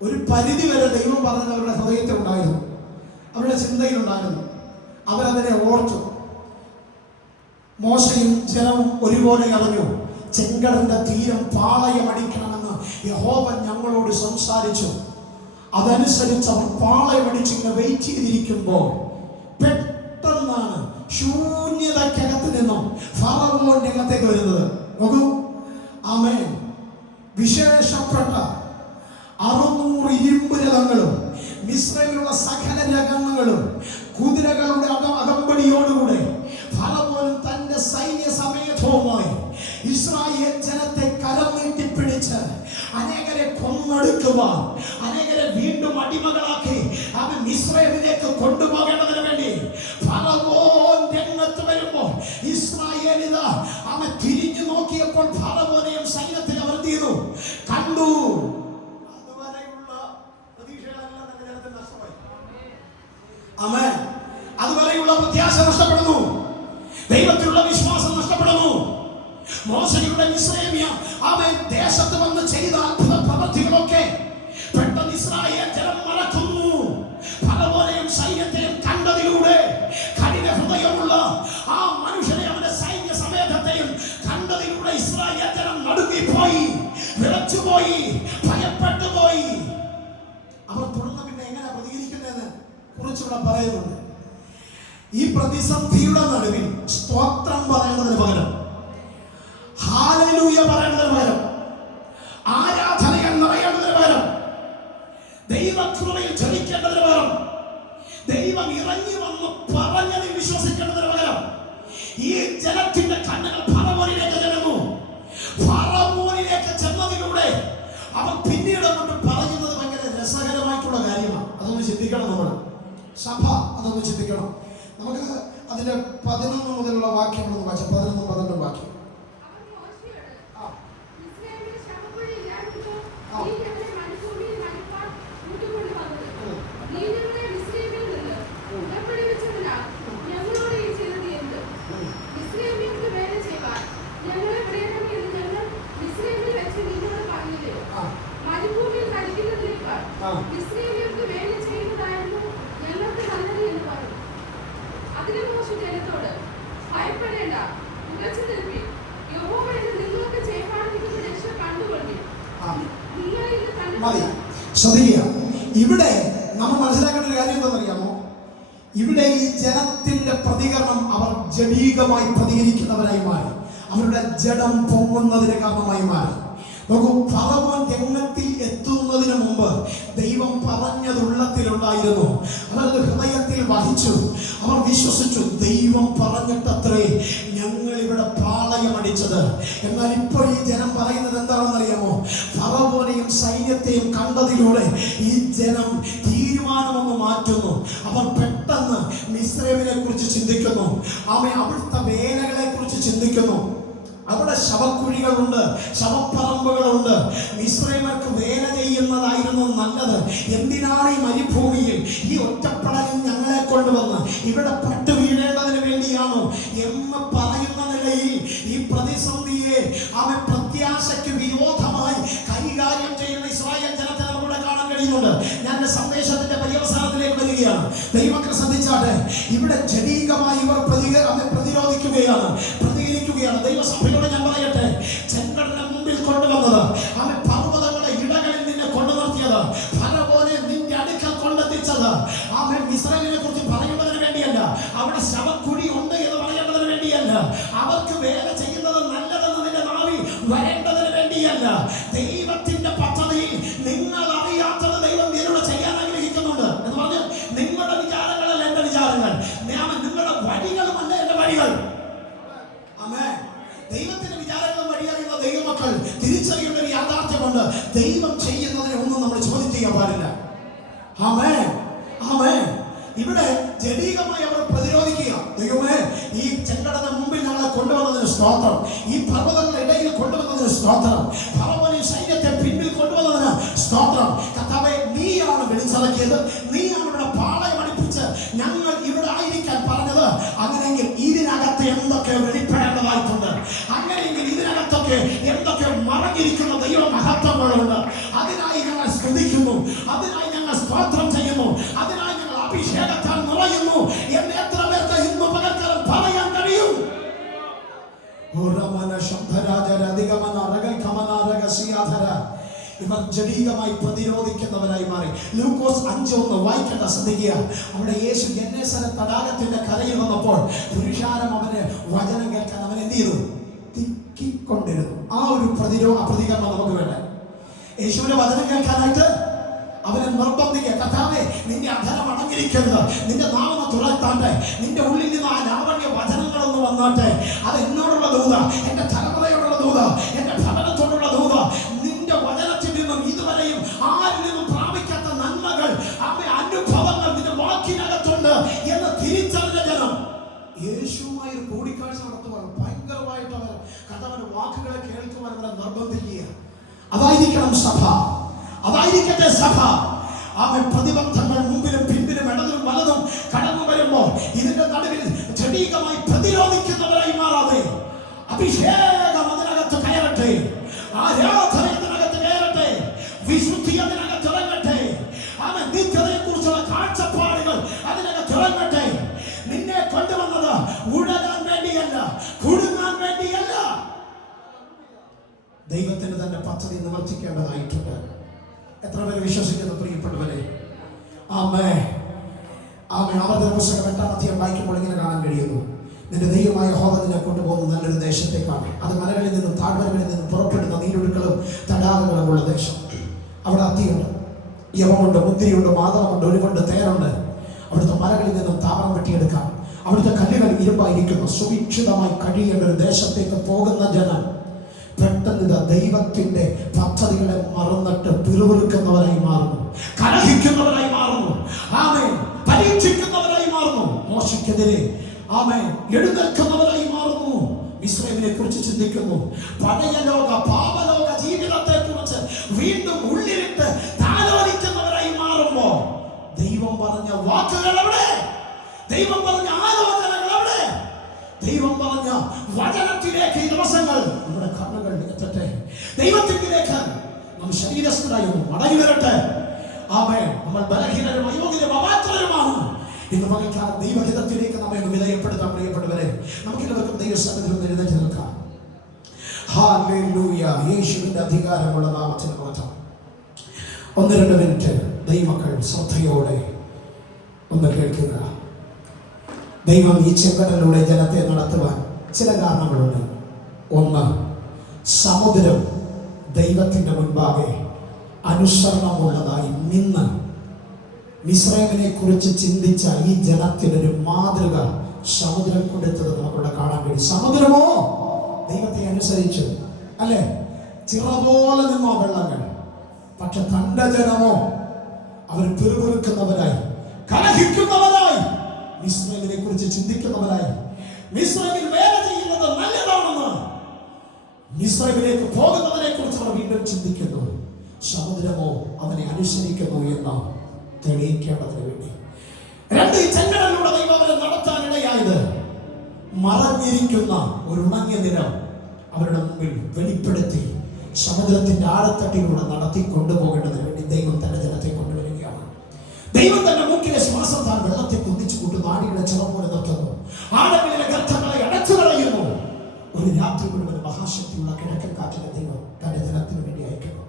ഒരു പരിധി വരെ ദൈവം പറഞ്ഞത് അവരുടെ ഹൃദയത്തിൽ ഉണ്ടായിരുന്നു, അവരുടെ ചിന്തയിലുണ്ടായിരുന്നു. അവരതിനെ ഓർത്തു. മോശയും ജനവും ഒരുപോലെ അറിഞ്ഞു, ചെങ്കടലിന്റെ തീരം പാളയമടിക്കണമെന്ന് യഹോവ ഞങ്ങളോട് സംസാരിച്ചു. അതനുസരിച്ച് അവർ പാളയമടിച്ച് ഇങ്ങനെ വെയിറ്റ് ചെയ്തിരിക്കുമ്പോൾ പെട്ടെന്നാണ് ശൂന്യതയ്ക്കകത്ത് നിന്നും ഫറവോന്റെ അകത്തേക്ക് വരുന്നത്. നോക്കൂ, ആമേൻ. വിശേഷപ്പെട്ട 600 ഇരുമ്പ് രഥങ്ങളും മിസ്രൈമിലുള്ള സകല രഥങ്ങളും കുതിരകളുടെ അകമ്പടിയോടുകൂടെ ഫറവോൻ തന്റെ സൈന്യ സമേതവുമായി ഇസ്രായേൽ ജനത്തെ കരം നീട്ടിപ്പിടിച്ച് അനേകരെ കൊന്നൊടുക്കുവാൻ, അനേകരെ വീണ്ടും അടിമകളാക്കി അവൻ ഇസ്രായേലിലേക്ക് കൊണ്ടുപോകേണ്ടതിന് വേണ്ടി ഫറവോൻ രംഗത്ത് വരുമ്പോൾ ഇസ്രായേലിത അവൻ തിരിഞ്ഞു നോക്കിയപ്പോൾ ഫറവോനെയും സൈന്യത്തിൽ അവർ തീർന്നു കണ്ടു. അതുവരെയുള്ള പ്രതീക്ഷകളെല്ലാം തന്റെ ജനത്തിൽ നഷ്ടമായി. ആമേൻ. അതുവരെയുള്ള പ്രത്യാശ നഷ്ടപ്പെടുന്നു, ദൈവത്തിലുള്ള വിശ്വാസം നഷ്ടപ്പെടുന്നു. മോശയുടെ മിസ്രൈമ്യ അവൻ ദേശത്ത് വന്ന് ചെയ്ത അത്ഭുത പ്രവൃത്തികളൊക്കെ പെട്ടെന്ന് ഇസ്രായേൽ ജനം മറക്കുന്നു. ഫറവോനെയും സൈന്യത്തെയും കണ്ടതിലൂടെ കഠിന ഹൃദയമുള്ള ആ മനുഷ്യനെ അവന്റെ സൈന്യ സമേതത്തെയും കണ്ടതിലൂടെ ഇസ്രായേൽ ജനം നടുങ്ങിപ്പോയി, വിറച്ചുപോയി, ഭയപ്പെട്ടുപോയി. അവർ തുടർന്ന് പിന്നെ എങ്ങനെ പ്രതികരിക്കുന്നതെന്ന് കുറിച്ചുകൂടെ പറയുന്നുണ്ട്. ഈ പ്രതിസന്ധിയുടെ നടുവിൽ സ്തോത്രം പറയുന്നതിന് പകരം, ഹല്ലേലൂയ പറയുന്നതിന് പകരം, ആരാധനകൾ നിറയേണ്ടതിന് പകരം, ദൈവകൃപയിൽ ജ്വലിക്കേണ്ടതിന് പകരം, ദൈവം ഇറങ്ങി വന്ന് പറഞ്ഞതിൽ വിശ്വസിക്കേണ്ടതിന് പകരം ഈ ജനത്തിന്റെ കണ്ണുകൾ ഫറവോനിലേക്ക് ചെല്ലുന്നു. ഫറവോനിലേക്ക് ചെന്നതിലൂടെ അവൻ പിന്നീട് അങ്ങോട്ട് പറയുന്നത് ഭയങ്കര രസകരമായിട്ടുള്ള കാര്യമാണ്. അതൊന്ന് ചിന്തിക്കണം. നമ്മൾ സഭ അതൊന്ന് ചിന്തിക്കണം. നമുക്ക് അതിന്റെ 11 മുതലുള്ള വാക്യങ്ങളൊന്ന് വായിച്ചാൽ 11-12 വാക്യം. മതി. ശ്രദ്ധിക്കുക, ഇവിടെ നമ്മൾ മനസ്സിലാക്കേണ്ട ഒരു കാര്യം എന്താണെന്നറിയാമോ? ഇവിടെ ഈ ജനത്തിന്റെ പ്രതികരണം, അവർ ജഡീകമായി പ്രതികരിക്കുന്നവരായി മാറി. അവരുടെ ജഡം പൊങ്ങുന്നതിന് കാരണമായി മാറി. നോക്കൂ, ഫറവോൻ രംഗത്തിൽ എത്തുന്നതിന് മുമ്പ് ദൈവം പറഞ്ഞത് ഉള്ളത്തിലുണ്ടായിരുന്നു. അവരത് ഹൃദയത്തിൽ വഹിച്ചു. അവർ വിശ്വസിച്ചു, ദൈവം പറഞ്ഞിട്ടത്രേ ഞങ്ങൾ ഇവിടെ പാളയമടിച്ചത്. എന്നാൽ ഇപ്പോൾ ഈ ജനം പറയുന്നത് എന്താണെന്നറിയാമോ? ഫറവോനെയും സൈന്യത്തെയും കണ്ടതിലൂടെ ഈ ജനം തീരുമാനമൊന്ന് മാറ്റുന്നു. അവർ പെട്ടെന്ന് മിസ്രൈമിനെ കുറിച്ച് ചിന്തിക്കുന്നു. അവിടുത്തെ വേലകളെ കുറിച്ച് ചിന്തിക്കുന്നു. അവിടെ ശവക്കുഴികളുണ്ട്, ശവപ്പറമ്പുകളുണ്ട്. മിസ്രൈമർക്ക് വേല ചെയ്യുന്നതായിരുന്നു നല്ലത്. എന്തിനാണ് ഈ മരുഭൂമിയിൽ ഈ ഒറ്റപ്പടലിൽ ഞങ്ങളെ കൊണ്ടുവന്ന് ഇവിടെ പെട്ടു വീഴേണ്ടതിന് വേണ്ടിയാണോ എന്ന് പറയുന്ന നിലയിൽ ഈ പ്രതിസന്ധിയെ അവൻ പ്രത്യാശയ്ക്ക് വിരോധമായി കൈകാര്യം ചെയ്യുന്ന ഇസ്രായേൽ ജനത്തെ നമ്മുടെ കാണാൻ കഴിയുന്നുണ്ട്. ഞാൻ എന്റെ സന്ദേശത്തിന്റെ പര്യവസാനത്തിലേക്ക് വരികയാണ്. ദൈവമക്കൾ ശ്രദ്ധിച്ചാട്ടെ, ഇവിടെ ജഡീകമായി ഇവർ പ്രതിരോധിക്കുകയാണ്. ദൈവസഭയോട് ഞാൻ പറയട്ടെ, ചെങ്കടലിന് മുമ്പിൽ കൊണ്ടുവന്നത്, അവൻ പർവ്വതങ്ങളുടെ ഇടകളിൽ നിന്നെ കൊണ്ടു നിർത്തിയത്, ഫറവോനെ നിന്റെ അടുക്കൽ കൊണ്ടെത്തിച്ചത്, അവൻ മിസ്രൈമിനെ കുറിച്ച് പറയുന്നതിന് വേണ്ടിയല്ല, അവിടെ ശവക്കുഴി ഉണ്ട് എന്ന് പറയേണ്ടതിന് വേണ്ടിയല്ല, അവർക്ക് വേല ചെയ്യുന്നത് നല്ലതെന്ന് നിന്റെ നാവിൽ വരേണ്ടതിന് വേണ്ടിയല്ല. ദൈവത്തിന്റെ പദ്ധതിയിൽ നിങ്ങൾ അറിയാത്തത് ദൈവം നിന്നോട് ചെയ്യാൻ ആഗ്രഹിക്കുന്നുണ്ട് എന്ന് പറഞ്ഞ്, നിങ്ങളുടെ വിചാരങ്ങളല്ല എന്റെ വിചാരങ്ങൾ, നിങ്ങളുടെ വഴികളുമല്ല എന്റെ വഴികൾ. ദൈവത്തിന്റെ വിചാരങ്ങളും വഴിയറിയുന്ന ദൈവമക്കൾ തിരിച്ചറിയേണ്ട ഒരു യാഥാർത്ഥ്യമുണ്ട്. ദൈവം ചെയ്യുന്നതിനെ ഒന്നും നമ്മൾ ചോദ്യം ചെയ്യാൻ പാടില്ല. ആമേൻ, ആമേൻ. ഇവിടെ ജഡീകമായി അവർ പ്രതിരോധിക്കുക. ദൈവമേ, ഈ ചെങ്കടലിന് മുമ്പിൽ ഞങ്ങളെ കൊണ്ടുവന്നതിന് സ്തോത്രം, ഈ പർവ്വതങ്ങളുടെ ഇടയിൽ കൊണ്ടുവന്നതിന് സ്തോത്രം, ഫറവോനെ സൈന്യത്തെ പിന്നിൽ കൊണ്ടുവന്നതിന് സ്തോത്രം. കർത്താവേ, നീയാണ് വിളിച്ചിറക്കിയത്, നീയാണ് ഇവിടെ പാളയമടിപ്പിച്ച് ഞങ്ങൾ ഇവിടെ ആയിരിക്കാൻ പറഞ്ഞത്. അങ്ങനെയെങ്കിൽ ഇതിനകത്ത് എന്തൊക്കെ വെളിപ്പെടേണ്ടതായിട്ടുണ്ട്, അങ്ങനെയെങ്കിൽ ഇതിനകത്തൊക്കെ എന്തൊക്കെ മറഞ്ഞിരിക്കുന്ന ദൈവ മഹത്വങ്ങളുണ്ട്. അതിനായി ഞങ്ങൾ സ്തുതിക്കുന്നു, അതിനായി ഞങ്ങൾ സ്തോത്രം ചെയ്യുന്നു, അതിനായി ഞങ്ങൾ അഭിഷേകത്താൽ നിറയുന്നു എന്ന് എത്ര പേർക്ക് ഇന്ന് പകൽക്കാലം പറയാൻ കഴിയും? ഇവർ ജഡീകമായി പ്രതിരോധിക്കുന്നവരായി മാറി. ലൂക്കോസ് 5:1 വായിക്കേണ്ട, ശ്രദ്ധിക്കുക. അവിടെ യേശു ഗന്നേസരത്ത് തടാകത്തിന്റെ കരയിൽ വന്നപ്പോൾ പുരുഷാരം അവന് വചനം കേൾക്കാൻ അവൻ എന്ത് ചെയ്തു? തിക്കിക്കൊണ്ടിരുന്നു. ആ ഒരു പ്രതികരണം നമുക്ക് വേണ്ട. യേശുവിന്റെ വചനം കേൾക്കാനായിട്ട് അവനെ നിർബന്ധിക്കുക. കർത്താവേ, നിന്റെ അധരം അടങ്ങിയിരിക്കരുത്, നിന്റെ നാമം തുറത്താട്ടെ, നിന്റെ ഉള്ളിൽ നിന്ന് ആ ലാവണ്യ വചനങ്ങളൊന്ന് വന്നാട്ടെ. അത് എന്നോടുള്ള ദൂത, എന്റെ തലമുറയോടുള്ള ദൂത, എന്റെ ഭവനത്തോടുള്ള ദൂത. നിന്റെ വചനത്തിൽ നിന്നും ഇതുവരെയും ആരിൽ നിന്നും പ്രാപിക്കാത്ത നന്മകൾ, അനുഭവങ്ങൾ നിന്റെ വാക്കിനകത്തുണ്ട് എന്ന് തിരിച്ചറിഞ്ഞ ജനം യേശുവുമായി ഒരു കൂടിക്കാഴ്ച നടത്തുവാൻ ഭയങ്കരമായിട്ട് അവർ കർത്താവിന്റെ വാക്കുകളെ കേൾക്കുവാൻ അവരെ നിർബന്ധിക്കുക. അതായിരിക്കണം സഭ, അതായിരിക്കട്ടെ സഭ. അവൻ പ്രതിബന്ധങ്ങൾ മുമ്പിലും പിമ്പിലും ഇടതിലും വലതും കടന്നു വരുമ്പോൾ ഇതിന്റെ നടുവിൽ ജഡീകമായി പ്രതിരോധിക്കുന്നവരായി മാറാതെ അഭിഷേകം അതിനകത്ത് കയറട്ടെ, ആരാധന അതിനകത്ത് കയറട്ടെ, വിശുദ്ധി അതിനകത്ത് ഇറങ്ങട്ടെ, അവൻ നിത്യതയെ കുറിച്ചുള്ള കാഴ്ചപ്പാടുകൾ അതിനകത്ത് ഇറങ്ങട്ടെ. നിന്നെ കൊണ്ടുവന്നത് ഉഴലാൻ വേണ്ടിയല്ല, കുടുങ്ങാൻ വേണ്ടിയല്ല. ദൈവത്തിന് തന്റെ പദ്ധതി നിവർത്തിക്കേണ്ടതായിട്ടുണ്ട്. എത്ര പേര് വിശ്വസിക്കുന്നു പ്രിയപ്പെട്ടവരെ? ആമേൻ, ആമേൻ. ആവർത്തന പുസ്തകം 8-ാം അധ്യായം വായിക്കുമ്പോൾ ഇങ്ങനെ കാണാൻ കഴിയുന്നു, നിന്റെ ദൈവമായ യഹോവ നിന്നെ കൊണ്ടുപോകുന്ന നല്ലൊരു ദേശത്തേക്കാണ്. അത് മലകളിൽ നിന്നും താഴ്വരകളിൽ നിന്നും പുറപ്പെടുന്ന നീരൊഴുക്കളും തടാകങ്ങളും ഉള്ള ദേശം. അവിടെ അത്തിയുണ്ട്, യവമുണ്ട്, മുന്തിരിയുണ്ട്, മാതളമുണ്ട്, ഒലിവുണ്ട്, തേനുണ്ട്. അവിടുത്തെ മലകളിൽ നിന്നും താമരം വെട്ടിയെടുക്കാം. അവിടുത്തെ കല്ലുകൾ ഇരുമ്പായിരിക്കുന്നു. സുരക്ഷിതമായി കഴിയേണ്ട ഒരു ദേശത്തേക്ക് പോകുന്ന ജനം പെട്ടെന്ന് ദൈവത്തിന്റെ പദ്ധതികളെ മറന്നിട്ട് പിറുവിറുക്കുന്നവരായി മാറുന്നു, കലഹിക്കുന്നവരായി മാറുന്നു, ആമേൻ, പരീക്ഷിക്കുന്നവരായി മാറുന്നു, മോശയ്ക്കെതിരെ ആമേൻ എഴുന്നേൽക്കുന്നവരായി മാറുന്നു. മിസ്രൈമിനെ കുറിച്ച് ചിന്തിക്കുന്നു. പഴയ ലോക പാപലോക ജീവിതത്തെ കുറിച്ച് വീണ്ടും ഉള്ളിലിട്ട് താലോലിക്കുന്നവരായി മാറുമ്പോ ദൈവം പറഞ്ഞ വാക്കുകൾ എവിടെ? ദൈവം പറഞ്ഞ ആലോചനകൾ എവിടെ? ദൈവം പറഞ്ഞ വചനത്തിലേക്ക് ഈ ദിവസങ്ങൾ നമ്മുടെ കണ്ണുകൾ എത്തട്ടെ. ദൈവത്തിലേക്ക് നാം ശരീരസ്ഥരായി മടങ്ങി വരട്ടെ. ആമേൻ. നമ്മൾ ബലഹീനരും അയോഗ്യരും അപാത്രരുമാണ്. ഇന്ന് പകൽക്കാലം ദൈവഹിതത്തിലേക്ക് നമ്മെ വിധേയപ്പെടുത്താൻ പ്രിയപ്പെട്ടവരെ, നമുക്കെല്ലാവർക്കും ദൈവസന്നിധിയിൽ എഴുന്നേറ്റ് നിൽക്കാം. ഹല്ലേലൂയ. യേശുവിന്റെ അധികാരമുള്ള നാമത്തിൽ മാത്രം. 1-2 മിനിറ്റ് ദൈവമക്കൾ ശ്രദ്ധയോടെ ഒന്ന് കേൾക്കുക. ദൈവം ഈ ചെങ്കടലിലൂടെ ജനത്തെ നടത്തുവാൻ ചില കാരണങ്ങളുണ്ട്. ഒന്ന്, സമുദ്രം ദൈവത്തിൻ്റെ മുൻപാകെ അനുസരണമുള്ളതായി നിന്ന് മിസ്രൈമിനെ കുറിച്ച് ചിന്തിച്ച ഈ ജനത്തിനൊരു മാതൃക സമുദ്രം കൊടുത്തത് നമുക്കിവിടെ കാണാൻ കഴിയും. സമുദ്രമോ ദൈവത്തെ അനുസരിച്ചു, അല്ലെ? ചിറ പോലെ നിന്നോ വെള്ളങ്ങൾ. പക്ഷെ തന്റെ ജനമോ അവർ പിറുപിറുക്കുന്നവരായി, കലഹിക്കുന്നവരായി, മിസ്രൈമിനെ കുറിച്ച് ചിന്തിക്കുന്നവരായി, മിസ്രൈമിൽ വേല ചെയ്യുന്നത് നല്ലതാണെന്ന്, മിസ്രൈമിലേക്ക് പോകുന്നതിനെ കുറിച്ച് അവർ വീണ്ടും ചിന്തിക്കുന്നു. സമുദ്രമോ അവനെ അനുസരിക്കുന്നു എന്ന് തെളിയിക്കേണ്ടതിന് വേണ്ടി 2 ചെങ്കടലിലൂടെ ദൈവം അവരെ നടത്താനിടയായത് മറഞ്ഞിരിക്കുന്ന ഒരു ഉണങ്ങിയ നിലം അവരുടെ മുമ്പിൽ വെളിപ്പെടുത്തി സമുദ്രത്തിന്റെ ആഴത്തട്ടിലൂടെ നടത്തി കൊണ്ടുപോകേണ്ടതിന് വേണ്ടി ദൈവം തന്റെ ജനത്തെ കൊണ്ടുവരികയാണ്. ദൈവം തന്റെ മൂക്കിലെ ശ്വാസത്താൽ വെള്ളത്തെ കുന്നിച്ചു കൂട്ടുന്നു, ആടികളെ ചിറ പോലെ നിർത്തുന്നു, ആഴങ്ങളിലെ ഗർത്തങ്ങളെ അടച്ചു കളയുന്നു. ഒരു രാത്രി മുഴുവൻ മഹാശക്തിയുള്ള കിഴക്കൻ കാറ്റിനെ ദൈവം തന്റെ ജനത്തിന് വേണ്ടി അയക്കുന്നു.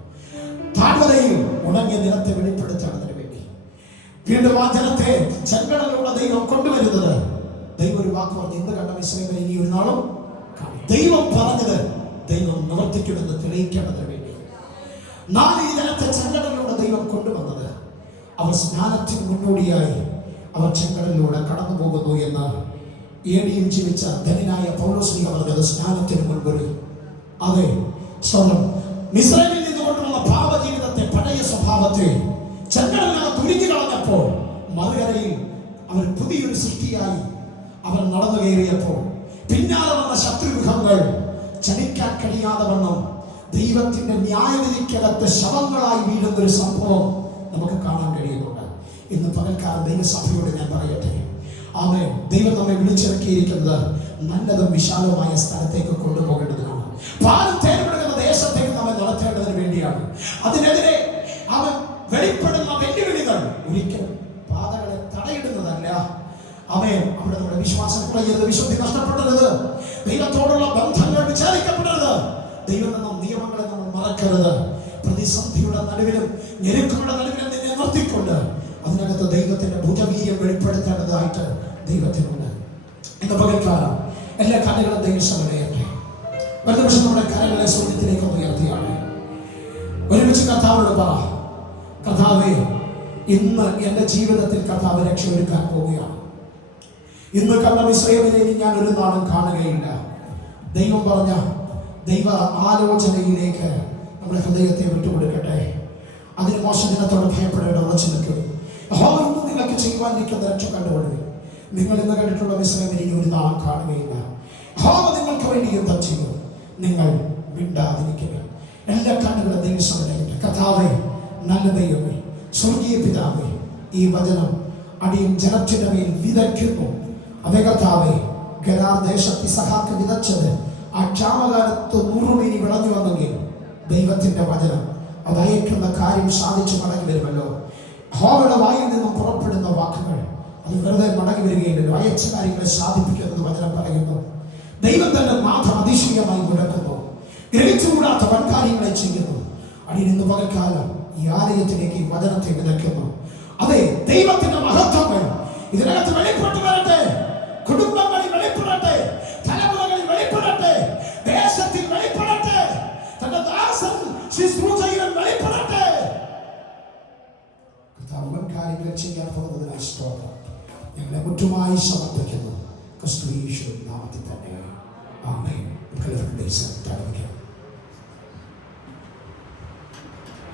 താഴ്വരയിൽ ഉണങ്ങിയ നിലത്തെ വെളിപ്പെടുത്തുന്നതിന് വേണ്ടി വീണ്ടും ആ ജനത്തെ ചെങ്കടലിലൂടെ ദൈവം കൊണ്ടുവരുന്നത്. ദൈവം ഒരു വാക്ക് പറഞ്ഞു, ഇന്ന് കണ്ട മിസ്രൈമിനെ ഇനി ഒരു നാളും കാണും. ദൈവം പറഞ്ഞത് ദൈവം നിവർത്തിക്കുമെന്ന് തെളിയിക്കേണ്ടതിന് വേണ്ടി 4 ഈ ജനത്തെ ചെങ്കടലിലൂടെ ദൈവം കൊണ്ടുവന്നത്. അവർ സ്നാനത്തിന് മുന്നോടിയായി അവർ ചെങ്കടലിലൂടെ കടന്നു പോകുന്നു എന്ന് ഏടിയിൽ ജീവിച്ച ധനനായ പൗലോസ്ലീഹ പറഞ്ഞത് സ്നാനത്തിന് മുൻപൊരു അതെ സ്തോത്രം. മിസ്രൈമിൽ നിന്ന് കൊണ്ടുവന്ന പാപജീവിതത്തെ, പഴയ സ്വഭാവത്തെ ചെങ്കടലിനകത്ത് ഉരുക്കി കളഞ്ഞപ്പോൾ മറുകരയിൽ അവർ പുതിയൊരു സൃഷ്ടിയായി അവർ നടന്നു കയറിയപ്പോൾ പിന്നാലെ വന്ന ശത്രുമുഖങ്ങൾ ചലിക്കാൻ കഴിയാതെ വണ്ണം ദൈവത്തിന്റെ ന്യായവിധിക്കകത്ത് ശവങ്ങളായി വീഴുന്നൊരു സംഭവം നമുക്ക് കാണാൻ കഴിയുന്നുണ്ട്. ഇന്ന് പകൽക്കാലം ദൈവസഭയോട് ഞാൻ പറയട്ടെ, ആമേൻ. ദൈവം നമ്മെ വിളിച്ചിറക്കിയിരിക്കുന്നത് നല്ലതും വിശാലവുമായ സ്ഥലത്തേക്ക് കൊണ്ടുപോകേണ്ടതിനാണ്. പാലും തേടുന്ന ദേശത്തേക്ക് നമ്മെ നടത്തേണ്ടതിന് വേണ്ടിയാണ്. അതിനെതിരെ അവൻ വെളിപ്പെടുന്ന വെല്ലുവിളികൾ ഒരിക്കലും പാതകളെ തടയിടുന്നതല്ല. ആമേൻ. അവിടെ നമ്മുടെ വിശ്വാസം കുറയരുത്, വിശുദ്ധി നഷ്ടപ്പെടരുത്, ദൈവത്തോടുള്ള ബന്ധങ്ങൾ വിചാരിക്കപ്പെടരുത്, ദൈവം എന്ന നിയമങ്ങളെ നമ്മൾ മറക്കരുത്. പ്രതിസന്ധിയുടെ നടുവിലും ഞെരുക്കങ്ങളുടെ നടുവിലും നിന്നെ നിർത്തിക്കൊണ്ട് അതിനകത്ത് ദൈവത്തിന്റെ ഭുജവീര്യം വെളിപ്പെടുത്തേണ്ടതായിട്ട് ദൈവത്തിനുണ്ട്. ഇന്ന് പകൽക്കാലം എല്ലാ കലകളും ദൈവസഭയിലേറ്റെ ഒരു നിമിഷം നമ്മുടെ കലകളെ സ്വർഗ്ഗത്തിലേക്ക് ഉയർത്തിയാണ്. ഒരുമിച്ച് കർത്താവിനോട് പറ, കർത്താവേ, ഇന്ന് എൻ്റെ ജീവിതത്തിൽ കർത്താവ് രക്ഷ ഒരുക്കാൻ പോവുകയാണ്. ഇന്ന് കണ്ട മിസ്രൈമിലേക്ക് ഞാൻ ഒരു നാളും കാണുകയില്ല. ദൈവം പറഞ്ഞ ദൈവ ആലോചനയിലേക്ക് നമ്മുടെ ഹൃദയത്തെ വിട്ടുകൊടുക്കട്ടെ. അതിന് മോശദിനത്തോട് ഭയപ്പെടേണ്ട ഉറച്ചു നിൽക്കും. ഇന്ന് നിങ്ങൾക്ക് ചെയ്യുവാനിരിക്കുന്ന രക്ഷ കണ്ടുകൊള്ളു. നിങ്ങൾ ഇന്ന് കണ്ടിട്ടുള്ള മിസ്രൈമിനെ ഒരു നാളും കാണുകയില്ല. നിങ്ങൾക്ക് വേണ്ടി യുദ്ധം ചെയ്യും. നിങ്ങൾ മിണ്ടാതിരിക്കുക. എല്ലാ കണ്ണുകളും ദൈവസഭയിലേക്ക്. കർത്താവേ, നല്ല ദൈവമേ, സ്വർഗീയ പിതാവേ, ഈ വചനം അടിയും ജനത്തിന്റെ മേൽ വിതയ്ക്കുന്നു. അതേ കർത്താവേ, ഗരാർ ദേശത്ത് ഇസഹാക്ക് വിതച്ചത് ആ ക്ഷാമകാലത്ത് 100 മീനി വിളഞ്ഞു വന്നെങ്കിൽ ദൈവത്തിന്റെ വചനം അത് അയക്കുന്ന കാര്യം സാധിച്ചു മടങ്ങി വരുമല്ലോ. യഹോവയുടെ വായിൽ നിന്നും പുറപ്പെടുന്ന വാക്കുകൾ അത് വെറുതെ മടങ്ങി വരികയില്ലല്ലോ. അയച്ച കാര്യങ്ങളെ സാധിപ്പിക്കുന്നത് വചനം പറയുന്നു. ദൈവം തന്നെ നാഥം അതിശയമായി മുടക്കുന്നു, ഗ്രഹിച്ചുകൂടാത്ത വൻകാര്യങ്ങളെ ചെയ്യുന്നു. അടിയിൽ നിന്ന് പകൽക്കാലം ഈ ആലയത്തിലേക്ക് ഈ വചനത്തെ വിതയ്ക്കുന്നു. അതെ, ദൈവത്തിന്റെ മഹത്വങ്ങൾ ഇതിനകത്ത് വെളിപ്പെട്ടു വരട്ടെ. കുടുംബങ്ങളിൽ വെളിപ്പെടട്ടെ, തലമുറകളിൽ വെളിപ്പെടട്ടെ, ദേശത്തിൽ വെളിപ്പെടട്ടെ, തന്റെ ദാസൻ ശുശ്രൂഷയിൽ വെളിപ്പെടട്ടെ. കാര്യങ്ങൾ ചെയ്യാൻ പോകുന്നതിനായി സ്തോത്രം. ഞങ്ങളെ മുറ്റുമായി സമർപ്പിക്കുന്നു ക്രിസ്തു യേശുവിൻ നാമത്തിൽ തന്നെ. ആമേൻ.